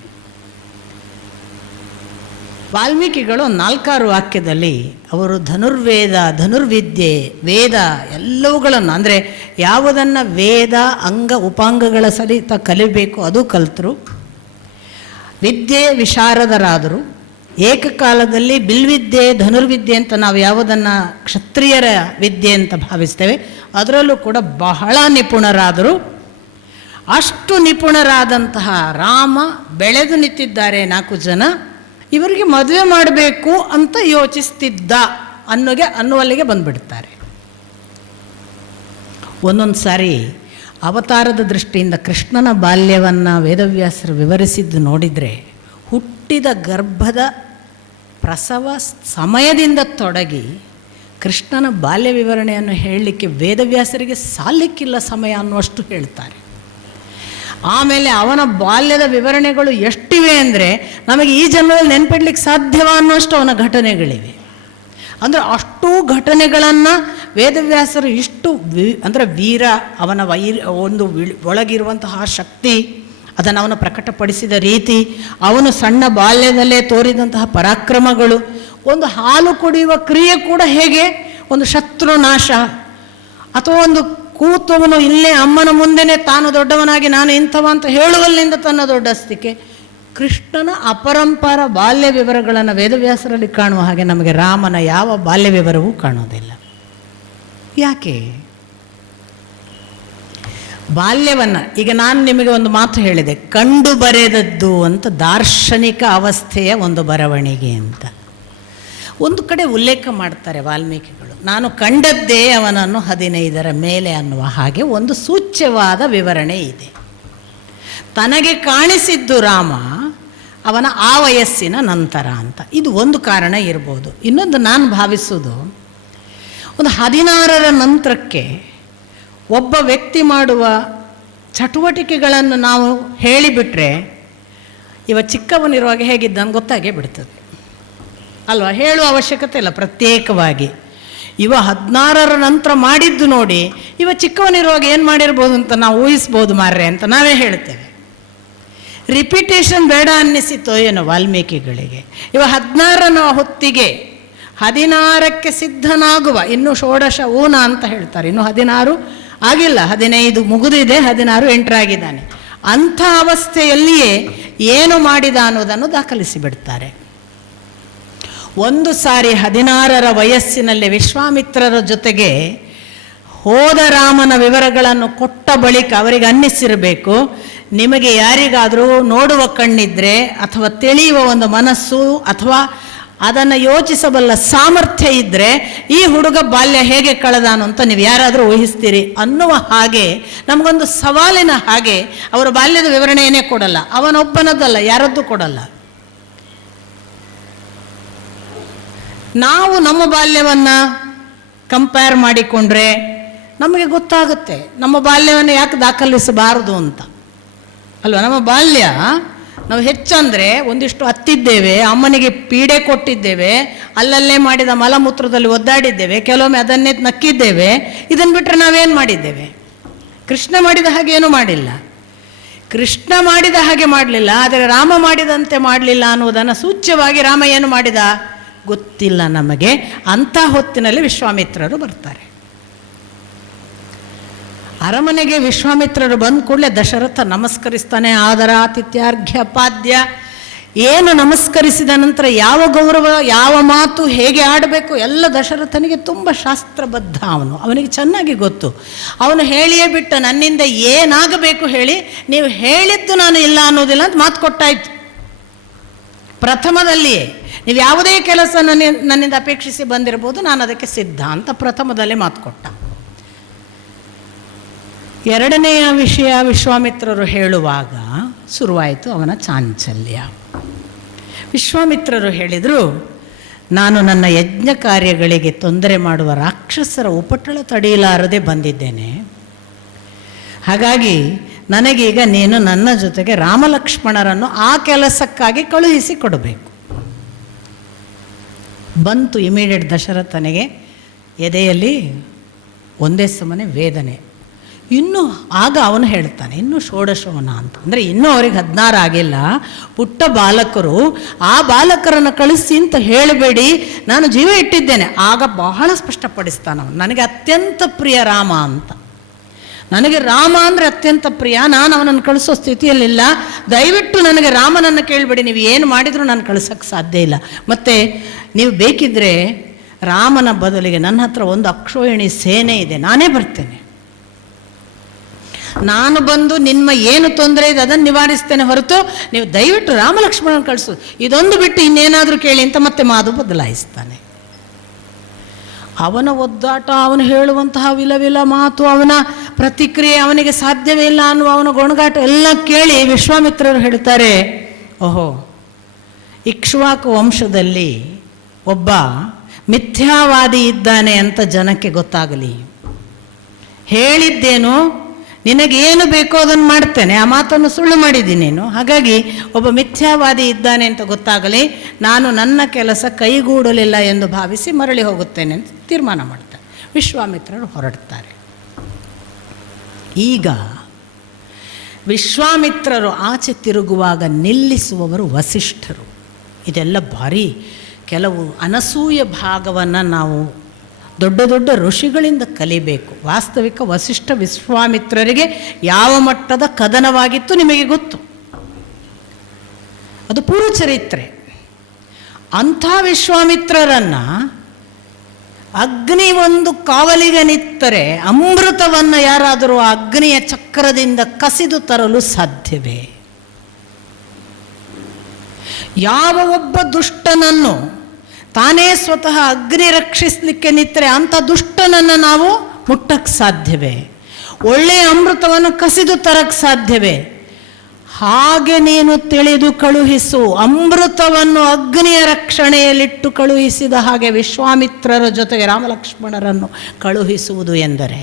ವಾಲ್ಮೀಕಿಗಳು 4-6 ವಾಕ್ಯದಲ್ಲಿ ಅವರು ಧನುರ್ವೇದ, ಧನುರ್ವಿದ್ಯೆ, ವೇದ ಎಲ್ಲವುಗಳನ್ನು, ಅಂದರೆ ಯಾವುದನ್ನು ವೇದ ಅಂಗ ಉಪಾಂಗಗಳ ಸಹಿತ ಕಲಿಬೇಕು ಅದು ಕಲಿತರು. ವಿದ್ಯೆ ವಿಶಾರದರಾದರು. ಏಕಕಾಲದಲ್ಲಿ ಬಿಲ್ವಿದ್ಯೆ, ಧನುರ್ವಿದ್ಯೆ ಅಂತ ನಾವು ಯಾವುದನ್ನು ಕ್ಷತ್ರಿಯರ ವಿದ್ಯೆ ಅಂತ ಭಾವಿಸ್ತೇವೆ ಅದರಲ್ಲೂ ಕೂಡ ಬಹಳ ನಿಪುಣರಾದರು. ಅಷ್ಟು ನಿಪುಣರಾದಂತಹ ರಾಮ ಬೆಳೆದು ನಿಂತಿದ್ದಾರೆ 4 ಜನ. ಇವರಿಗೆ ಮದುವೆ ಮಾಡಬೇಕು ಅಂತ ಯೋಚಿಸ್ತಿದ್ದ ಅನ್ನುವಲ್ಲಿಗೆ ಬಂದುಬಿಡ್ತಾರೆ. ಒಂದೊಂದು ಸಾರಿ ಅವತಾರದ ದೃಷ್ಟಿಯಿಂದ ಕೃಷ್ಣನ ಬಾಲ್ಯವನ್ನು ವೇದವ್ಯಾಸರು ವಿವರಿಸಿದ್ದು ನೋಡಿದರೆ, ಹುಟ್ಟಿದ ಗರ್ಭದ ಪ್ರಸವ ಸಮಯದಿಂದ ತೊಡಗಿ ಕೃಷ್ಣನ ಬಾಲ್ಯ ವಿವರಣೆಯನ್ನು ಹೇಳಲಿಕ್ಕೆ ವೇದವ್ಯಾಸರಿಗೆ ಸಾಲಿಕ್ಕಿಲ್ಲ ಸಮಯ ಅನ್ನುವಷ್ಟು ಹೇಳ್ತಾರೆ. ಆಮೇಲೆ ಅವನ ಬಾಲ್ಯದ ವಿವರಣೆಗಳು ಎಷ್ಟಿವೆ ಅಂದರೆ ನಮಗೆ ಈ ಜನ್ಮದಲ್ಲಿ ನೆನ್ಪಿಡ್ಲಿಕ್ಕೆ ಸಾಧ್ಯವ ಅನ್ನೋಷ್ಟು ಅವನ ಘಟನೆಗಳಿವೆ. ಅಂದರೆ ಅಷ್ಟೂ ಘಟನೆಗಳನ್ನು ವೇದವ್ಯಾಸರು ಇಷ್ಟು ಅಂದರೆ ವೀರ, ಅವನ ಒಂದು ಒಳಗಿರುವಂತಹ ಶಕ್ತಿ, ಅದನ್ನು ಅವನು ಪ್ರಕಟಪಡಿಸಿದ ರೀತಿ, ಅವನು ಸಣ್ಣ ಬಾಲ್ಯದಲ್ಲೇ ತೋರಿದಂತಹ ಪರಾಕ್ರಮಗಳು, ಒಂದು ಹಾಲು ಕುಡಿಯುವ ಕ್ರಿಯೆ ಕೂಡ ಹೇಗೆ ಒಂದು ಶತ್ರುನಾಶ ಅಥವಾ ಒಂದು ಕೂತವನು ಇಲ್ಲೇ ಅಮ್ಮನ ಮುಂದೆನೇ ತಾನು ದೊಡ್ಡವನಾಗಿ ನಾನು ಇಂಥವ ಅಂತ ಹೇಳುವಲ್ಲಿಂದ ತನ್ನ ದೊಡ್ಡಸ್ತಿಕೆ. ಕೃಷ್ಣನ ಅಪರಂಪಾರ ಬಾಲ್ಯ ವಿವರಗಳನ್ನು ವೇದವ್ಯಾಸರಲ್ಲಿ ಕಾಣುವ ಹಾಗೆ ನಮಗೆ ರಾಮನ ಯಾವ ಬಾಲ್ಯ ವಿವರವೂ ಕಾಣೋದಿಲ್ಲ. ಯಾಕೆ? ಬಾಲ್ಯವನ್ನು ಈಗ ನಾನು ನಿಮಗೆ ಒಂದು ಮಾತು ಹೇಳಿದೆ, ಕಂಡು ಬರೆದದ್ದು ಅಂತ, ದಾರ್ಶನಿಕ ಅವಸ್ಥೆಯ ಒಂದು ಬರವಣಿಗೆ ಅಂತ ಒಂದು ಕಡೆ ಉಲ್ಲೇಖ ಮಾಡ್ತಾರೆ ವಾಲ್ಮೀಕಿಗಳು. ನಾನು ಕಂಡದ್ದೇ ಅವನನ್ನು 15ರ ಮೇಲೆ ಅನ್ನುವ ಹಾಗೆ ಒಂದು ಸೂಚ್ಯವಾದ ವಿವರಣೆ ಇದೆ. ತನಗೆ ಕಾಣಿಸಿದ್ದು ರಾಮ ಅವನ ಆ ವಯಸ್ಸಿನ ನಂತರ ಅಂತ. ಇದು ಒಂದು ಕಾರಣ ಇರ್ಬೋದು. ಇನ್ನೊಂದು ನಾನು ಭಾವಿಸೋದು, ಒಂದು 16ರ ನಂತರಕ್ಕೆ ಒಬ್ಬ ವ್ಯಕ್ತಿ ಮಾಡುವ ಚಟುವಟಿಕೆಗಳನ್ನು ನಾವು ಹೇಳಿಬಿಟ್ರೆ ಇವ ಚಿಕ್ಕವನಿರುವಾಗ ಹೇಗಿದ್ದಾನೆ ಗೊತ್ತಾಗೇ ಬಿಡ್ತದೆ ಅಲ್ವಾ? ಹೇಳುವ ಅವಶ್ಯಕತೆ ಇಲ್ಲ. ಪ್ರತ್ಯೇಕವಾಗಿ ಇವ 16ರ ನಂತರ ಮಾಡಿದ್ದು ನೋಡಿ ಇವ ಚಿಕ್ಕವನಿರುವಾಗ ಏನು ಮಾಡಿರ್ಬೋದು ಅಂತ ನಾವು ಊಹಿಸ್ಬೋದು ಮಾರ್ರೆ ಅಂತ ನಾವೇ ಹೇಳ್ತೇವೆ. ರಿಪಿಟೇಷನ್ ಬೇಡ ಅನ್ನಿಸಿತೋ ಏನೋ ವಾಲ್ಮೀಕಿಗಳಿಗೆ. ಇವ 16ನ ಹೊತ್ತಿಗೆ 16ಕ್ಕೆ ಸಿದ್ಧನಾಗುವ, ಇನ್ನು ಷೋಡಶ ಊನ ಅಂತ ಹೇಳ್ತಾರೆ, ಇನ್ನು 16 ಆಗಿಲ್ಲ, 15 ಮುಗಿದಿದೆ, 16 ಎಂಟರಾಗಿದ್ದಾನೆ. ಅಂಥ ಅವಸ್ಥೆಯಲ್ಲಿಯೇ ಏನು ಮಾಡಿದ ಅನ್ನೋದನ್ನು ದಾಖಲಿಸಿ ಬಿಡ್ತಾರೆ. ಒಂದು ಸಾರಿ 16ರ ವಯಸ್ಸಿನಲ್ಲಿ ವಿಶ್ವಾಮಿತ್ರರ ಜೊತೆಗೆ ಹೋದ ರಾಮನ ವಿವರಗಳನ್ನು ಕೊಟ್ಟ ಬಳಿಕ ಅವರಿಗೆ ಅನ್ನಿಸಿರಬೇಕು, ನಿಮಗೆ ಯಾರಿಗಾದರೂ ನೋಡುವ ಕಣ್ಣಿದ್ರೆ ಅಥವಾ ತಿಳಿಯುವ ಒಂದು ಮನಸ್ಸು ಅಥವಾ ಅದನ್ನು ಯೋಚಿಸಬಲ್ಲ ಸಾಮರ್ಥ್ಯ ಇದ್ದರೆ ಈ ಹುಡುಗ ಬಾಲ್ಯ ಹೇಗೆ ಕಳೆದಾನು ಅಂತ ನೀವು ಯಾರಾದರೂ ಊಹಿಸ್ತೀರಿ ಅನ್ನುವ ಹಾಗೆ ನಮಗೊಂದು ಸವಾಲಿನ ಹಾಗೆ ಅವರ ಬಾಲ್ಯದ ವಿವರಣೆಯೇ ಕೊಡಲ್ಲ. ಅವನೊಬ್ಬನದ್ದಲ್ಲ, ಯಾರದ್ದು ಕೊಡಲ್ಲ. ನಾವು ನಮ್ಮ ಬಾಲ್ಯವನ್ನು ಕಂಪೇರ್ ಮಾಡಿಕೊಂಡ್ರೆ ನಮಗೆ ಗೊತ್ತಾಗುತ್ತೆ ನಮ್ಮ ಬಾಲ್ಯವನ್ನು ಯಾಕೆ ದಾಖಲಿಸಬಾರದು ಅಂತ ಅಲ್ವಾ? ನಮ್ಮ ಬಾಲ್ಯ ನಾವು ಹೆಚ್ಚಂದರೆ ಒಂದಿಷ್ಟು ಹತ್ತಿದ್ದೇವೆ, ಅಮ್ಮನಿಗೆ ಪೀಡೆ ಕೊಟ್ಟಿದ್ದೇವೆ, ಅಲ್ಲಲ್ಲೇ ಮಾಡಿದ ಮಲಮೂತ್ರದಲ್ಲಿ ಒದ್ದಾಡಿದ್ದೇವೆ, ಕೆಲವೊಮ್ಮೆ ಅದನ್ನೇ ನಕ್ಕಿದ್ದೇವೆ. ಇದನ್ನು ಬಿಟ್ಟರೆ ನಾವೇನು ಮಾಡಿದ್ದೇವೆ? ಕೃಷ್ಣ ಮಾಡಿದ ಹಾಗೆ ಏನೂ ಮಾಡಿಲ್ಲ. ಕೃಷ್ಣ ಮಾಡಿದ ಹಾಗೆ ಮಾಡಲಿಲ್ಲ, ಆದರೆ ರಾಮ ಮಾಡಿದಂತೆ ಮಾಡಲಿಲ್ಲ ಅನ್ನುವುದನ್ನು ಸೂಚ್ಯವಾಗಿ ರಾಮ ಏನು ಮಾಡಿದ ಗೊತ್ತಿಲ್ಲ ನಮಗೆ. ಅಂಥ ಹೊತ್ತಿನಲ್ಲಿ ವಿಶ್ವಾಮಿತ್ರರು ಬರ್ತಾರೆ. ಅರಮನೆಗೆ ವಿಶ್ವಾಮಿತ್ರರು ಬಂದ ಕೂಡಲೇ ದಶರಥ ನಮಸ್ಕರಿಸ್ತಾನೆ. ಆದರಾತಿಥ್ಯಾರ್ಘ್ಯ ಪಾದ್ಯ, ಏನು ನಮಸ್ಕರಿಸಿದ ನಂತರ ಯಾವ ಗೌರವ, ಯಾವ ಮಾತು, ಹೇಗೆ ಆಡಬೇಕು ಎಲ್ಲ ದಶರಥನಿಗೆ ತುಂಬ ಶಾಸ್ತ್ರಬದ್ಧ. ಅವನಿಗೆ ಚೆನ್ನಾಗಿ ಗೊತ್ತು. ಅವನು ಹೇಳಿಯೇ ಬಿಟ್ಟ, ನನ್ನಿಂದ ಏನಾಗಬೇಕು ಹೇಳಿ, ನೀವು ಹೇಳಿದ್ದು ನಾನು ಇಲ್ಲ ಅನ್ನೋದಿಲ್ಲ ಅಂತ ಮಾತು ಕೊಟ್ಟಾಯ್ತು. ಪ್ರಥಮದಲ್ಲಿಯೇ ನೀವು ಯಾವುದೇ ಕೆಲಸ ನನ್ನಿಂದ ಅಪೇಕ್ಷಿಸಿ ಬಂದಿರ್ಬೋದು, ನಾನು ಅದಕ್ಕೆ ಸಿದ್ಧ ಅಂತ ಪ್ರಥಮದಲ್ಲೇ ಮಾತು ಕೊಟ್ಟ. ಎರಡನೆಯ ವಿಷಯ, ವಿಶ್ವಾಮಿತ್ರರು ಹೇಳುವಾಗ ಶುರುವಾಯಿತು ಅವನ ಚಾಂಚಲ್ಯ. ವಿಶ್ವಾಮಿತ್ರರು ಹೇಳಿದರು, ನಾನು ನನ್ನ ಯಜ್ಞ ಕಾರ್ಯಗಳಿಗೆ ತೊಂದರೆ ಮಾಡುವ ರಾಕ್ಷಸರ ಉಪಟಳ ತಡೆಯಲಾರದೆ ಬಂದಿದ್ದೇನೆ. ಹಾಗಾಗಿ ನನಗೀಗ ನೀನು ನನ್ನ ಜೊತೆಗೆ ರಾಮಲಕ್ಷ್ಮಣರನ್ನು ಆ ಕೆಲಸಕ್ಕಾಗಿ ಕಳುಹಿಸಿ ಕೊಡಬೇಕು. ಬಂತು ಇಮಿಡಿಯೇಟ್ ದಶರಥನಿಗೆ ಎದೆಯಲ್ಲಿ ಒಂದೇ ಸಮನೆ ವೇದನೆ. ಇನ್ನು ಆಗ ಅವನು ಹೇಳ್ತಾನೆ, ಇನ್ನು ಷೋಡಶವನ ಅಂತ, ಅಂದರೆ ಇನ್ನೂ ಅವ್ರಿಗೆ 16 ಆಗಿಲ್ಲ, ಪುಟ್ಟ ಬಾಲಕರು, ಆ ಬಾಲಕರನ್ನು ಕಳಿಸಿ ಅಂತ ಹೇಳಬೇಡಿ, ನಾನು ಜೀವ ಇಟ್ಟಿದ್ದೇನೆ. ಆಗ ಬಹಳ ಸ್ಪಷ್ಟಪಡಿಸ್ತಾನವನು, ನನಗೆ ಅತ್ಯಂತ ಪ್ರಿಯ ರಾಮ ಅಂತ. ನನಗೆ ರಾಮ ಅಂದರೆ ಅತ್ಯಂತ ಪ್ರಿಯ, ನಾನು ಅವನನ್ನು ಕಳಿಸೋ ಸ್ಥಿತಿಯಲ್ಲಿಲ್ಲ. ದಯವಿಟ್ಟು ನನಗೆ ರಾಮನನ್ನು ಕೇಳಬೇಡಿ, ನೀವು ಏನು ಮಾಡಿದರೂ ನಾನು ಕಳಿಸೋಕ್ಕೆ ಸಾಧ್ಯ ಇಲ್ಲ. ಮತ್ತು ನೀವು ಬೇಕಿದ್ದರೆ ರಾಮನ ಬದಲಿಗೆ ನನ್ನ ಹತ್ರ ಒಂದು ಅಕ್ಷೋಹಿಣಿ ಸೇನೆ ಇದೆ, ನಾನೇ ಬರ್ತೇನೆ. ನಾನು ಬಂದು ನಿಮ್ಮ ಏನು ತೊಂದರೆ ಇದೆ ಅದನ್ನು ನಿವಾರಿಸ್ತೇನೆ ಹೊರತು ನೀವು ದಯವಿಟ್ಟು ರಾಮಲಕ್ಷ್ಮಣನ ಕಳಿಸು, ಇದೊಂದು ಬಿಟ್ಟು ಇನ್ನೇನಾದರೂ ಕೇಳಿ ಅಂತ ಮತ್ತೆ ಮಾತು ಬದಲಾಯಿಸ್ತಾನೆ. ಅವನ ಒದ್ದಾಟ, ಅವನು ಹೇಳುವಂತಹ ವಿಲವಿಲ ಮಾತು, ಅವನ ಪ್ರತಿಕ್ರಿಯೆ ಅವನಿಗೆ ಸಾಧ್ಯವೇ ಇಲ್ಲ ಅನ್ನುವ ಅವನ ಗೊಣಗಾಟ ಎಲ್ಲ ಕೇಳಿ ವಿಶ್ವಾಮಿತ್ರರು ಹೇಳ್ತಾರೆ, ಓಹೋ, ಇಕ್ಷ್ವಾಕು ವಂಶದಲ್ಲಿ ಒಬ್ಬ ಮಿಥ್ಯಾವಾದಿ ಇದ್ದಾನೆ ಅಂತ ಜನಕ್ಕೆ ಗೊತ್ತಾಗಲಿ. ಹೇಳಿದ್ದೇನು, ನಿನಗೇನು ಬೇಕೋ ಅದನ್ನು ಮಾಡ್ತೇನೆ, ಆ ಮಾತನ್ನು ಸುಳ್ಳು ಮಾಡಿದ್ದೀನಿ ನೀನು, ಹಾಗಾಗಿ ಒಬ್ಬ ಮಿಥ್ಯಾವಾದಿ ಇದ್ದಾನೆ ಅಂತ ಗೊತ್ತಾಗಲಿ, ನಾನು ನನ್ನ ಕೆಲಸ ಕೈಗೂಡಲಿಲ್ಲ ಎಂದು ಭಾವಿಸಿ ಮರಳಿ ಹೋಗುತ್ತೇನೆ ಅಂತ ತೀರ್ಮಾನ ಮಾಡ್ತಾರೆ. ವಿಶ್ವಾಮಿತ್ರರು ಹೊರಡ್ತಾರೆ. ಈಗ ವಿಶ್ವಾಮಿತ್ರರು ಆಚೆ ತಿರುಗುವಾಗ ನಿಲ್ಲಿಸುವವರು ವಸಿಷ್ಠರು. ಇದೆಲ್ಲ ಭಾರಿ ಕೆಲವು ಅನಸೂಯ ಭಾಗವನ್ನು ನಾವು ದೊಡ್ಡ ದೊಡ್ಡ ಋಷಿಗಳಿಂದ ಕಲಿಬೇಕು. ವಾಸ್ತವಿಕ ವಸಿಷ್ಠ ವಿಶ್ವಾಮಿತ್ರರಿಗೆ ಯಾವ ಮಟ್ಟದ ಕದನವಾಗಿತ್ತು ನಿಮಗೆ ಗೊತ್ತು, ಅದು ಪೂರ್ವ ಚರಿತ್ರೆ. ಅಂಥ ವಿಶ್ವಾಮಿತ್ರರನ್ನು ಅಗ್ನಿ ಒಂದು ಕಾವಲಿಗೆ ನಿತ್ತರೆ ಅಮೃತವನ್ನು ಯಾರಾದರೂ ಆ ಅಗ್ನಿಯ ಚಕ್ರದಿಂದ ಕಸಿದು ತರಲು ಸಾಧ್ಯವೇ? ಯಾವ ಒಬ್ಬ ದುಷ್ಟನನ್ನು ತಾನೇ ಸ್ವತಃ ಅಗ್ನಿ ರಕ್ಷಿಸಲಿಕ್ಕೆ ನಿತ್ತರೆ ಅಂಥ ದುಷ್ಟನನ್ನು ನಾವು ಮುಟ್ಟಕ್ಕೆ ಸಾಧ್ಯವೇ? ಒಳ್ಳೆಯ ಅಮೃತವನ್ನು ಕಸಿದು ತರಕ್ಕೆ ಸಾಧ್ಯವೇ? ಹಾಗೆ ನೀನು ತಿಳಿದು ಕಳುಹಿಸು. ಅಮೃತವನ್ನು ಅಗ್ನಿಯ ರಕ್ಷಣೆಯಲ್ಲಿಟ್ಟು ಕಳುಹಿಸಿದ ಹಾಗೆ ವಿಶ್ವಾಮಿತ್ರರ ಜೊತೆಗೆ ರಾಮಲಕ್ಷ್ಮಣರನ್ನು ಕಳುಹಿಸುವುದು ಎಂದರೆ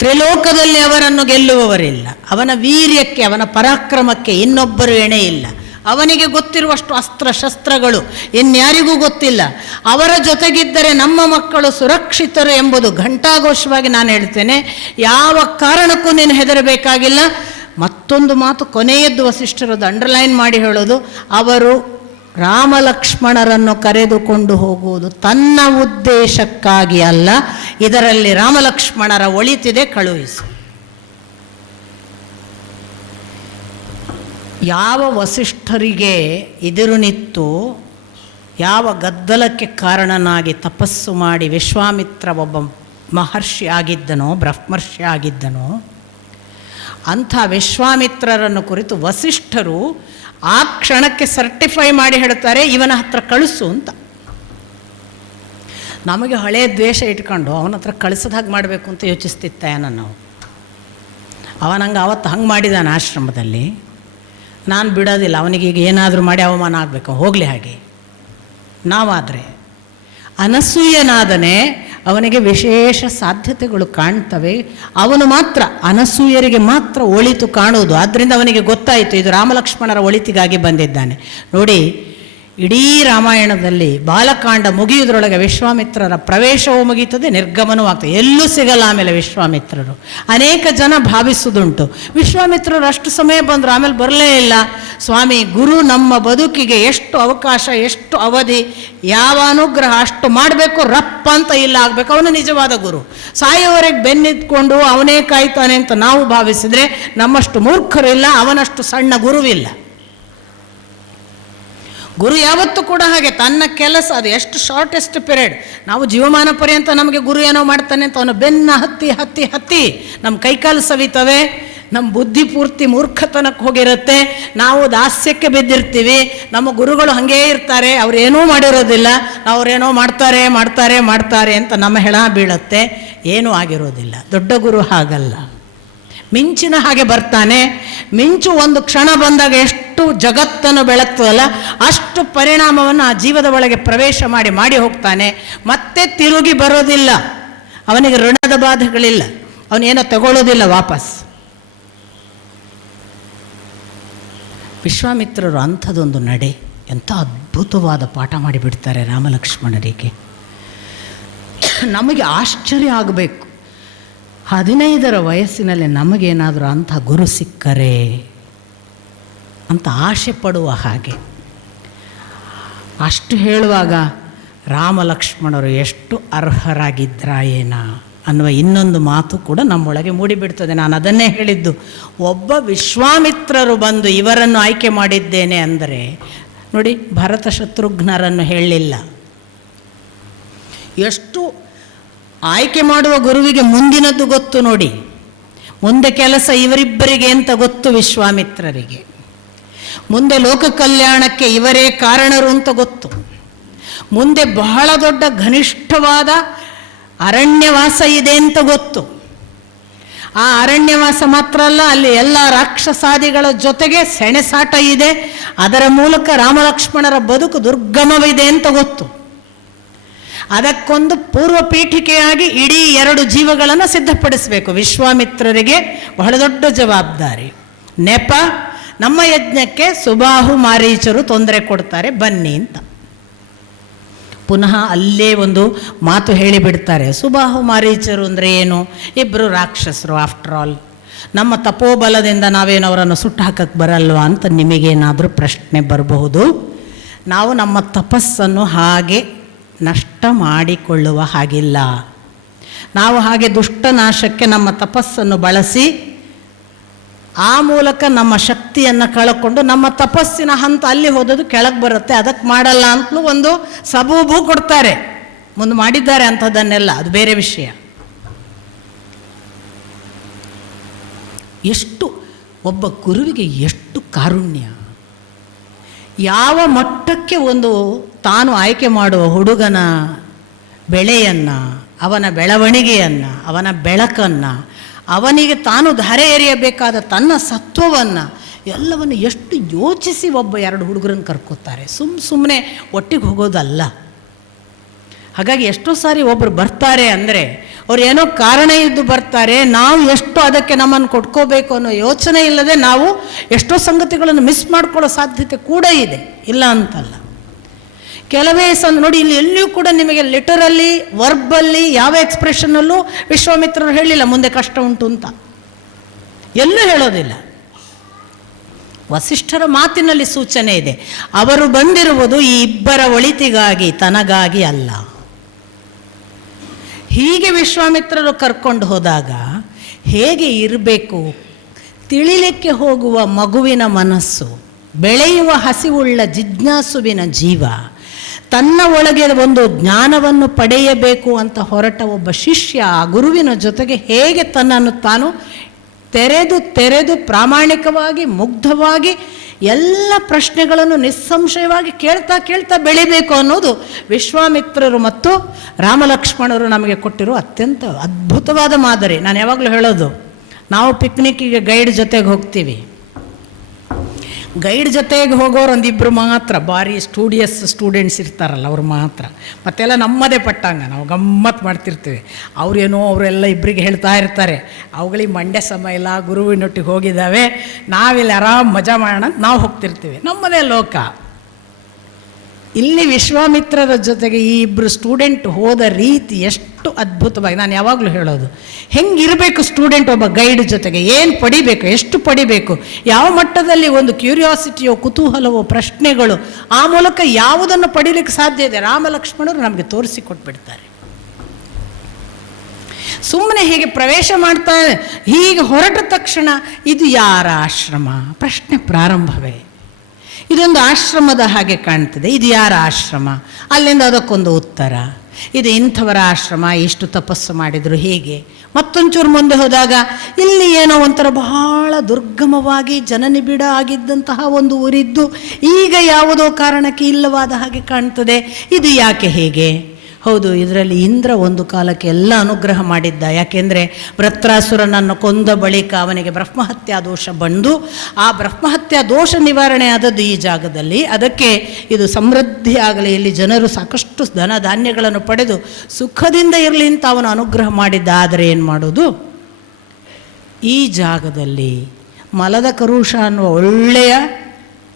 ತ್ರಿಲೋಕದಲ್ಲಿ ಅವರನ್ನು ಗೆಲ್ಲುವವರಿಲ್ಲ. ಅವನ ವೀರ್ಯಕ್ಕೆ, ಅವನ ಪರಾಕ್ರಮಕ್ಕೆ ಇನ್ನೊಬ್ಬರು ಎಣೆ ಇಲ್ಲ. ಅವನಿಗೆ ಗೊತ್ತಿರುವಷ್ಟು ಅಸ್ತ್ರಶಸ್ತ್ರಗಳು ಇನ್ಯಾರಿಗೂ ಗೊತ್ತಿಲ್ಲ. ಅವರ ಜೊತೆಗಿದ್ದರೆ ನಮ್ಮ ಮಕ್ಕಳು ಸುರಕ್ಷಿತರು ಎಂಬುದು ಘಂಟಾಘೋಷವಾಗಿ ನಾನು ಹೇಳ್ತೇನೆ. ಯಾವ ಕಾರಣಕ್ಕೂ ನೀನು ಹೆದರಬೇಕಾಗಿಲ್ಲ. ಮತ್ತೊಂದು ಮಾತು ಕೊನೆಯದ್ದು ವಸಿಷ್ಠರದ್ದು ಅಂಡರ್ಲೈನ್ ಮಾಡಿ ಹೇಳೋದು, ಅವರು ರಾಮಲಕ್ಷ್ಮಣರನ್ನು ಕರೆದುಕೊಂಡು ಹೋಗುವುದು ತನ್ನ ಉದ್ದೇಶಕ್ಕಾಗಿ ಅಲ್ಲ, ಇದರಲ್ಲಿ ರಾಮಲಕ್ಷ್ಮಣರ ಒಳಿತಿದೆ, ಕಳುಹಿಸು. ಯಾವ ವಸಿಷ್ಠರಿಗೆ ಎದುರು ನಿಂತು ಯಾವ ಗದ್ದಲಕ್ಕೆ ಕಾರಣನಾಗಿ ತಪಸ್ಸು ಮಾಡಿ ವಿಶ್ವಾಮಿತ್ರ ಒಬ್ಬ ಮಹರ್ಷಿ ಆಗಿದ್ದನೋ, ಬ್ರಹ್ಮರ್ಷಿ ಆಗಿದ್ದನೋ, ಅಂಥ ವಿಶ್ವಾಮಿತ್ರರನ್ನು ಕುರಿತು ವಸಿಷ್ಠರು ಆ ಕ್ಷಣಕ್ಕೆ ಸರ್ಟಿಫೈ ಮಾಡಿ ಹೇಳ್ತಾರೆ, ಇವನ ಹತ್ರ ಕಳಿಸು ಅಂತ. ನಮಗೆ ಹಳೆಯ ದ್ವೇಷ ಇಟ್ಕೊಂಡು ಅವನ ಹತ್ರ ಕಳಿಸೋದು ಹಾಗೆ ಮಾಡಬೇಕು ಅಂತ ಯೋಚಿಸ್ತಿತ್ತೇನ ನಾವು. ಅವನಂಗೆ ಅವತ್ತು ಹಂಗೆ ಮಾಡಿದಾನೆ ಆಶ್ರಮದಲ್ಲಿ, ನಾನು ಬಿಡೋದಿಲ್ಲ. ಅವನಿಗೀಗ ಏನಾದರೂ ಮಾಡಿ ಅವಮಾನ ಆಗಬೇಕು, ಹೋಗಲಿ ಹಾಗೆ. ನಾವಾದರೆ ಅನಸೂಯನಾದನೆ ಅವನಿಗೆ ವಿಶೇಷ ಸಾಧ್ಯತೆಗಳು ಕಾಣ್ತವೆ. ಅವನು ಮಾತ್ರ ಅನಸೂಯರಿಗೆ ಮಾತ್ರ ಒಳಿತು ಕಾಣುವುದು. ಆದ್ದರಿಂದ ಅವನಿಗೆ ಗೊತ್ತಾಯಿತು ಇದು ರಾಮಲಕ್ಷ್ಮಣರ ಒಳಿತಿಗಾಗಿ ಬಂದಿದ್ದಾನೆ. ನೋಡಿ, ಇಡೀ ರಾಮಾಯಣದಲ್ಲಿ ಬಾಲಕಾಂಡ ಮುಗಿಯುವುದರೊಳಗೆ ವಿಶ್ವಾಮಿತ್ರರ ಪ್ರವೇಶವೂ ಮುಗೀತದೆ, ನಿರ್ಗಮನವೂ ಆಗ್ತದೆ. ಎಲ್ಲೂ ಸಿಗಲ್ಲ ಆಮೇಲೆ ವಿಶ್ವಾಮಿತ್ರರು. ಅನೇಕ ಜನ ಭಾವಿಸುವುದುಂಟು, ವಿಶ್ವಾಮಿತ್ರರು ಅಷ್ಟು ಸಮಯ ಬಂದರು ಆಮೇಲೆ ಬರಲೇ ಇಲ್ಲ. ಸ್ವಾಮಿ, ಗುರು ನಮ್ಮ ಬದುಕಿಗೆ ಎಷ್ಟು ಅವಕಾಶ, ಎಷ್ಟು ಅವಧಿ, ಯಾವ ಅನುಗ್ರಹ ಅಷ್ಟು ಮಾಡಬೇಕು, ರಪ್ಪ ಅಂತ ಇಲ್ಲ ಆಗಬೇಕು. ಅವನು ನಿಜವಾದ ಗುರು. ಸಾಯೋವರೆಗೆ ಬೆನ್ನಿದ್ಕೊಂಡು ಅವನೇ ಕಾಯ್ತಾನೆ ಅಂತ ನಾವು ಭಾವಿಸಿದರೆ ನಮ್ಮಷ್ಟು ಮೂರ್ಖರಿಲ್ಲ, ಅವನಷ್ಟು ಸಣ್ಣ ಗುರುವಿಲ್ಲ. ಗುರು ಯಾವತ್ತೂ ಕೂಡ ಹಾಗೆ ತನ್ನ ಕೆಲಸ, ಅದು ಎಷ್ಟು ಶಾರ್ಟೆಸ್ಟ್ ಪೀರಿಯಡ್. ನಾವು ಜೀವಮಾನ ಪರ್ಯಂತ ನಮಗೆ ಗುರು ಏನೋ ಮಾಡ್ತಾನೆ ಅಂತ ಅವನು ಬೆನ್ನ ಹತ್ತಿ ಹತ್ತಿ ಹತ್ತಿ ನಮ್ಮ ಕೈಕಾಲು ಸವಿತವೆ, ನಮ್ಮ ಬುದ್ಧಿ ಪೂರ್ತಿ ಮೂರ್ಖತನಕ್ಕೆ ಹೋಗಿರುತ್ತೆ, ನಾವು ದಾಸ್ಯಕ್ಕೆ ಬಿದ್ದಿರ್ತೀವಿ. ನಮ್ಮ ಗುರುಗಳು ಹಾಗೇ ಇರ್ತಾರೆ, ಅವರೇನೂ ಮಾಡಿರೋದಿಲ್ಲ, ಅವರೇನೋ ಮಾಡ್ತಾರೆ ಮಾಡ್ತಾರೆ ಮಾಡ್ತಾರೆ ಅಂತ ನಮ್ಮ ಹೆಣ ಬೀಳುತ್ತೆ, ಏನೂ ಆಗಿರೋದಿಲ್ಲ. ದೊಡ್ಡ ಗುರು ಹಾಗಲ್ಲ, ಮಿಂಚಿನ ಹಾಗೆ ಬರ್ತಾನೆ. ಮಿಂಚು ಒಂದು ಕ್ಷಣ ಬಂದಾಗ ಎಷ್ಟು ಜಗತ್ತನ್ನು ಬೆಳಗ್ತದಲ್ಲ ಅಷ್ಟು ಪರಿಣಾಮವನ್ನು ಆ ಜೀವದ ಒಳಗೆ ಪ್ರವೇಶ ಮಾಡಿ ಮಾಡಿ ಹೋಗ್ತಾನೆ. ಮತ್ತೆ ತಿರುಗಿ ಬರೋದಿಲ್ಲ. ಅವನಿಗೆ ಋಣದ ಬಾಧೆಗಳಿಲ್ಲ, ಅವನೇನೋ ತಗೊಳ್ಳೋದಿಲ್ಲ ವಾಪಸ್. ವಿಶ್ವಾಮಿತ್ರರು ಅಂಥದ್ದೊಂದು ನಡೆ, ಎಂಥ ಅದ್ಭುತವಾದ ಪಾಠ ಮಾಡಿಬಿಡ್ತಾರೆ ರಾಮಲಕ್ಷ್ಮಣರಿಗೆ. ನಮಗೆ ಆಶ್ಚರ್ಯ ಆಗಬೇಕು, 15ರ ವಯಸ್ಸಿನಲ್ಲಿ ನಮಗೇನಾದರೂ ಅಂಥ ಗುರು ಸಿಕ್ಕರೆ ಅಂತ ಆಸೆ ಪಡುವ ಹಾಗೆ. ಅಷ್ಟು ಹೇಳುವಾಗ ರಾಮಲಕ್ಷ್ಮಣರು ಎಷ್ಟು ಅರ್ಹರಾಗಿದ್ರ ಏನ ಅನ್ನುವ ಇನ್ನೊಂದು ಮಾತು ಕೂಡ ನಮ್ಮೊಳಗೆ ಮೂಡಿಬಿಡ್ತದೆ. ನಾನು ಅದನ್ನೇ ಹೇಳಿದ್ದು, ಒಬ್ಬ ವಿಶ್ವಾಮಿತ್ರರು ಬಂದು ಇವರನ್ನು ಆಯ್ಕೆ ಮಾಡಿದ್ದೇನೆ ಅಂದರೆ ನೋಡಿ, ಭರತ ಶತ್ರುಘ್ನರನ್ನು ಹೇಳಲಿಲ್ಲ. ಎಷ್ಟು ಆಯ್ಕೆ ಮಾಡುವ ಗುರುವಿಗೆ ಮುಂದಿನದ್ದು ಗೊತ್ತು ನೋಡಿ, ಮುಂದೆ ಕೆಲಸ ಇವರಿಬ್ಬರಿಗೆ ಅಂತ ಗೊತ್ತು ವಿಶ್ವಾಮಿತ್ರರಿಗೆ, ಮುಂದೆ ಲೋಕ ಕಲ್ಯಾಣಕ್ಕೆ ಇವರೇ ಕಾರಣರು ಅಂತ ಗೊತ್ತು, ಮುಂದೆ ಬಹಳ ದೊಡ್ಡ ಘನಿಷ್ಠವಾದ ಅರಣ್ಯವಾಸ ಇದೆ ಅಂತ ಗೊತ್ತು. ಆ ಅರಣ್ಯವಾಸ ಮಾತ್ರ ಅಲ್ಲ, ಅಲ್ಲಿ ಎಲ್ಲ ರಾಕ್ಷಸಾದಿಗಳ ಜೊತೆಗೆ ಸೆಣಸಾಟ ಇದೆ, ಅದರ ಮೂಲಕ ರಾಮಲಕ್ಷ್ಮಣರ ಬದುಕು ದುರ್ಗಮವಿದೆ ಅಂತ ಗೊತ್ತು. ಅದಕ್ಕೊಂದು ಪೂರ್ವ ಪೀಠಿಕೆಯಾಗಿ ಇಡೀ 2 ಜೀವಗಳನ್ನು ಸಿದ್ಧಪಡಿಸಬೇಕು. ವಿಶ್ವಾಮಿತ್ರರಿಗೆ ಬಹಳ ದೊಡ್ಡ ಜವಾಬ್ದಾರಿ. ನೆಪ, ನಮ್ಮ ಯಜ್ಞಕ್ಕೆ ಸುಬಾಹು ಮಾರೀಚರು ತೊಂದರೆ ಕೊಡ್ತಾರೆ ಬನ್ನಿ ಅಂತ. ಪುನಃ ಅಲ್ಲೇ ಒಂದು ಮಾತು ಹೇಳಿಬಿಡ್ತಾರೆ. ಸುಬಾಹು ಮಾರೀಚರು ಅಂದರೆ ಏನು? ಇಬ್ಬರು ರಾಕ್ಷಸರು. ಆಫ್ಟರ್ ಆಲ್ ನಮ್ಮ ತಪೋಬಲದಿಂದ ನಾವೇನು ಅವರನ್ನು ಸುಟ್ಟು ಹಾಕಕ್ಕೆ ಬರಲ್ವಾ ಅಂತ ನಿಮಗೇನಾದರೂ ಪ್ರಶ್ನೆ ಬರಬಹುದು. ನಾವು ನಮ್ಮ ತಪಸ್ಸನ್ನು ಹಾಗೆ ನಷ್ಟ ಮಾಡಿಕೊಳ್ಳುವ ಹಾಗಿಲ್ಲ. ನಾವು ಹಾಗೆ ದುಷ್ಟನಾಶಕ್ಕೆ ನಮ್ಮ ತಪಸ್ಸನ್ನು ಬಳಸಿ ಆ ಮೂಲಕ ನಮ್ಮ ಶಕ್ತಿಯನ್ನು ಕಳ್ಕೊಂಡು ನಮ್ಮ ತಪಸ್ಸಿನ ಹಂತ ಅಲ್ಲಿ ಹೋದದ್ದು ಕೆಳಗೆ ಬರುತ್ತೆ. ಅದಕ್ಕೆ ಮಾಡಲ್ಲ ಅಂತಲೂ ಒಂದು ಸಬೂಬು ಕೊಡ್ತಾರೆ. ಮುಂದೆ ಮಾಡಿದ್ದಾರೆ ಅಂಥದ್ದನ್ನೆಲ್ಲ, ಅದು ಬೇರೆ ವಿಷಯ. ಎಷ್ಟು ಒಬ್ಬ ಗುರುವಿಗೆ ಎಷ್ಟು ಕಾರುಣ್ಯ! ಯಾವ ಮಟ್ಟಕ್ಕೆ ಒಂದು ತಾನು ಆಯ್ಕೆ ಮಾಡುವ ಹುಡುಗನ ಬೆಳೆಯನ್ನು, ಅವನ ಬೆಳವಣಿಗೆಯನ್ನು, ಅವನ ಬೆಳಕನ್ನು, ಅವನಿಗೆ ತಾನು ಧಾರೆ ಎರೆಯಬೇಕಾದ ತನ್ನ ಸತ್ವವನ್ನು ಎಲ್ಲವನ್ನು ಎಷ್ಟು ಯೋಚಿಸಿ ಒಬ್ಬ 2 ಹುಡುಗರನ್ನು ಕರ್ಕೋತಾರೆ. ಸುಮ್ಮನೆ ಒಟ್ಟಿಗೆ ಹೋಗೋದಲ್ಲ. ಹಾಗಾಗಿ ಎಷ್ಟೋ ಸಾರಿ ಒಬ್ಬರು ಬರ್ತಾರೆ ಅಂದರೆ ಅವ್ರು ಏನೋ ಕಾರಣ ಇದ್ದು ಬರ್ತಾರೆ. ನಾವು ಎಷ್ಟು ಅದಕ್ಕೆ ನಮ್ಮನ್ನು ಕೊಟ್ಕೋಬೇಕು ಅನ್ನೋ ಯೋಚನೆ ಇಲ್ಲದೆ ನಾವು ಎಷ್ಟೋ ಸಂಗತಿಗಳನ್ನು ಮಿಸ್ ಮಾಡ್ಕೊಳ್ಳೋ ಸಾಧ್ಯತೆ ಕೂಡ ಇದೆ, ಇಲ್ಲ ಅಂತಲ್ಲ. ಕೆಲವೇ ನೋಡಿ, ಇಲ್ಲಿ ಎಲ್ಲಿಯೂ ಕೂಡ ನಿಮಗೆ ಲಿಟರಲ್ಲಿ, ವರ್ಬಲ್ಲಿ, ಯಾವ ಎಕ್ಸ್ಪ್ರೆಷನ್ನಲ್ಲೂ ವಿಶ್ವಾಮಿತ್ರರು ಹೇಳಿಲ್ಲ ಮುಂದೆ ಕಷ್ಟ ಉಂಟು ಅಂತ, ಎಲ್ಲೂ ಹೇಳೋದಿಲ್ಲ. ವಸಿಷ್ಠರ ಮಾತಿನಲ್ಲಿ ಸೂಚನೆ ಇದೆ, ಅವರು ಬಂದಿರುವುದು ಈ ಇಬ್ಬರ ಒಳಿತಿಗಾಗಿ, ತನಗಾಗಿ ಅಲ್ಲ. ಹೀಗೆ ವಿಶ್ವಾಮಿತ್ರರು ಕರ್ಕೊಂಡು ಹೋದಾಗ ಹೇಗೆ ಇರಬೇಕು, ತಿಳಿಲಿಕ್ಕೆ ಹೋಗುವ ಮಗುವಿನ ಮನಸ್ಸು, ಬೆಳೆಯುವ ಹಸಿವುಳ್ಳ ಜಿಜ್ಞಾಸುವಿನ ಜೀವ, ತನ್ನ ಒಳಗೆ ಒಂದು ಜ್ಞಾನವನ್ನು ಪಡೆಯಬೇಕು ಅಂತ ಹೊರಟ ಒಬ್ಬ ಶಿಷ್ಯ ಆ ಗುರುವಿನ ಜೊತೆಗೆ ಹೇಗೆ ತನ್ನನ್ನು ತಾನು ತೆರೆದು ಪ್ರಾಮಾಣಿಕವಾಗಿ, ಮುಗ್ಧವಾಗಿ ಎಲ್ಲ ಪ್ರಶ್ನೆಗಳನ್ನು ನಿಸ್ಸಂಶಯವಾಗಿ ಕೇಳ್ತಾ ಬೆಳಿಬೇಕು ಅನ್ನೋದು ವಿಶ್ವಾಮಿತ್ರರು ಮತ್ತು ರಾಮಲಕ್ಷ್ಮಣರು ನಮಗೆ ಕೊಟ್ಟಿರೋ ಅತ್ಯಂತ ಅದ್ಭುತವಾದ ಮಾದರಿ. ನಾನು ಯಾವಾಗಲೂ ಹೇಳೋದು, ನಾವು ಪಿಕ್ನಿಕ್ಕಿಗೆ ಗೈಡ್ ಜೊತೆಗೆ ಹೋಗ್ತೀವಿ. ಗೈಡ್ ಜೊತೆಗೆ ಹೋಗೋರು ಒಂದಿಬ್ಬರು ಮಾತ್ರ, ಭಾರಿ ಸ್ಟೂಡೆಂಟ್ಸ್ ಇರ್ತಾರಲ್ಲ ಅವ್ರು ಮಾತ್ರ. ಮತ್ತೆಲ್ಲ ನಮ್ಮದೇ ಪಟ್ಟಾಂಗ, ನಾವು ಗಮ್ಮತ್ತು ಮಾಡ್ತಿರ್ತೀವಿ. ಅವರೆಲ್ಲ ಇಬ್ಬರಿಗೆ ಹೇಳ್ತಾ ಇರ್ತಾರೆ, ಅವುಗಳಿಗೆ ಮಂಡ್ಯ ಸಮಯ ಇಲ್ಲ, ಗುರುವಿನೊಟ್ಟಿಗೆ ಹೋಗಿದ್ದಾವೆ, ನಾವಿಲ್ಲಿ ಆರಾಮ್ ಮಜಾ ಮಾಡೋಣ ಅಂತ ನಾವು ಹೋಗ್ತಿರ್ತೀವಿ, ನಮ್ಮದೇ ಲೋಕ. ಇಲ್ಲಿ ವಿಶ್ವಾಮಿತ್ರರ ಜೊತೆಗೆ ಈ ಇಬ್ಬರು ಸ್ಟೂಡೆಂಟ್ ಹೋದ ರೀತಿ ಎಷ್ಟು ಅದ್ಭುತವಾಗಿ, ನಾನು ಯಾವಾಗಲೂ ಹೇಳೋದು, ಹೆಂಗಿರಬೇಕು ಸ್ಟೂಡೆಂಟ್ ಒಬ್ಬ ಗೈಡ್ ಜೊತೆಗೆ, ಏನು ಪಡಿಬೇಕು, ಎಷ್ಟು ಪಡಿಬೇಕು, ಯಾವ ಮಟ್ಟದಲ್ಲಿ ಒಂದು ಕ್ಯೂರಿಯಾಸಿಟಿಯೋ, ಕುತೂಹಲವೋ, ಪ್ರಶ್ನೆಗಳು, ಆ ಮೂಲಕ ಯಾವುದನ್ನು ಪಡೀಲಿಕ್ಕೆ ಸಾಧ್ಯ ಇದೆ ರಾಮಲಕ್ಷ್ಮಣರು ನಮಗೆ ತೋರಿಸಿಕೊಟ್ಬಿಡ್ತಾರೆ. ಸುಮ್ಮನೆ ಹೀಗೆ ಪ್ರವೇಶ ಮಾಡ್ತಾ ಹೀಗೆ ಹೊರಟ ತಕ್ಷಣ ಇದು ಯಾರ ಆಶ್ರಮ ಪ್ರಶ್ನೆ ಪ್ರಾರಂಭವೇ. ಇದೊಂದು ಆಶ್ರಮದ ಹಾಗೆ ಕಾಣ್ತದೆ, ಇದು ಯಾರ ಆಶ್ರಮ, ಅಲ್ಲಿಂದ ಅದಕ್ಕೊಂದು ಉತ್ತರ, ಇದು ಇಂಥವರ ಆಶ್ರಮ, ಇಷ್ಟು ತಪಸ್ಸು ಮಾಡಿದರು, ಹೀಗೆ. ಮತ್ತೊಂಚೂರು ಮುಂದೆ ಹೋದಾಗ ಇಲ್ಲಿ ಏನೋ ಒಂಥರ ಬಹಳ ದುರ್ಗಮವಾಗಿ ಜನನಿಬಿಡ ಆಗಿದ್ದಂತಹ ಒಂದು ಊರಿದ್ದು ಈಗ ಯಾವುದೋ ಕಾರಣಕ್ಕೆ ಇಲ್ಲವಾದ ಹಾಗೆ ಕಾಣ್ತದೆ, ಇದು ಯಾಕೆ ಹೇಗೆ? ಹೌದು, ಇದರಲ್ಲಿ ಇಂದ್ರ ಒಂದು ಕಾಲಕ್ಕೆ ಎಲ್ಲ ಅನುಗ್ರಹ ಮಾಡಿದ್ದ. ಯಾಕೆಂದರೆ ವೃತ್ರಾಸುರನನ್ನು ಕೊಂದ ಬಳಿಕ ಅವನಿಗೆ ಬ್ರಹ್ಮಹತ್ಯಾ ದೋಷ ಬಂದು ಆ ಬ್ರಹ್ಮಹತ್ಯಾ ದೋಷ ನಿವಾರಣೆ ಆದದ್ದು ಈ ಜಾಗದಲ್ಲಿ. ಅದಕ್ಕೆ ಇದು ಸಮೃದ್ಧಿ ಆಗಲಿ, ಇಲ್ಲಿ ಜನರು ಸಾಕಷ್ಟು ಧನ ಧಾನ್ಯಗಳನ್ನು ಪಡೆದು ಸುಖದಿಂದ ಇರಲಿ ಅಂತ ಅವನು ಅನುಗ್ರಹ ಮಾಡಿದ್ದ. ಆದರೆ ಏನು ಮಾಡೋದು, ಈ ಜಾಗದಲ್ಲಿ ಮಲದ ಕರುಷ ಅನ್ನುವ ಒಳ್ಳೆಯ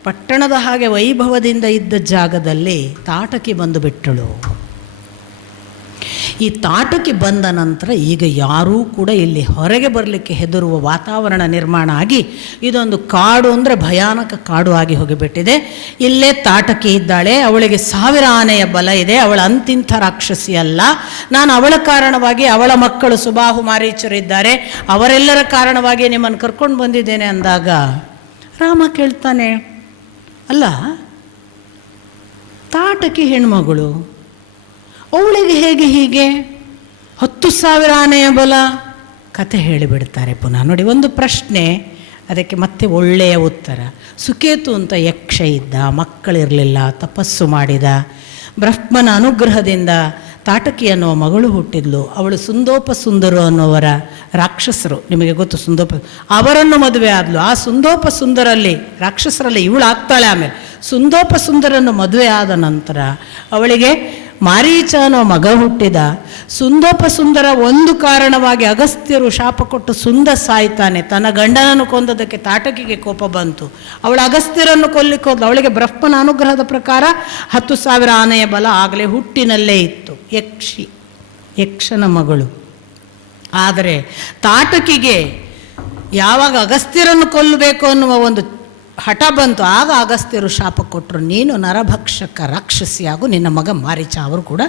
ಪಟ್ಟಣದ ಹಾಗೆ ವೈಭವದಿಂದ ಇದ್ದ ಜಾಗದಲ್ಲಿ ತಾಟಕಿ ಬಂದು ಬಿಟ್ಟಳು. ಈ ತಾಟಕಿ ಬಂದ ನಂತರ ಈಗ ಯಾರೂ ಕೂಡ ಇಲ್ಲಿ ಹೊರಗೆ ಬರಲಿಕ್ಕೆ ಹೆದರುವ ವಾತಾವರಣ ನಿರ್ಮಾಣ ಆಗಿ ಇದೊಂದು ಕಾಡು ಅಂದರೆ ಭಯಾನಕ ಕಾಡು ಆಗಿ ಹೋಗಿಬಿಟ್ಟಿದೆ. ಇಲ್ಲೇ ತಾಟಕಿ ಇದ್ದಾಳೆ, ಅವಳಿಗೆ 1000 ಆನೆಯ ಬಲ ಇದೆ, ಅವಳ ಅಂತಿಂಥ ರಾಕ್ಷಸಿ ಅಲ್ಲ. ನಾನು ಅವಳ ಕಾರಣವಾಗಿ, ಅವಳ ಮಕ್ಕಳು ಸುಬಾಹು ಮಾರೀಚರಿದ್ದಾರೆ, ಅವರೆಲ್ಲರ ಕಾರಣವಾಗಿ ನಿಮ್ಮನ್ನು ಕರ್ಕೊಂಡು ಬಂದಿದ್ದೇನೆ ಅಂದಾಗ ರಾಮ ಕೇಳ್ತಾನೆ, ಅಲ್ಲ ತಾಟಕಿ ಹೆಣ್ಮಗಳು, ಅವಳಿಗೆ ಹೇಗೆ ಹೀಗೆ 10,000 ಆನೆಯ ಬಲ? ಕತೆ ಹೇಳಿಬಿಡ್ತಾರೆ ಪುನಃ. ನೋಡಿ, ಒಂದು ಪ್ರಶ್ನೆ, ಅದಕ್ಕೆ ಮತ್ತೆ ಒಳ್ಳೆಯ ಉತ್ತರ. ಸುಕೇತು ಅಂತ ಯಕ್ಷ ಇದ್ದ, ಮಕ್ಕಳಿರಲಿಲ್ಲ, ತಪಸ್ಸು ಮಾಡಿದ, ಬ್ರಹ್ಮನ ಅನುಗ್ರಹದಿಂದ ತಾಟಕಿ ಅನ್ನುವ ಮಗಳು ಹುಟ್ಟಿದ್ಲು. ಅವಳು ಸುಂದೋಪ ಸುಂದರು ಅನ್ನುವರ ರಾಕ್ಷಸರು, ನಿಮಗೆ ಗೊತ್ತು ಸುಂದೋಪ, ಅವರನ್ನು ಮದುವೆ ಆದಳು. ಆ ಸುಂದೋಪ ಸುಂದರಲ್ಲಿ ರಾಕ್ಷಸರಲ್ಲಿ ಇವಳು ಆಗ್ತಾಳೆ. ಆಮೇಲೆ ಸುಂದೋಪ ಸುಂದರನ್ನು ಮದುವೆ ಆದ ನಂತರ ಅವಳಿಗೆ ಮಾರೀಚ ಅನ್ನೋ ಮಗ ಹುಟ್ಟಿದ. ಸುಂದೋಪ ಸುಂದರ ಒಂದು ಕಾರಣವಾಗಿ ಅಗಸ್ತ್ಯರು ಶಾಪ ಕೊಟ್ಟು ಸುಂದ ಸಾಯ್ತಾನೆ. ತನ್ನ ಗಂಡನನ್ನು ಕೊಂದದಕ್ಕೆ ತಾಟಕಿಗೆ ಕೋಪ ಬಂತು, ಅವಳು ಅಗಸ್ತ್ಯರನ್ನು ಕೊಲ್ಲಿಕ್ಕೆ ಹೋದ್ಲು. ಅವಳಿಗೆ ಬ್ರಹ್ಮನ ಅನುಗ್ರಹದ ಪ್ರಕಾರ 10,000 ಆನೆಯ ಬಲ ಆಗಲೇ ಹುಟ್ಟಿನಲ್ಲೇ ಇತ್ತು. ಯಕ್ಷನ ಮಗಳು. ಆದರೆ ತಾಟಕಿಗೆ ಯಾವಾಗ ಅಗಸ್ತ್ಯರನ್ನು ಕೊಲ್ಲಬೇಕು ಅನ್ನುವ ಒಂದು ಹಠ ಬಂತು. ಆಗ ಅಗಸ್ತ್ಯರು ಶಾಪ ಕೊಟ್ಟರು, ನೀನು ನರಭಕ್ಷಕ ರಾಕ್ಷಸಿಯಾಗು, ನಿನ್ನ ಮಗ ಮಾರೀಚ ಅವರು ಕೂಡ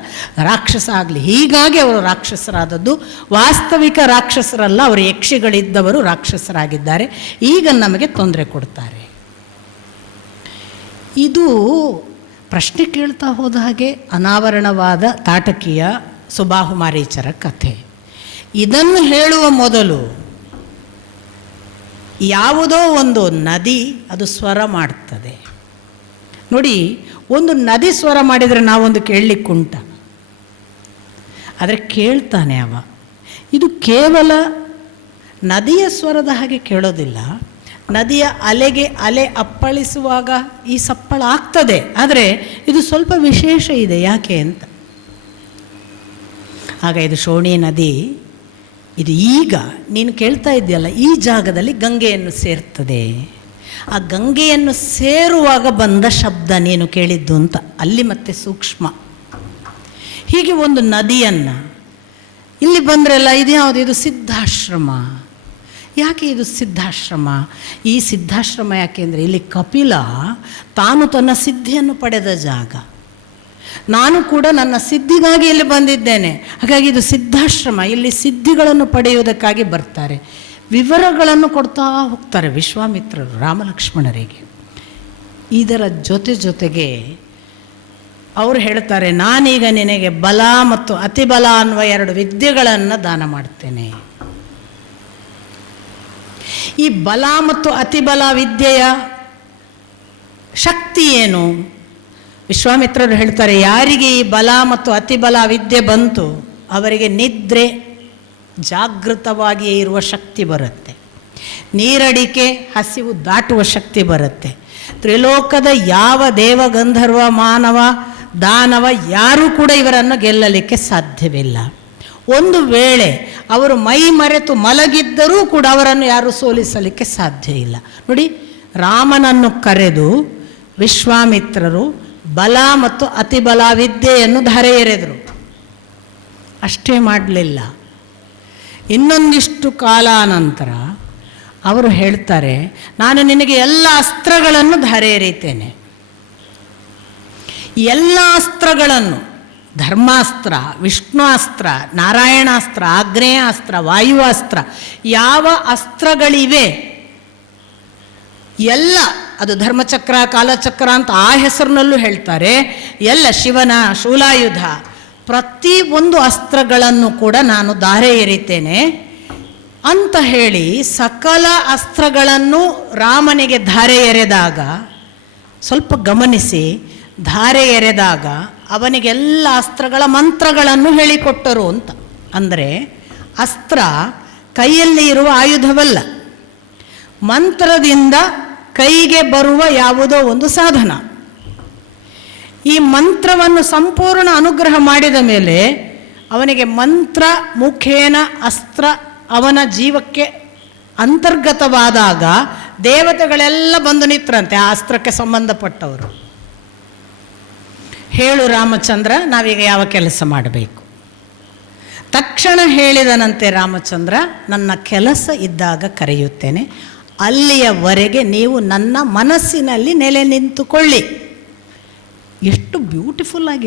ರಾಕ್ಷಸ ಆಗಲಿ. ಹೀಗಾಗಿ ಅವರು ರಾಕ್ಷಸರಾದದ್ದು. ವಾಸ್ತವಿಕ ರಾಕ್ಷಸರಲ್ಲ, ಅವರು ಯಕ್ಷಿಗಳಿದ್ದವರು ರಾಕ್ಷಸರಾಗಿದ್ದಾರೆ. ಈಗ ನಮಗೆ ತೊಂದರೆ ಕೊಡ್ತಾರೆ. ಇದು ಪ್ರಶ್ನೆ ಕೇಳ್ತಾ ಹೋದ ಹಾಗೆ ಅನಾವರಣವಾದ ತಾಟಕಿಯ ಸುಬಾಹು ಮಾರೀಚರ ಕಥೆ. ಇದನ್ನು ಹೇಳುವ ಮೊದಲು ಯಾವುದೋ ಒಂದು ನದಿ ಅದು ಸ್ವರ ಮಾಡ್ತದೆ ನೋಡಿ. ಒಂದು ನದಿ ಸ್ವರ ಮಾಡಿದರೆ ನಾವೊಂದು ಕೇಳಲಿಕ್ಕುಂಟ, ಆದರೆ ಕೇಳ್ತಾನೆ ಅವ. ಇದು ಕೇವಲ ನದಿಯ ಸ್ವರದ ಹಾಗೆ ಕೇಳೋದಿಲ್ಲ. ನದಿಯ ಅಲೆಗೆ ಅಲೆ ಅಪ್ಪಳಿಸುವಾಗ ಈ ಸಪ್ಪಳ ಆಗ್ತದೆ, ಆದರೆ ಇದು ಸ್ವಲ್ಪ ವಿಶೇಷ ಇದೆ. ಯಾಕೆ ಅಂತ, ಆಗ ಇದು ಶೋಣಿ ನದಿ, ಇದು ಈಗ ನೀನು ಕೇಳ್ತಾ ಇದ್ದೀಯಲ್ಲ ಈ ಜಾಗದಲ್ಲಿ ಗಂಗೆಯನ್ನು ಸೇರ್ತದೆ. ಆ ಗಂಗೆಯನ್ನು ಸೇರುವಾಗ ಬಂದ ಶಬ್ದ ನೀನು ಕೇಳಿದ್ದು ಅಂತ ಅಲ್ಲಿ ಮತ್ತೆ ಸೂಕ್ಷ್ಮ. ಹೀಗೆ ಒಂದು ನದಿಯನ್ನು ಇಲ್ಲಿ ಬಂದ್ರಲ್ಲ, ಇದು ಯಾವುದು, ಇದು ಸಿದ್ಧಾಶ್ರಮ. ಯಾಕೆ ಇದು ಸಿದ್ಧಾಶ್ರಮ? ಈ ಸಿದ್ಧಾಶ್ರಮ ಯಾಕೆ ಅಂದರೆ ಇಲ್ಲಿ ಕಪಿಲ ತಾನು ತನ್ನ ಸಿದ್ಧಿಯನ್ನು ಪಡೆದ ಜಾಗ. ನಾನು ಕೂಡ ನನ್ನ ಸಿದ್ಧಿಗಾಗಿ ಇಲ್ಲಿ ಬಂದಿದ್ದೇನೆ. ಹಾಗಾಗಿ ಇದು ಸಿದ್ಧಾಶ್ರಮ. ಇಲ್ಲಿ ಸಿದ್ಧಿಗಳನ್ನು ಪಡೆಯುವುದಕ್ಕಾಗಿ ಬರ್ತಾರೆ. ವಿವರಗಳನ್ನು ಕೊಡ್ತಾ ಹೋಗ್ತಾರೆ ವಿಶ್ವಾಮಿತ್ರರು ರಾಮಲಕ್ಷ್ಮಣರಿಗೆ. ಇದರ ಜೊತೆಗೆ ಅವರು ಹೇಳ್ತಾರೆ, ನಾನೀಗ ನಿನಗೆ ಬಲ ಮತ್ತು ಅತಿಬಲ ಅನ್ನುವ 2 ವಿದ್ಯೆಗಳನ್ನು ದಾನ ಮಾಡ್ತೇನೆ. ಈ ಬಲ ಮತ್ತು ಅತಿಬಲ ವಿದ್ಯೆಯ ಶಕ್ತಿ ಏನು? ವಿಶ್ವಾಮಿತ್ರರು ಹೇಳ್ತಾರೆ, ಯಾರಿಗೆ ಈ ಬಲ ಮತ್ತು ಅತಿಬಲ ವಿದ್ಯೆ ಬಂತು ಅವರಿಗೆ ನಿದ್ರೆ ಜಾಗೃತವಾಗಿಯೇ ಇರುವ ಶಕ್ತಿ ಬರುತ್ತೆ, ನೀರಡಿಕೆ ಹಸಿವು ದಾಟುವ ಶಕ್ತಿ ಬರುತ್ತೆ. ತ್ರಿಲೋಕದ ಯಾವ ದೇವ ಗಂಧರ್ವ ಮಾನವ ದಾನವ ಯಾರೂ ಕೂಡ ಇವರನ್ನು ಗೆಲ್ಲಲಿಕ್ಕೆ ಸಾಧ್ಯವಿಲ್ಲ. ಒಂದು ವೇಳೆ ಅವರು ಮೈ ಮರೆತು ಮಲಗಿದ್ದರೂ ಕೂಡ ಅವರನ್ನು ಯಾರೂ ಸೋಲಿಸಲಿಕ್ಕೆ ಸಾಧ್ಯ ಇಲ್ಲ. ನೋಡಿ, ರಾಮನನ್ನು ಕರೆದು ವಿಶ್ವಾಮಿತ್ರರು ಬಲ ಮತ್ತು ಅತಿಬಲ ವಿದ್ಯೆಯನ್ನು ಧಾರೆ ಎರೆದರು. ಅಷ್ಟೇ ಮಾಡಲಿಲ್ಲ, ಇನ್ನೊಂದಿಷ್ಟು ಕಾಲಾನಂತರ ಅವರು ಹೇಳ್ತಾರೆ, ನಾನು ನಿನಗೆ ಎಲ್ಲ ಅಸ್ತ್ರಗಳನ್ನು ಧಾರೆ ಎರೀತೇನೆ. ಎಲ್ಲ ಅಸ್ತ್ರಗಳನ್ನು, ಧರ್ಮಾಸ್ತ್ರ, ವಿಷ್ಣುಅಸ್ತ್ರ, ನಾರಾಯಣಾಸ್ತ್ರ, ಆಗ್ನೇಯಾಸ್ತ್ರ, ವಾಯುವಾಸ್ತ್ರ, ಯಾವ ಅಸ್ತ್ರಗಳಿವೆ ಎಲ್ಲ, ಅದು ಧರ್ಮಚಕ್ರ ಕಾಲಚಕ್ರ ಅಂತ ಆ ಹೆಸರಿನಲ್ಲೂ ಹೇಳ್ತಾರೆ, ಎಲ್ಲ ಶಿವನ ಶೂಲಾಯುಧ, ಪ್ರತಿ ಒಂದು ಅಸ್ತ್ರಗಳನ್ನು ಕೂಡ ನಾನು ಧಾರೆ ಎರಿತೇನೆ ಅಂತ ಹೇಳಿ ಸಕಲ ಅಸ್ತ್ರಗಳನ್ನು ರಾಮನಿಗೆ ಧಾರೆ ಎರೆದಾಗ, ಸ್ವಲ್ಪ ಗಮನಿಸಿ, ಧಾರೆ ಎರೆದಾಗ ಅವನಿಗೆಲ್ಲ ಅಸ್ತ್ರಗಳ ಮಂತ್ರಗಳನ್ನು ಹೇಳಿಕೊಟ್ಟರು ಅಂತ. ಅಂದರೆ ಅಸ್ತ್ರ ಕೈಯಲ್ಲಿ ಇರುವ ಆಯುಧವಲ್ಲ, ಮಂತ್ರದಿಂದ ಕೈಗೆ ಬರುವ ಯಾವುದೋ ಒಂದು ಸಾಧನ. ಈ ಮಂತ್ರವನ್ನು ಸಂಪೂರ್ಣ ಅನುಗ್ರಹ ಮಾಡಿದ ಮೇಲೆ ಅವನಿಗೆ ಮಂತ್ರ ಮುಖೇನ ಅಸ್ತ್ರ ಅವನ ಜೀವಕ್ಕೆ ಅಂತರ್ಗತವಾದಾಗ ದೇವತೆಗಳೆಲ್ಲ ಬಂದು ನಿಂತರಂತೆ ಆ ಅಸ್ತ್ರಕ್ಕೆ ಸಂಬಂಧಪಟ್ಟವರು. ಹೇಳು ರಾಮಚಂದ್ರ, ನಾವೀಗ ಯಾವ ಕೆಲಸ ಮಾಡಬೇಕು? ತಕ್ಷಣ ಹೇಳಿದನಂತೆ ರಾಮಚಂದ್ರ, ನನ್ನ ಕೆಲಸ ಇದ್ದಾಗ ಕರೆಯುತ್ತೇನೆ, ಅಲ್ಲಿಯವರೆಗೆ ನೀವು ನನ್ನ ಮನಸ್ಸಿನಲ್ಲಿ ನೆಲೆ ನಿಂತುಕೊಳ್ಳಿ. ಎಷ್ಟು ಬ್ಯೂಟಿಫುಲ್ ಆಗಿದೆ.